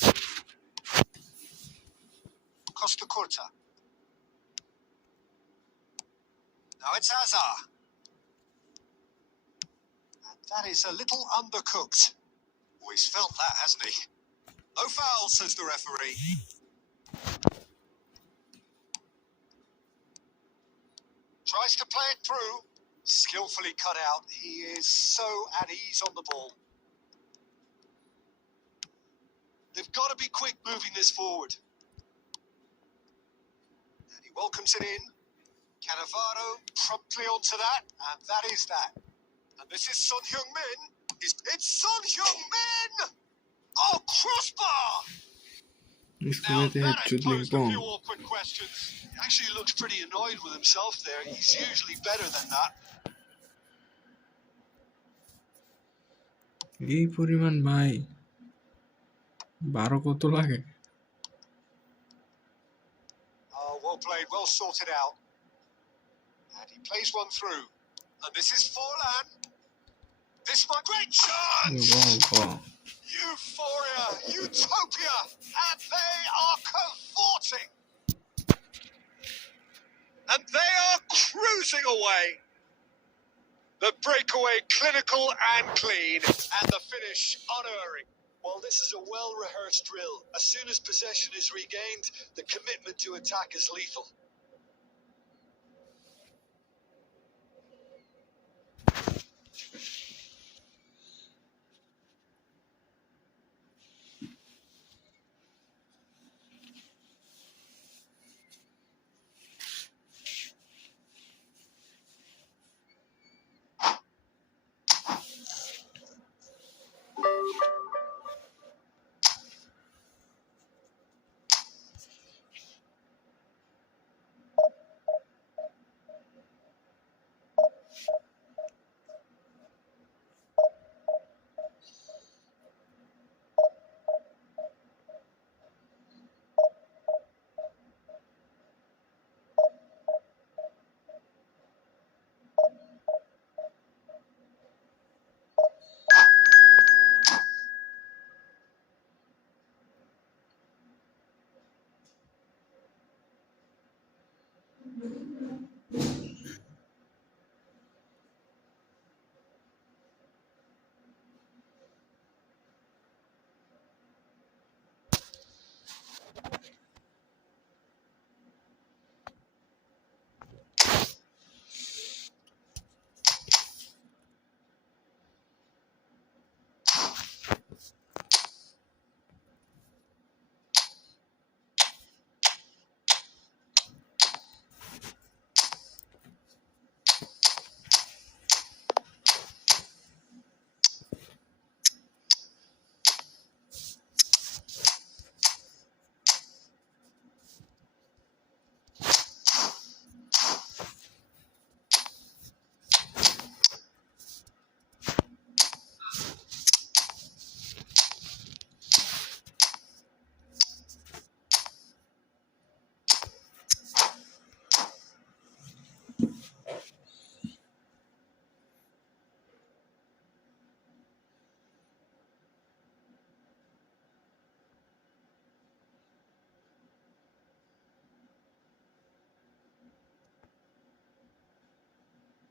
Costa Curta. Now it's Hazard. And that is a little undercooked. Oh, he's felt that, hasn't he? No foul, says the referee. Tries to play it through. Skillfully cut out. He is so at ease on the ball. They've got to be quick moving this forward. And he welcomes it in. Cannavaro promptly onto that, and that is that. And this is Son Heung-min. It's Son Heung-min! Oh, crossbar! इसको Now कहते हैं that has चुद posed a लिंगपोंग. few awkward questions. He actually looks pretty annoyed with himself there. He's usually better than that. এই পরিমাণ ভাই 12 কত লাগে? Oh, well played, well sorted out. And he plays one through. And this is Forlan. This might great chance! Wow. Euphoria, utopia, and they are cavorting. And they are cruising away. The breakaway clinical and clean, and the finish unerring. Well, this is a well-rehearsed drill. As soon as possession is regained, the commitment to attack is lethal.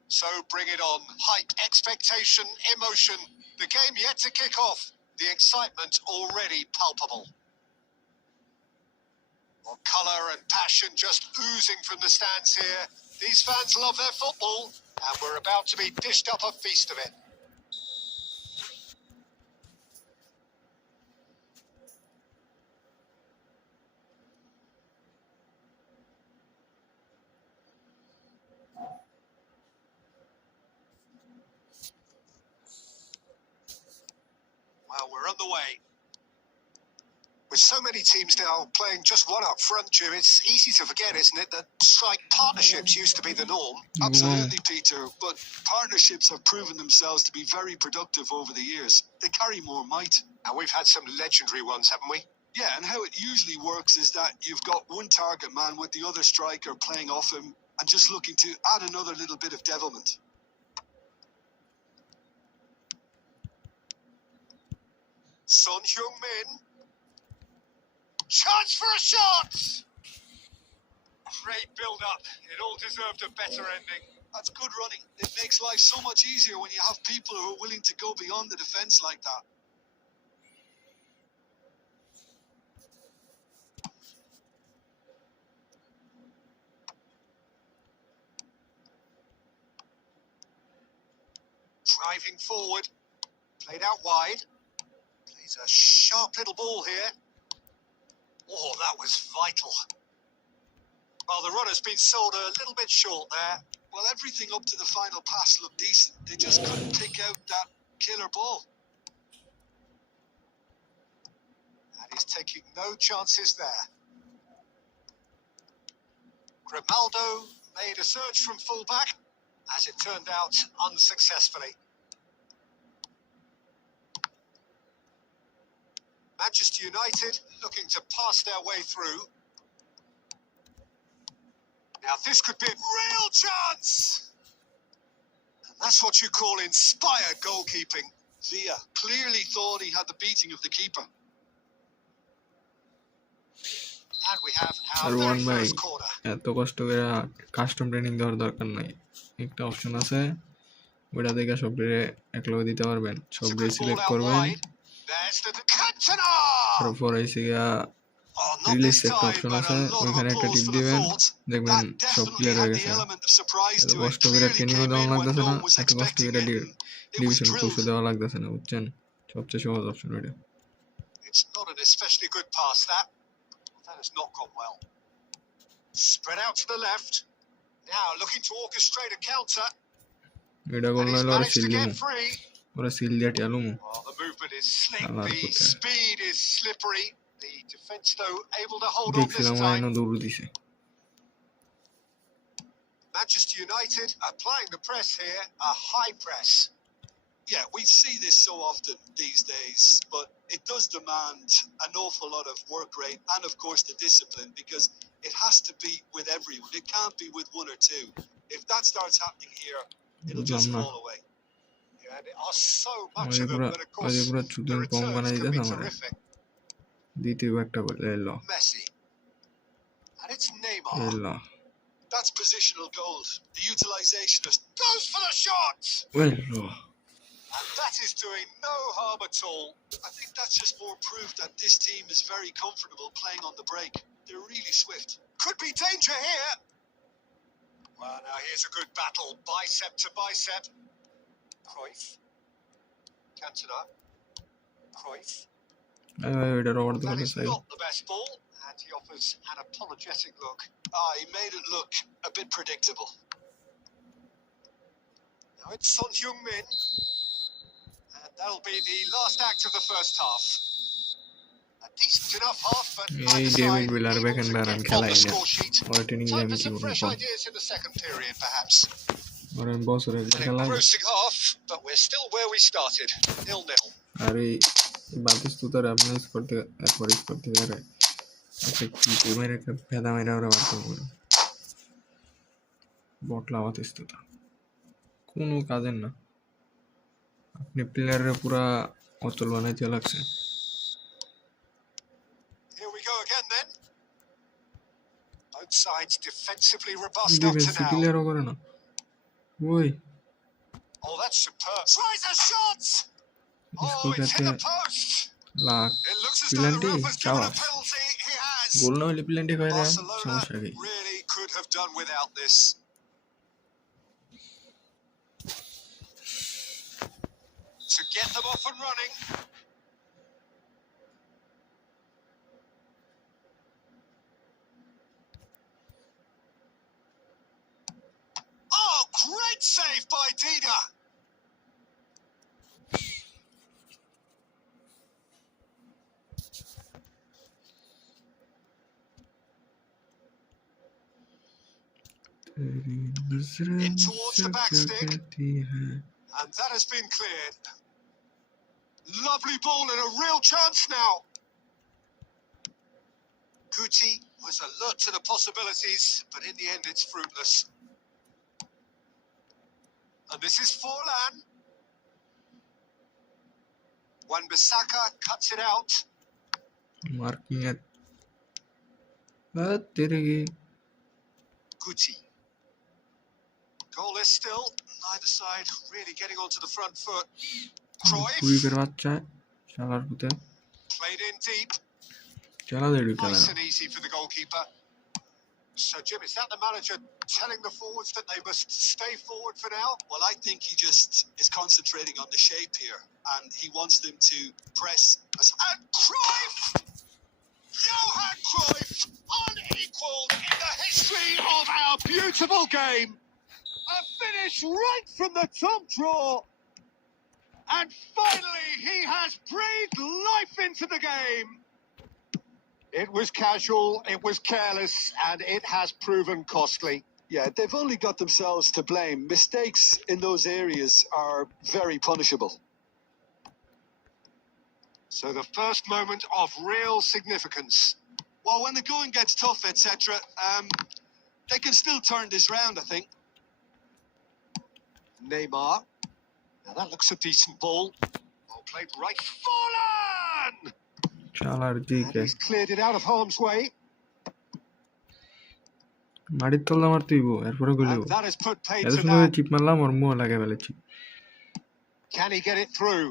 So bring it on. Hype, expectation, emotion. The game yet to kick off. The excitement already palpable. Well, colour and passion just oozing from the stands here. These fans love their football, and we're about to be dished up a feast of it. Well, we're on the way. With so many teams now playing just one up front, Jim, it's easy to forget, isn't it, that strike partnerships used to be the norm. Absolutely, Peter, but partnerships have proven themselves to be very productive over the years. They carry more might. And we've had some legendary ones, haven't we? Yeah, and how it usually works is that you've got one target man with the other striker playing off him and just looking to add another little bit of devilment. Son Heung-min. Chance for a shot! Great build-up. It all deserved a better ending. That's good running. It makes life so much easier when you have people who are willing to go beyond the defence like that. driving forward, played out wide. Plays a sharp little ball here. Oh, that was vital. Well, the runner's been sold a little bit short there. Well, everything up to the final pass looked decent. They just couldn't pick out that killer ball. And he's taking no chances there. Grimaldo made a search from fullback, as it turned out unsuccessfully. Manchester United looking to pass their way through. Now this could be a real chance! And that's what you call inspired goalkeeping. Villa clearly thought he had the beating of the keeper. And we have our Everyone very ভাই first corner. এত কষ্ট করে custom training দেওয়ার দরকার নাই, একটা option আছে ওটা দেখে সবগুলো একলগে দিতে পারবেন, It's a সবগুলো good ball সিলেক্ট out করবেন, wide. There's the Cantona! তারপর এসে গিয়া Oh, not রিলিজ this একটা time, অপশন but আছে, a lot of ওইখানে একটা applause টিপ for the দিবেন, thought. দেখবেন That সব definitely ক্লিয়ার হয়ে had the গেছে। element of surprise এত to it. কষ্ট করে Clearly ট্রেনিংও came দেওয়া in when লাগতেছে no না, one was এত কষ্ট expecting করে it. and It was division পুষে drilled. দেওয়া লাগতেছে না, বুঝছেন? সবচেয়ে সহজ অপশন ওইটা। It's not an especially good pass, that. That has not gone well. Spread out to the left. Now looking to orchestrate a counter. এটা And করলে he's হলো ওরা managed সিল to দিমু, get free. ওরা seal দিয়ে টিয়ালুমু। Well, the movement is slick, Alar the putte. speed is slippery. The defence, though, able to hold on this দেখছিলাম time. আইনো দৌড় দিছে। Manchester United applying the press here, a high press. Yeah, we see this so often these days, but it does demand an awful lot of work rate and, of course, the discipline, because it has to be with everyone. It can't be with one or two. If that starts happening here, it'll just বুঝলাম না, fall away. Yeah, there are so much ওই of them, পুরা but of ওই course পুরা the চুদিং com returns বানাই can দিতেছে be আমারে, terrific. দ্বিতীয় একটা করে এলো Messi. And it's Neymar. এলো That's positional gold. The utilisation of Goes for the shot! এলো। And that is doing no harm at all. I think that's just more proof that this team is very comfortable playing on the break. They're really swift. Could be danger here. Well, now here's a good battle, bicep to bicep. Cruyff. Cantona. Cruyff. ভাই ওইটা rubber That দোকানে is চাই। not the best ball, and he offers an apologetic look. He made it look a bit predictable. Now it's Son Heung-min, and that'll be the last act of the first half. A decent enough half, but এই neither David side বিলার able bacon to বার আমি get on খেলাই the না, score sheet. ওরা training Time আমি for কি some করবো fresh কোন, ideas in the second period, perhaps. ওরা আমি বছরে An খেলাই। engrossing half, but we're still where we started, 0-0. আর এই বাতিস্তুতারে আপনি করতে একবার করতে পারে, আচ্ছা কি টিমের একটা ভেদা মেরা ওরা বার করবো বটলা বাতিস্তুতা কোনো কাজের না, আপনি প্লেয়ারে পুরা অচল বানাইতে লাগছে। Here we go again then. Both sides defensively robust up defence to now. ক্লিয়ারও করে না, ওই Oh, that's superb. Tries a shot! इसको Oh, it's hit कहते the post. Lakh It looks as though the plenty ref has given a চাওয়াস, penalty. He has. গোল না হলে plenty খাই দেয় Barcelona সমস্যা কি? really could have done without this. To get them off and running. Oh, great save by Dida. In towards the back stick. And that has been cleared. Lovely ball and a real chance now. Guti was alert to the possibilities, but in the end it's fruitless. And this is Forlan. Wan-Bissaka cuts it out. Marking है तेरे की Guti. Goalless still. Neither side really getting onto the front foot. पूरी Cruyff करवाचा है शालार पुते played in deep. चला दे Nice and easy for the goalkeeper. So, Jim, is that the manager telling the forwards that they must stay forward for now? Well, I think he just is concentrating on the shape here, and he wants them to press. And Cruyff! Johan Cruyff, unequalled in the history of our beautiful game. A finish right from the top draw. And finally, he has breathed life into the game. It was casual, it was careless, and it has proven costly. Yeah, they've only got themselves to blame. Mistakes in those areas are very punishable. So the first moment of real significance. Well, when the going gets tough, etc., they can still turn this round, I think. Neymar. Now that looks a decent ball. Well played right. Fallen! Chalar And ठीक है he's cleared it out of harm's way. মাটির তলা মারতে হইব এরপরে গলেও And that has put paid এত to সুন্দর that. চিপ মারলাম ওর মুখ লাগে ফেলেছি Can he get it through?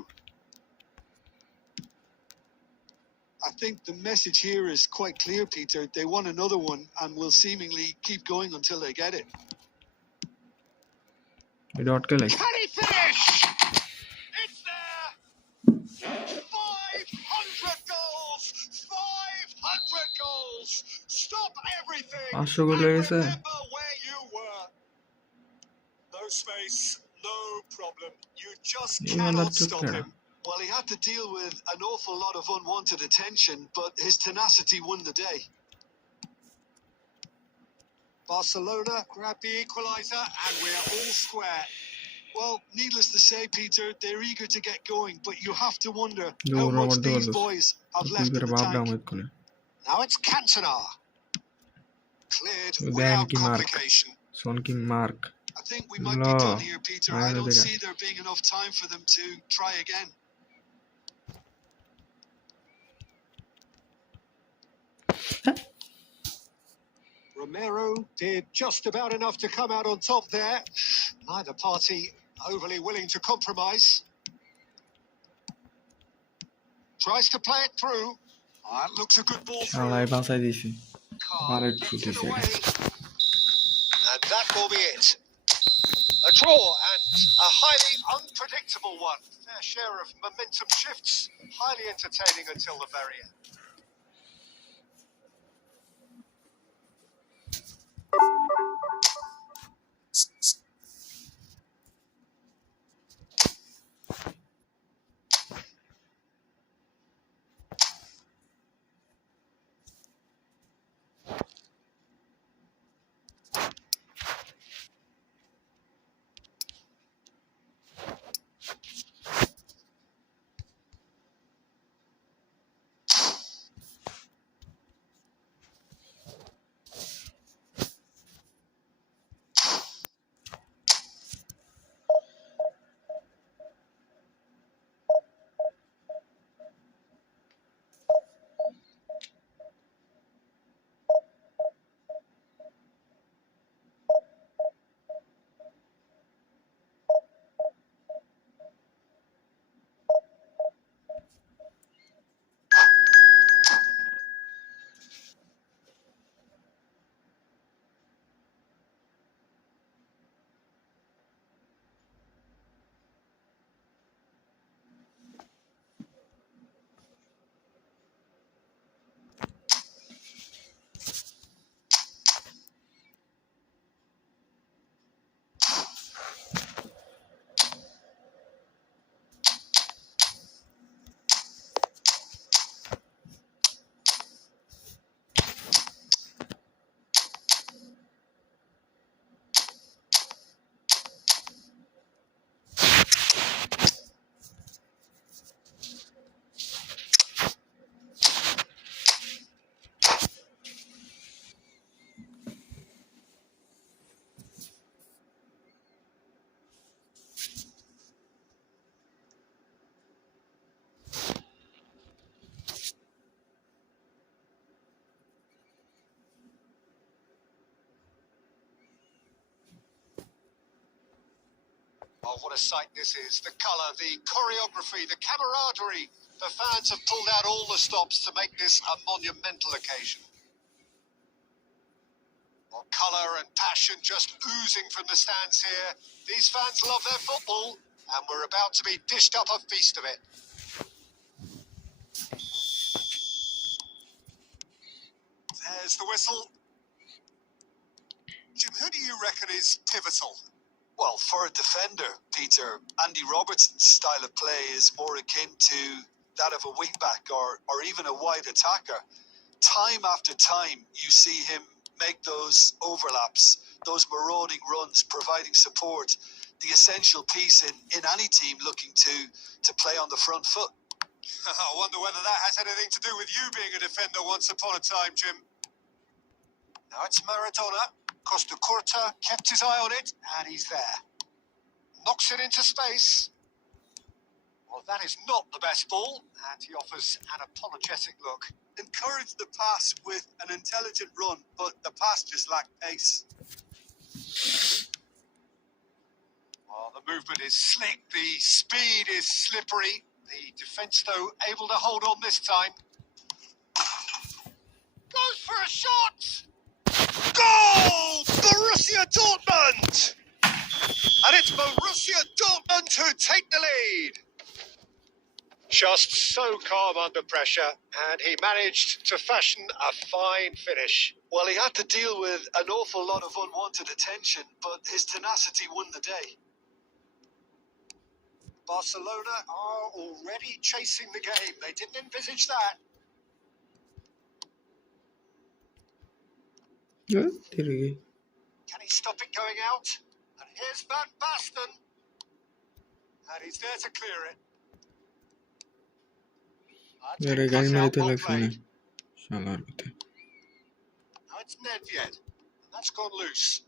I think the message here is quite clear, Peter. They want another one and will seemingly keep going until they get it. এটা আটকে লাগছে Can he finish? It's there! 500 goals! 500 goals! Stop everything! 500 goal And হয়ে গেছে remember where you were. No space, no problem. You just এই মালার cannot চোখ stop কেডা him. Well, he had to deal with an awful lot of unwanted attention, but his tenacity won the day. Barcelona grab the equaliser and we're all square. Well, needless to say, Peter, they're eager to get going, but you have to wonder how দৌড় much আমার these দৌড় boys have তুই left in করে the বাপ tank. Down করে Now it's Cantona. Cleared then without কি mark complication. Soon কি mark I think we might ল be done here, Peter. I আয়না don't দেখা see there being enough time for them to try again. Romero did just about enough to come out on top there. Neither party overly willing to compromise. Tries to play it through. It looks a good ball through. শালাই বাঁচাই দিছি Can't আরে get ছুটি it সেটা away. And that will be it. A draw and a highly unpredictable one. Fair share of momentum shifts. Highly entertaining until the very end. Oh, what a sight this is. The colour, the choreography, the camaraderie. The fans have pulled out all the stops to make this a monumental occasion. Well, colour and passion just oozing from the stands here. These fans love their football, and we're about to be dished up a feast of it. There's the whistle. Jim, who do you reckon is pivotal? Well, for a defender, Peter, Andy Robertson's style of play is more akin to that of a wing-back or even a wide attacker. Time after time, you see him make those overlaps, those marauding runs, providing support, the essential piece in any team looking to play on the front foot. I wonder whether that has anything to do with you being a defender once upon a time, Jim. Now it's Maradona. Costa Curta kept his eye on it, and he's there. Knocks it into space. Well, that is not the best ball, and he offers an apologetic look. Encouraged the pass with an intelligent run, but the pass just lacked pace. Well, the movement is slick, the speed is slippery. The defence, though, able to hold on this time. Goes for a shot! Goal! Borussia Dortmund! And it's Borussia Dortmund who take the lead. Just so calm under pressure, and he managed to fashion a fine finish. Well, he had to deal with an awful lot of unwanted attention, but his tenacity won the day. Barcelona are already chasing the game. They didn't envisage that. Can he stop it going out? And here's Van Basten. And he's there to clear it. अरे गाड़ी मारी तो लगता है शालार होते Now it's Nedved. That's gone loose.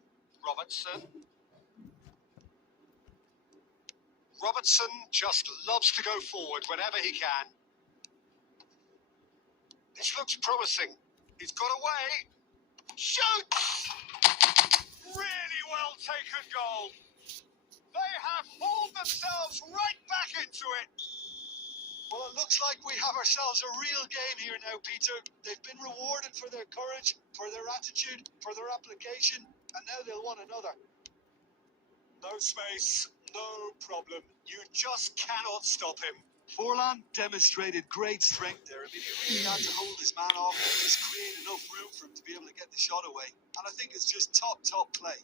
Robertson just loves to go forward whenever he can. This looks promising. He's got away. Shoots! Really well taken goal. They have hauled themselves right back into it. Well, it looks like we have ourselves a real game here now, Peter. They've been rewarded for their courage, for their attitude, for their application, and now they'll want another. No space, no problem. You just cannot stop him. Forlan demonstrated great strength there. I mean, he really had to hold his man off and just create enough room for him to be able to get the shot away. And I think it's just top play.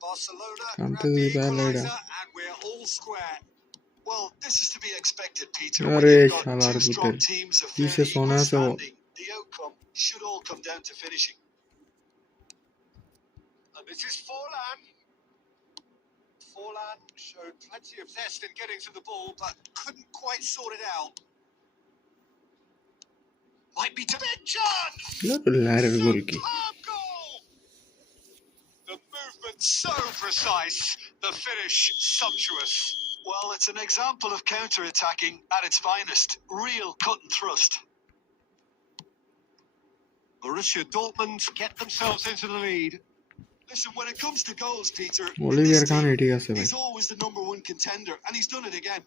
Barcelona Come grab to the the ball later. equaliser, and we're all square. Well, this is to be expected, Peter. अरे When you've got शालार two strong पुत्र teams of पीछे fairly सोना equal से वो standing, the outcome should all come down to finishing. And this is Forlan. Forlan showed plenty of zest in getting to the ball, but couldn't quite sort it out. Might be to big chance. लारे गोल की Superb goal. The movement so precise, the finish sumptuous. Well, it's an example of counter-attacking at its finest. Real cut and thrust. Borussia Dortmund get themselves into the lead. Listen, when it comes to goals, Peter, in Olivier this Khan team, eighty का से भाई he's always the number one contender, and he's done it again.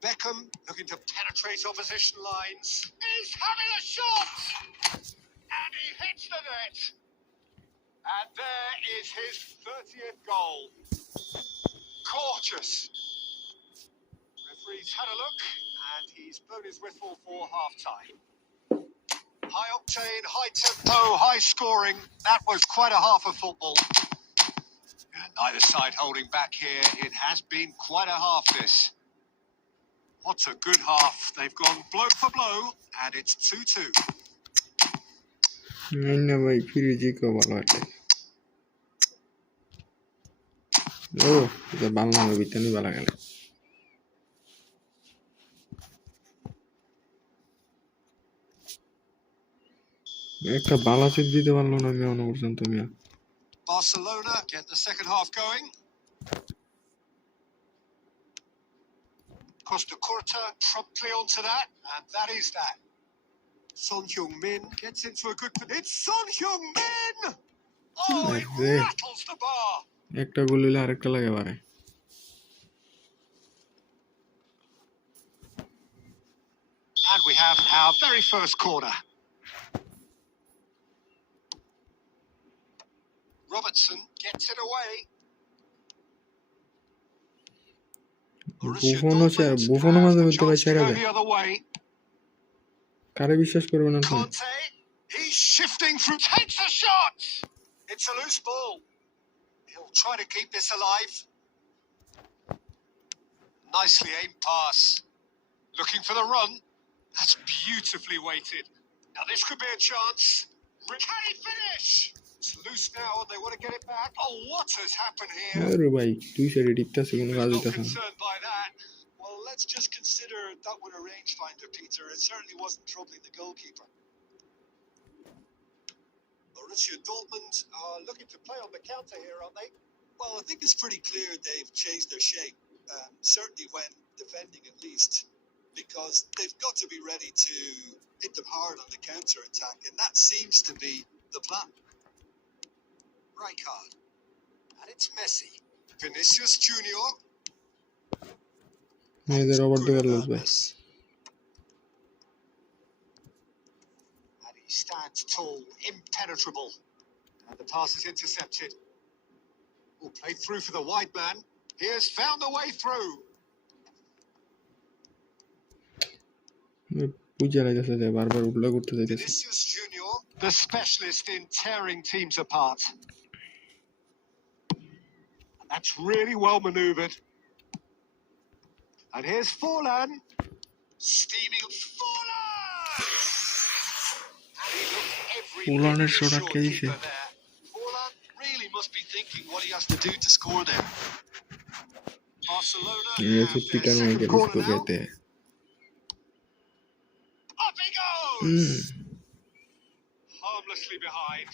Beckham looking to penetrate opposition lines. He's having a shot! And he hits the net. And there is his 30th goal. Gorgeous. Referee's had a look, and he's blown his whistle for half-time. High octane, high tempo, high scoring. That was quite a half of football. Neither side holding back here. It has been quite a half, this. What a good half. They've gone blow for blow, and it's 2-2. नहीं भाई फिर जी को बाल वाटे ओ इधर बाल ना में बीते नहीं बाला गले एक का बाला से जीते वालों ना मैं उन्हें उड़सन तो मिया Barcelona get the second half going. Costa Curta promptly onto that, and that is that. Son Heung-min gets into a good... It's Son Heung-min! Oh, it अरे rattles the bar. एक टा गोली ला एक टा लगे बारे And we have our very first corner. Robertson gets it away. Borussia বুফনও মাঝে Dortmund মধ্যে ভাই chance to ছেড়ে go দেয় the other way. কারে বিশ্বাস করবেন আপনি Conte, he's shifting through, takes a shot. It's a loose ball. He'll try to keep this alive. Nicely aimed pass. Looking for the run. That's beautifully weighted. Now this could be a chance. Can he finish? It's loose now and they want to get it back. Oh, what has happened here? আরে ভাই তুই সাইডে টিপতাছে কোনো কাজ Not হইতাছে না concerned by that. Well, let's just consider that with a rangefinder, Peter. It certainly wasn't troubling the goalkeeper. Borussia Dortmund are looking to play on the counter here, aren't they? Well, I think it's pretty clear they've changed their shape, certainly when defending at least, because they've got to be ready to hit them hard on the counter attack, and that seems to be the plan. Rijkaard. And it's Messi. Vinicius Junior. মেয়েদের Roberto Carlos ভাই And he stands tall, impenetrable. And the pass is intercepted. Oh, played through for the wide man. He has found the way through. বুঝা লাগাছে যে বারবার উল্টা করতে যাইতেছে Vinicius Junior, the specialist in tearing teams apart. And that's really well manoeuvred. And here's Forlan. Steaming Forlan! And he looked every Forlan's bit shot the at Casey. shortkeeper there. Forlan really must be thinking what he has to do to score there. Barcelona ये have से their Peter second Michael corner इसको now. कहते हैं Up he goes! Harmlessly behind.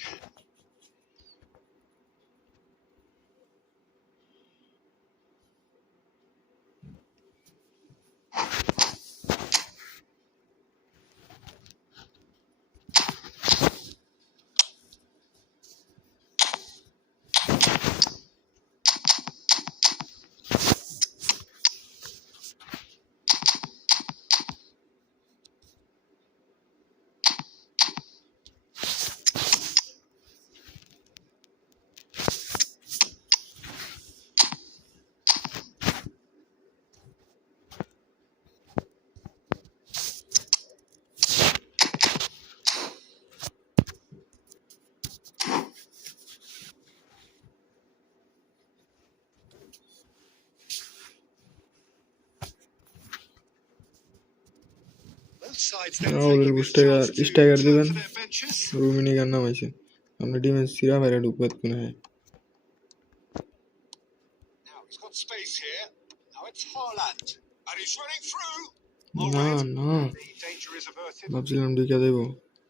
Both sides then ওদের taking this স্টাইগার chance to স্টাইগার turn দিবেন to their benches. রুমিনি গান নামাইছে আমরা ডিমের সিরা বাইরে ঢুকবে কোনে Now he's got space here. Now it's Haaland. And he's running through. না Already না the danger is averted. ভাবছিলাম ঢুকে দেবো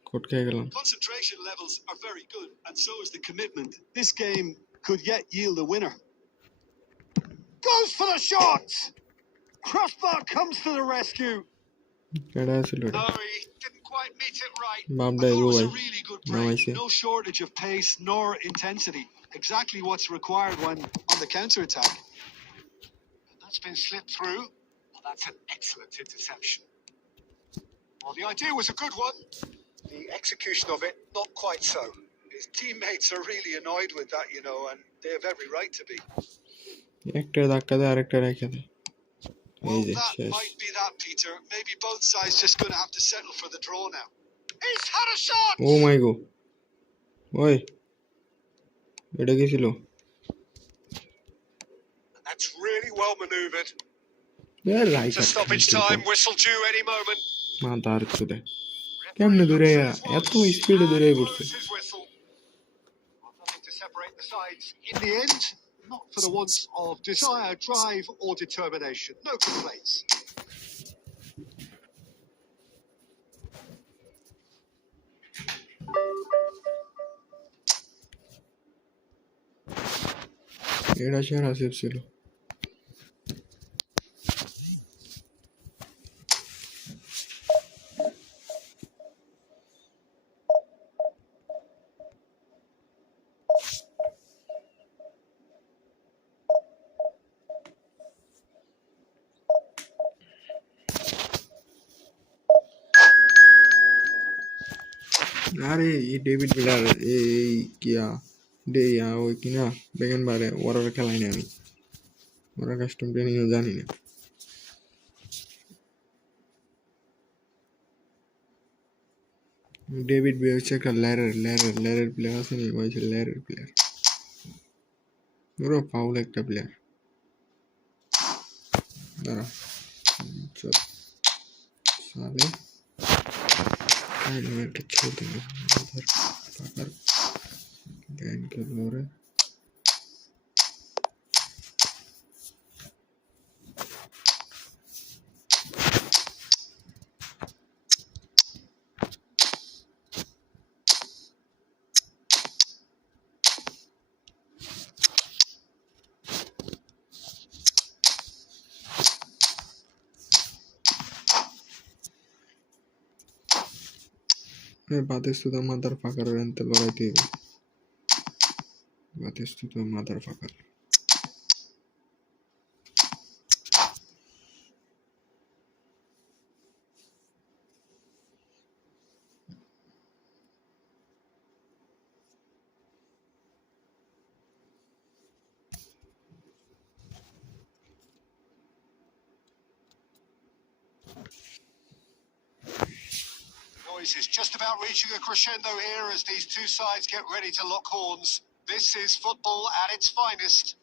কট খেয়ে গেলাম Concentration levels are very good, and so is the commitment. This game could yet yield a winner. Goes for the shot! Crossbar comes to the rescue. কেডা ছিল এটা No, he didn't quite meet it right. বাপ I thought ডাইবো it was ভাই a really good break. নামাইছে No shortage of pace nor intensity. Exactly what's required when on the counter attack. And that's been slipped through. Well, that's an excellent interception. Well, the idea was a good one. The execution of it, not quite so. His teammates are really annoyed with that, you know, and they have every right to be. একটা ধাক্কা দেয় আরেকটা রেখে দেয় এই Well, যে that শেষ might be that, Peter. Maybe both sides just going to have to settle for the draw now. He's had a shot! ও মাই গো ওই এটা কি ছিল And that's really well manoeuvred. A right It's a stoppage time, whistle due any moment. মা তার চুদে কেমনে দূরে এত স্পিডে দূরে পড়ছে Blows his whistle. Well, nothing to separate the sides in the end. Not for the want of desire, drive, or determination. No complaints. এটা সেরা সেভ ছিল আরে এই ডেভিড মিলার এই কিয়া ডে ওই কিনা বেগেন বারে ওরা খেলাই না আমি ওরা কাস্টম ট্রেনিংও জানি না ডেভিড বে হচ্ছে একটা ল্যারের প্লেয়ার আছে নি ওই হচ্ছে ল্যারের প্লেয়ার ওরা ফাউল একটা প্লেয়ার দাঁড়া চল সালে কাইলে একটা ছোট দিন পাকার গাইন করলো রে Batestuta motherfucker ente loraitiv. Batestuta motherfucker. Noise is just about reaching a crescendo here as these two sides get ready to lock horns. This is football at its finest.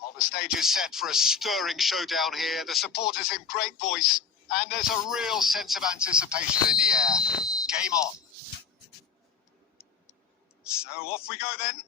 Well, the stage is set for a stirring showdown here. The supporters in great voice, and there's a real sense of anticipation in the air. Game on. So off we go then.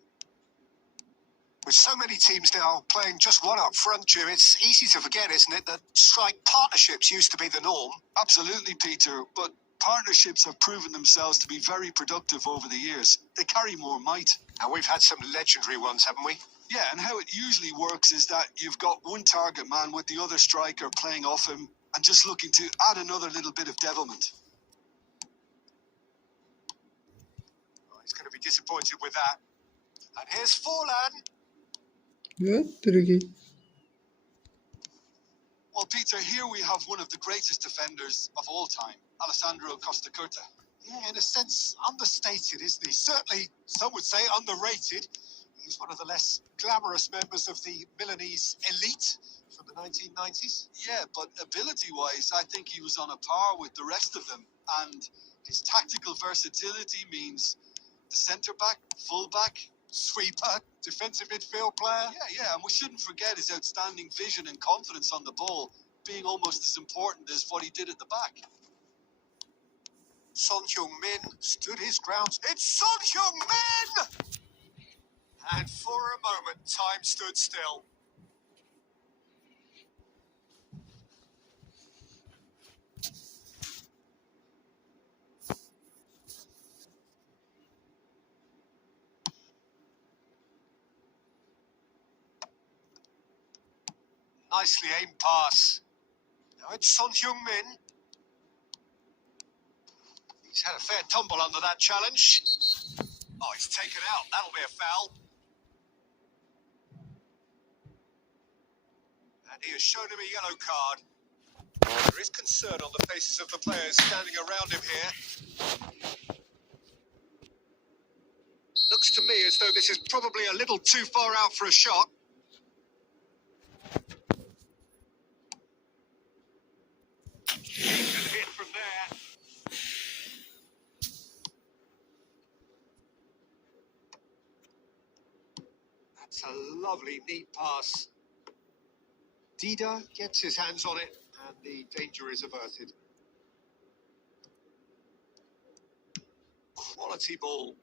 With so many teams now playing just one up front, Jim, it's easy to forget, isn't it, that strike partnerships used to be the norm? Absolutely, Peter, but partnerships have proven themselves to be very productive over the years. They carry more might. And we've had some legendary ones, haven't we? Yeah, and how it usually works is that you've got one target man with the other striker playing off him and just looking to add another little bit of devilment. Oh, he's going to be disappointed with that. And here's Forlan. Yeah, tricky. Well, Peter, here we have one of the greatest defenders of all time, Alessandro Costa Curta. Yeah, in a sense, understated, isn't he? Certainly, some would say underrated. He's one of the less glamorous members of the Milanese elite from the 1990s. Yeah, but ability-wise, I think he was on a par with the rest of them. And his tactical versatility means the centre-back, full-back, Sweeper, defensive midfield player. Yeah, and we shouldn't forget his outstanding vision and confidence on the ball, being almost as important as what he did at the back. Son Heung-min stood his ground. It's Son Heung-min! And for a moment, time stood still. Nicely aimed pass. Now it's Son Heung-min. He's had a fair tumble under that challenge. Oh, he's taken out. That'll be a foul. And he has shown him a yellow card. There is concern on the faces of the players standing around him here. Looks to me as though this is probably a little too far out for a shot. Decent hit from there. That's a lovely, neat pass. Dida gets his hands on it, and the danger is averted. Quality ball.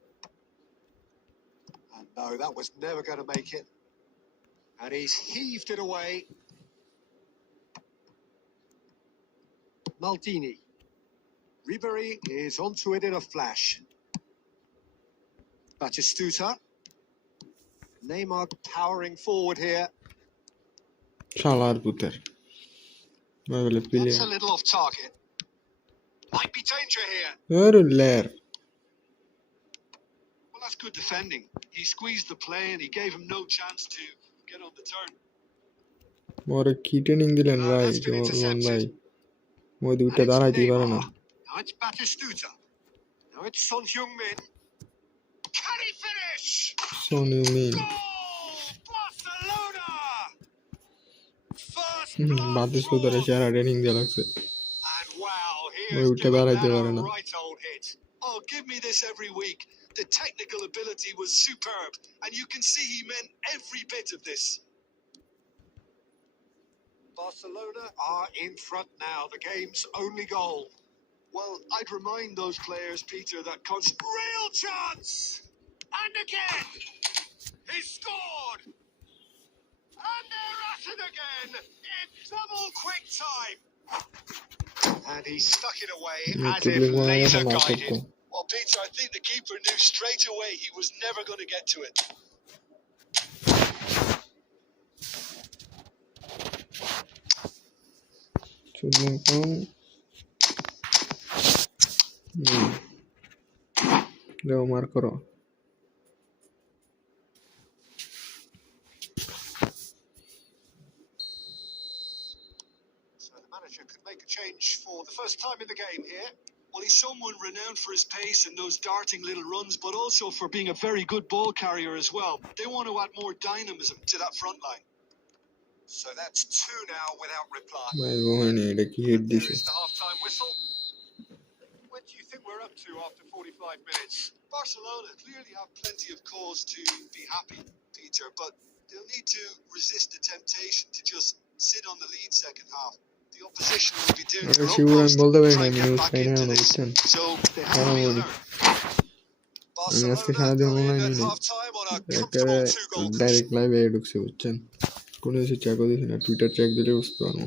And no, that was never going to make it. And he's heaved it away. Maldini. Ribery is onto it in a flash. Batistuta. Neymar powering forward here. Çalar puter. Böyle That's pili. a little off target. Might be danger here. Görürler. Well, that's good defending. He squeezed the play and he gave him no chance to get on the turn. ওরে কি training দিলেন ভাই That's been Rohan ভাই intercepted. ওই And দুইটা it's দাঁড়াইতেই পারে না Neymar. Now it's Batistuta. Now it's Son Heung-min. Can he finish? Son Heung-min. Goal! Barcelona! First blood বাতিস্তুতারে drawn. সেরা ট্রেনিং দেওয়া লাগছে And wow, he ওই has উঠে given দাঁড়াইতে that পারে a না right old hit. Oh, give me this every week. The technical ability was superb, and you can see he meant every bit of this. Barcelona are in front now, the game's only goal. Well, I'd remind those players, Peter, that constant. Real chance! And again! He scored! And they're at it again in double quick time. And he stuck it away as if tripling মনে গেছে laser না guided. করতো Well, Peter, I think the keeper knew straight away he was never going to get to it. ট্রিপলিং কম দেও মার করো So the manager could make a change for the first time in the game here. Well, he's someone renowned for his pace and those darting little runs, but also for being a very good ball carrier as well. They want to add more dynamism to that front line. So that's two now without reply. ভাই গোহানি এটা কি hit There দিছে is the half-time whistle. What do you think we're up to after 45 minutes? Barcelona clearly have plenty of cause to be happy, Peter, but they'll need to resist the temptation to just sit on the lead second half. The opposition will be doing their শিবুর আমি utmost বলতে to পারি try না and আমি get news back পাই না into এখনো this. বুঝছেন So they have কেন to be বলি alert. আমি আজকে Barcelona সারাদিন are in অনলাইনে at নেই half-time on a একেবারে comfortable 2-goal cushion. ডাইরেক্ট লাইভে ঢুকছে বুঝছেন কোনো কিছু চেকও দিছি না টুইটার চেক দিলে বুঝতে পারবো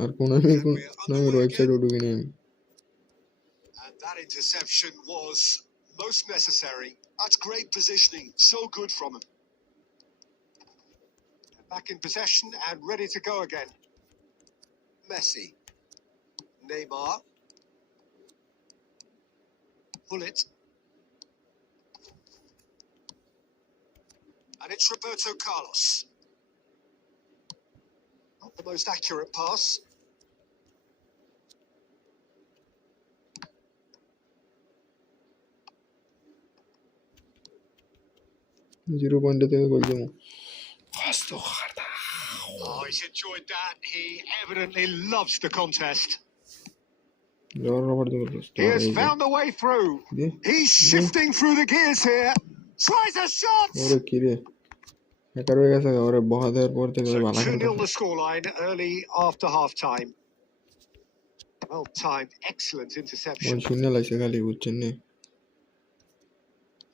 আর কোনো আমি And we're নামের underway ওয়েবসাইটও again. ঢুকিনি আমি And that interception was most necessary. That's great positioning. So good from him. Back in possession and ready to go again. Messi. Neymar. Bullet. And it's Roberto Carlos. Not the most accurate pass. Zero পয়েন্টে থেকে গোল দেবো Oh, he's enjoyed that. He evidently loves the contest. জোর rubber দেবো He has found the way through. He's shifting through the gears here. Tries a shot. ওরে কি রে একার হয়ে গেছে ওরে বহা দেওয়ার পর থেকে So ভালো 2-0 the scoreline early after half time. Well timed, excellent ওই interception. শূন্য লাগছে খালি বুঝছেন নি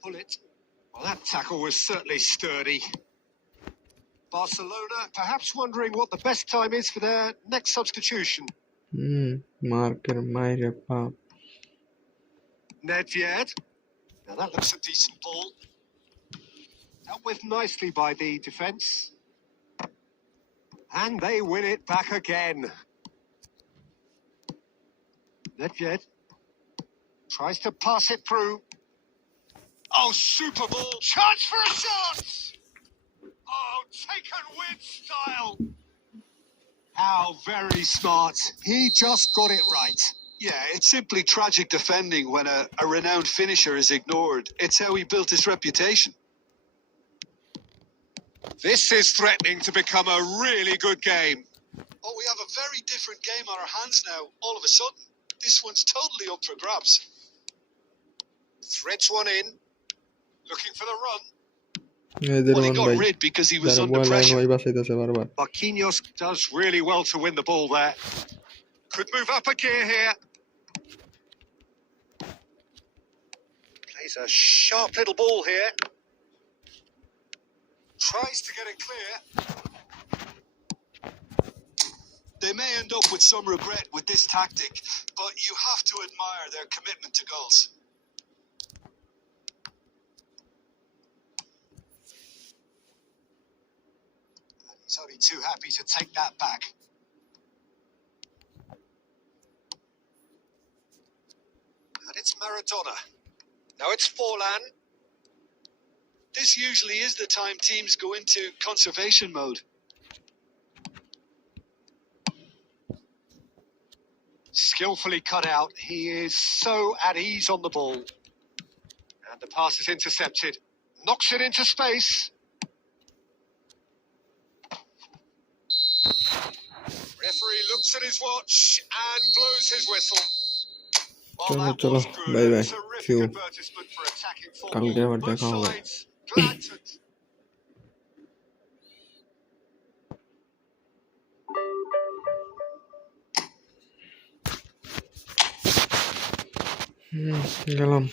Bullet. Well, that tackle was certainly sturdy. Barcelona perhaps wondering what the best time is for their next substitution. মার্কের মাইরে পাপ Nedved. Now that looks a decent ball. Dealt with nicely by the defence. And they win it back again. Nedved tries to pass it through. Oh, super ball. Chance for a shot! Oh, taken with style. How very smart. He just got it right. Yeah, it's simply tragic defending when a renowned finisher is ignored. It's how he built his reputation. This is threatening to become a really good game. Oh, we have a very different game on our hands now, all of a sudden. This one's totally up for grabs. Threads one in. Looking for the run. এদের Well, he মান got ভাই rid because he was যারা under বল line pressure. ওই বাসাইতেছে বারবার Marquinhos does really well to win the ball there. Could move up a gear here. Plays a sharp little ball here. Tries to get it clear. They may end up with some regret with this tactic, but you have to admire their commitment to goals. He's only too happy to take that back. And it's Maradona. Now it's Forlan. This usually is the time teams go into conservation mode. Skillfully cut out. He is so at ease on the ball. And the pass is intercepted. Knocks it into space. Referee looks at his watch and blows his whistle. Well, চলো that চলো was good. By A by terrific সিউ advertisement for attacking কালকে football. আবার Both দেখা হবে sides glad to... গেলাম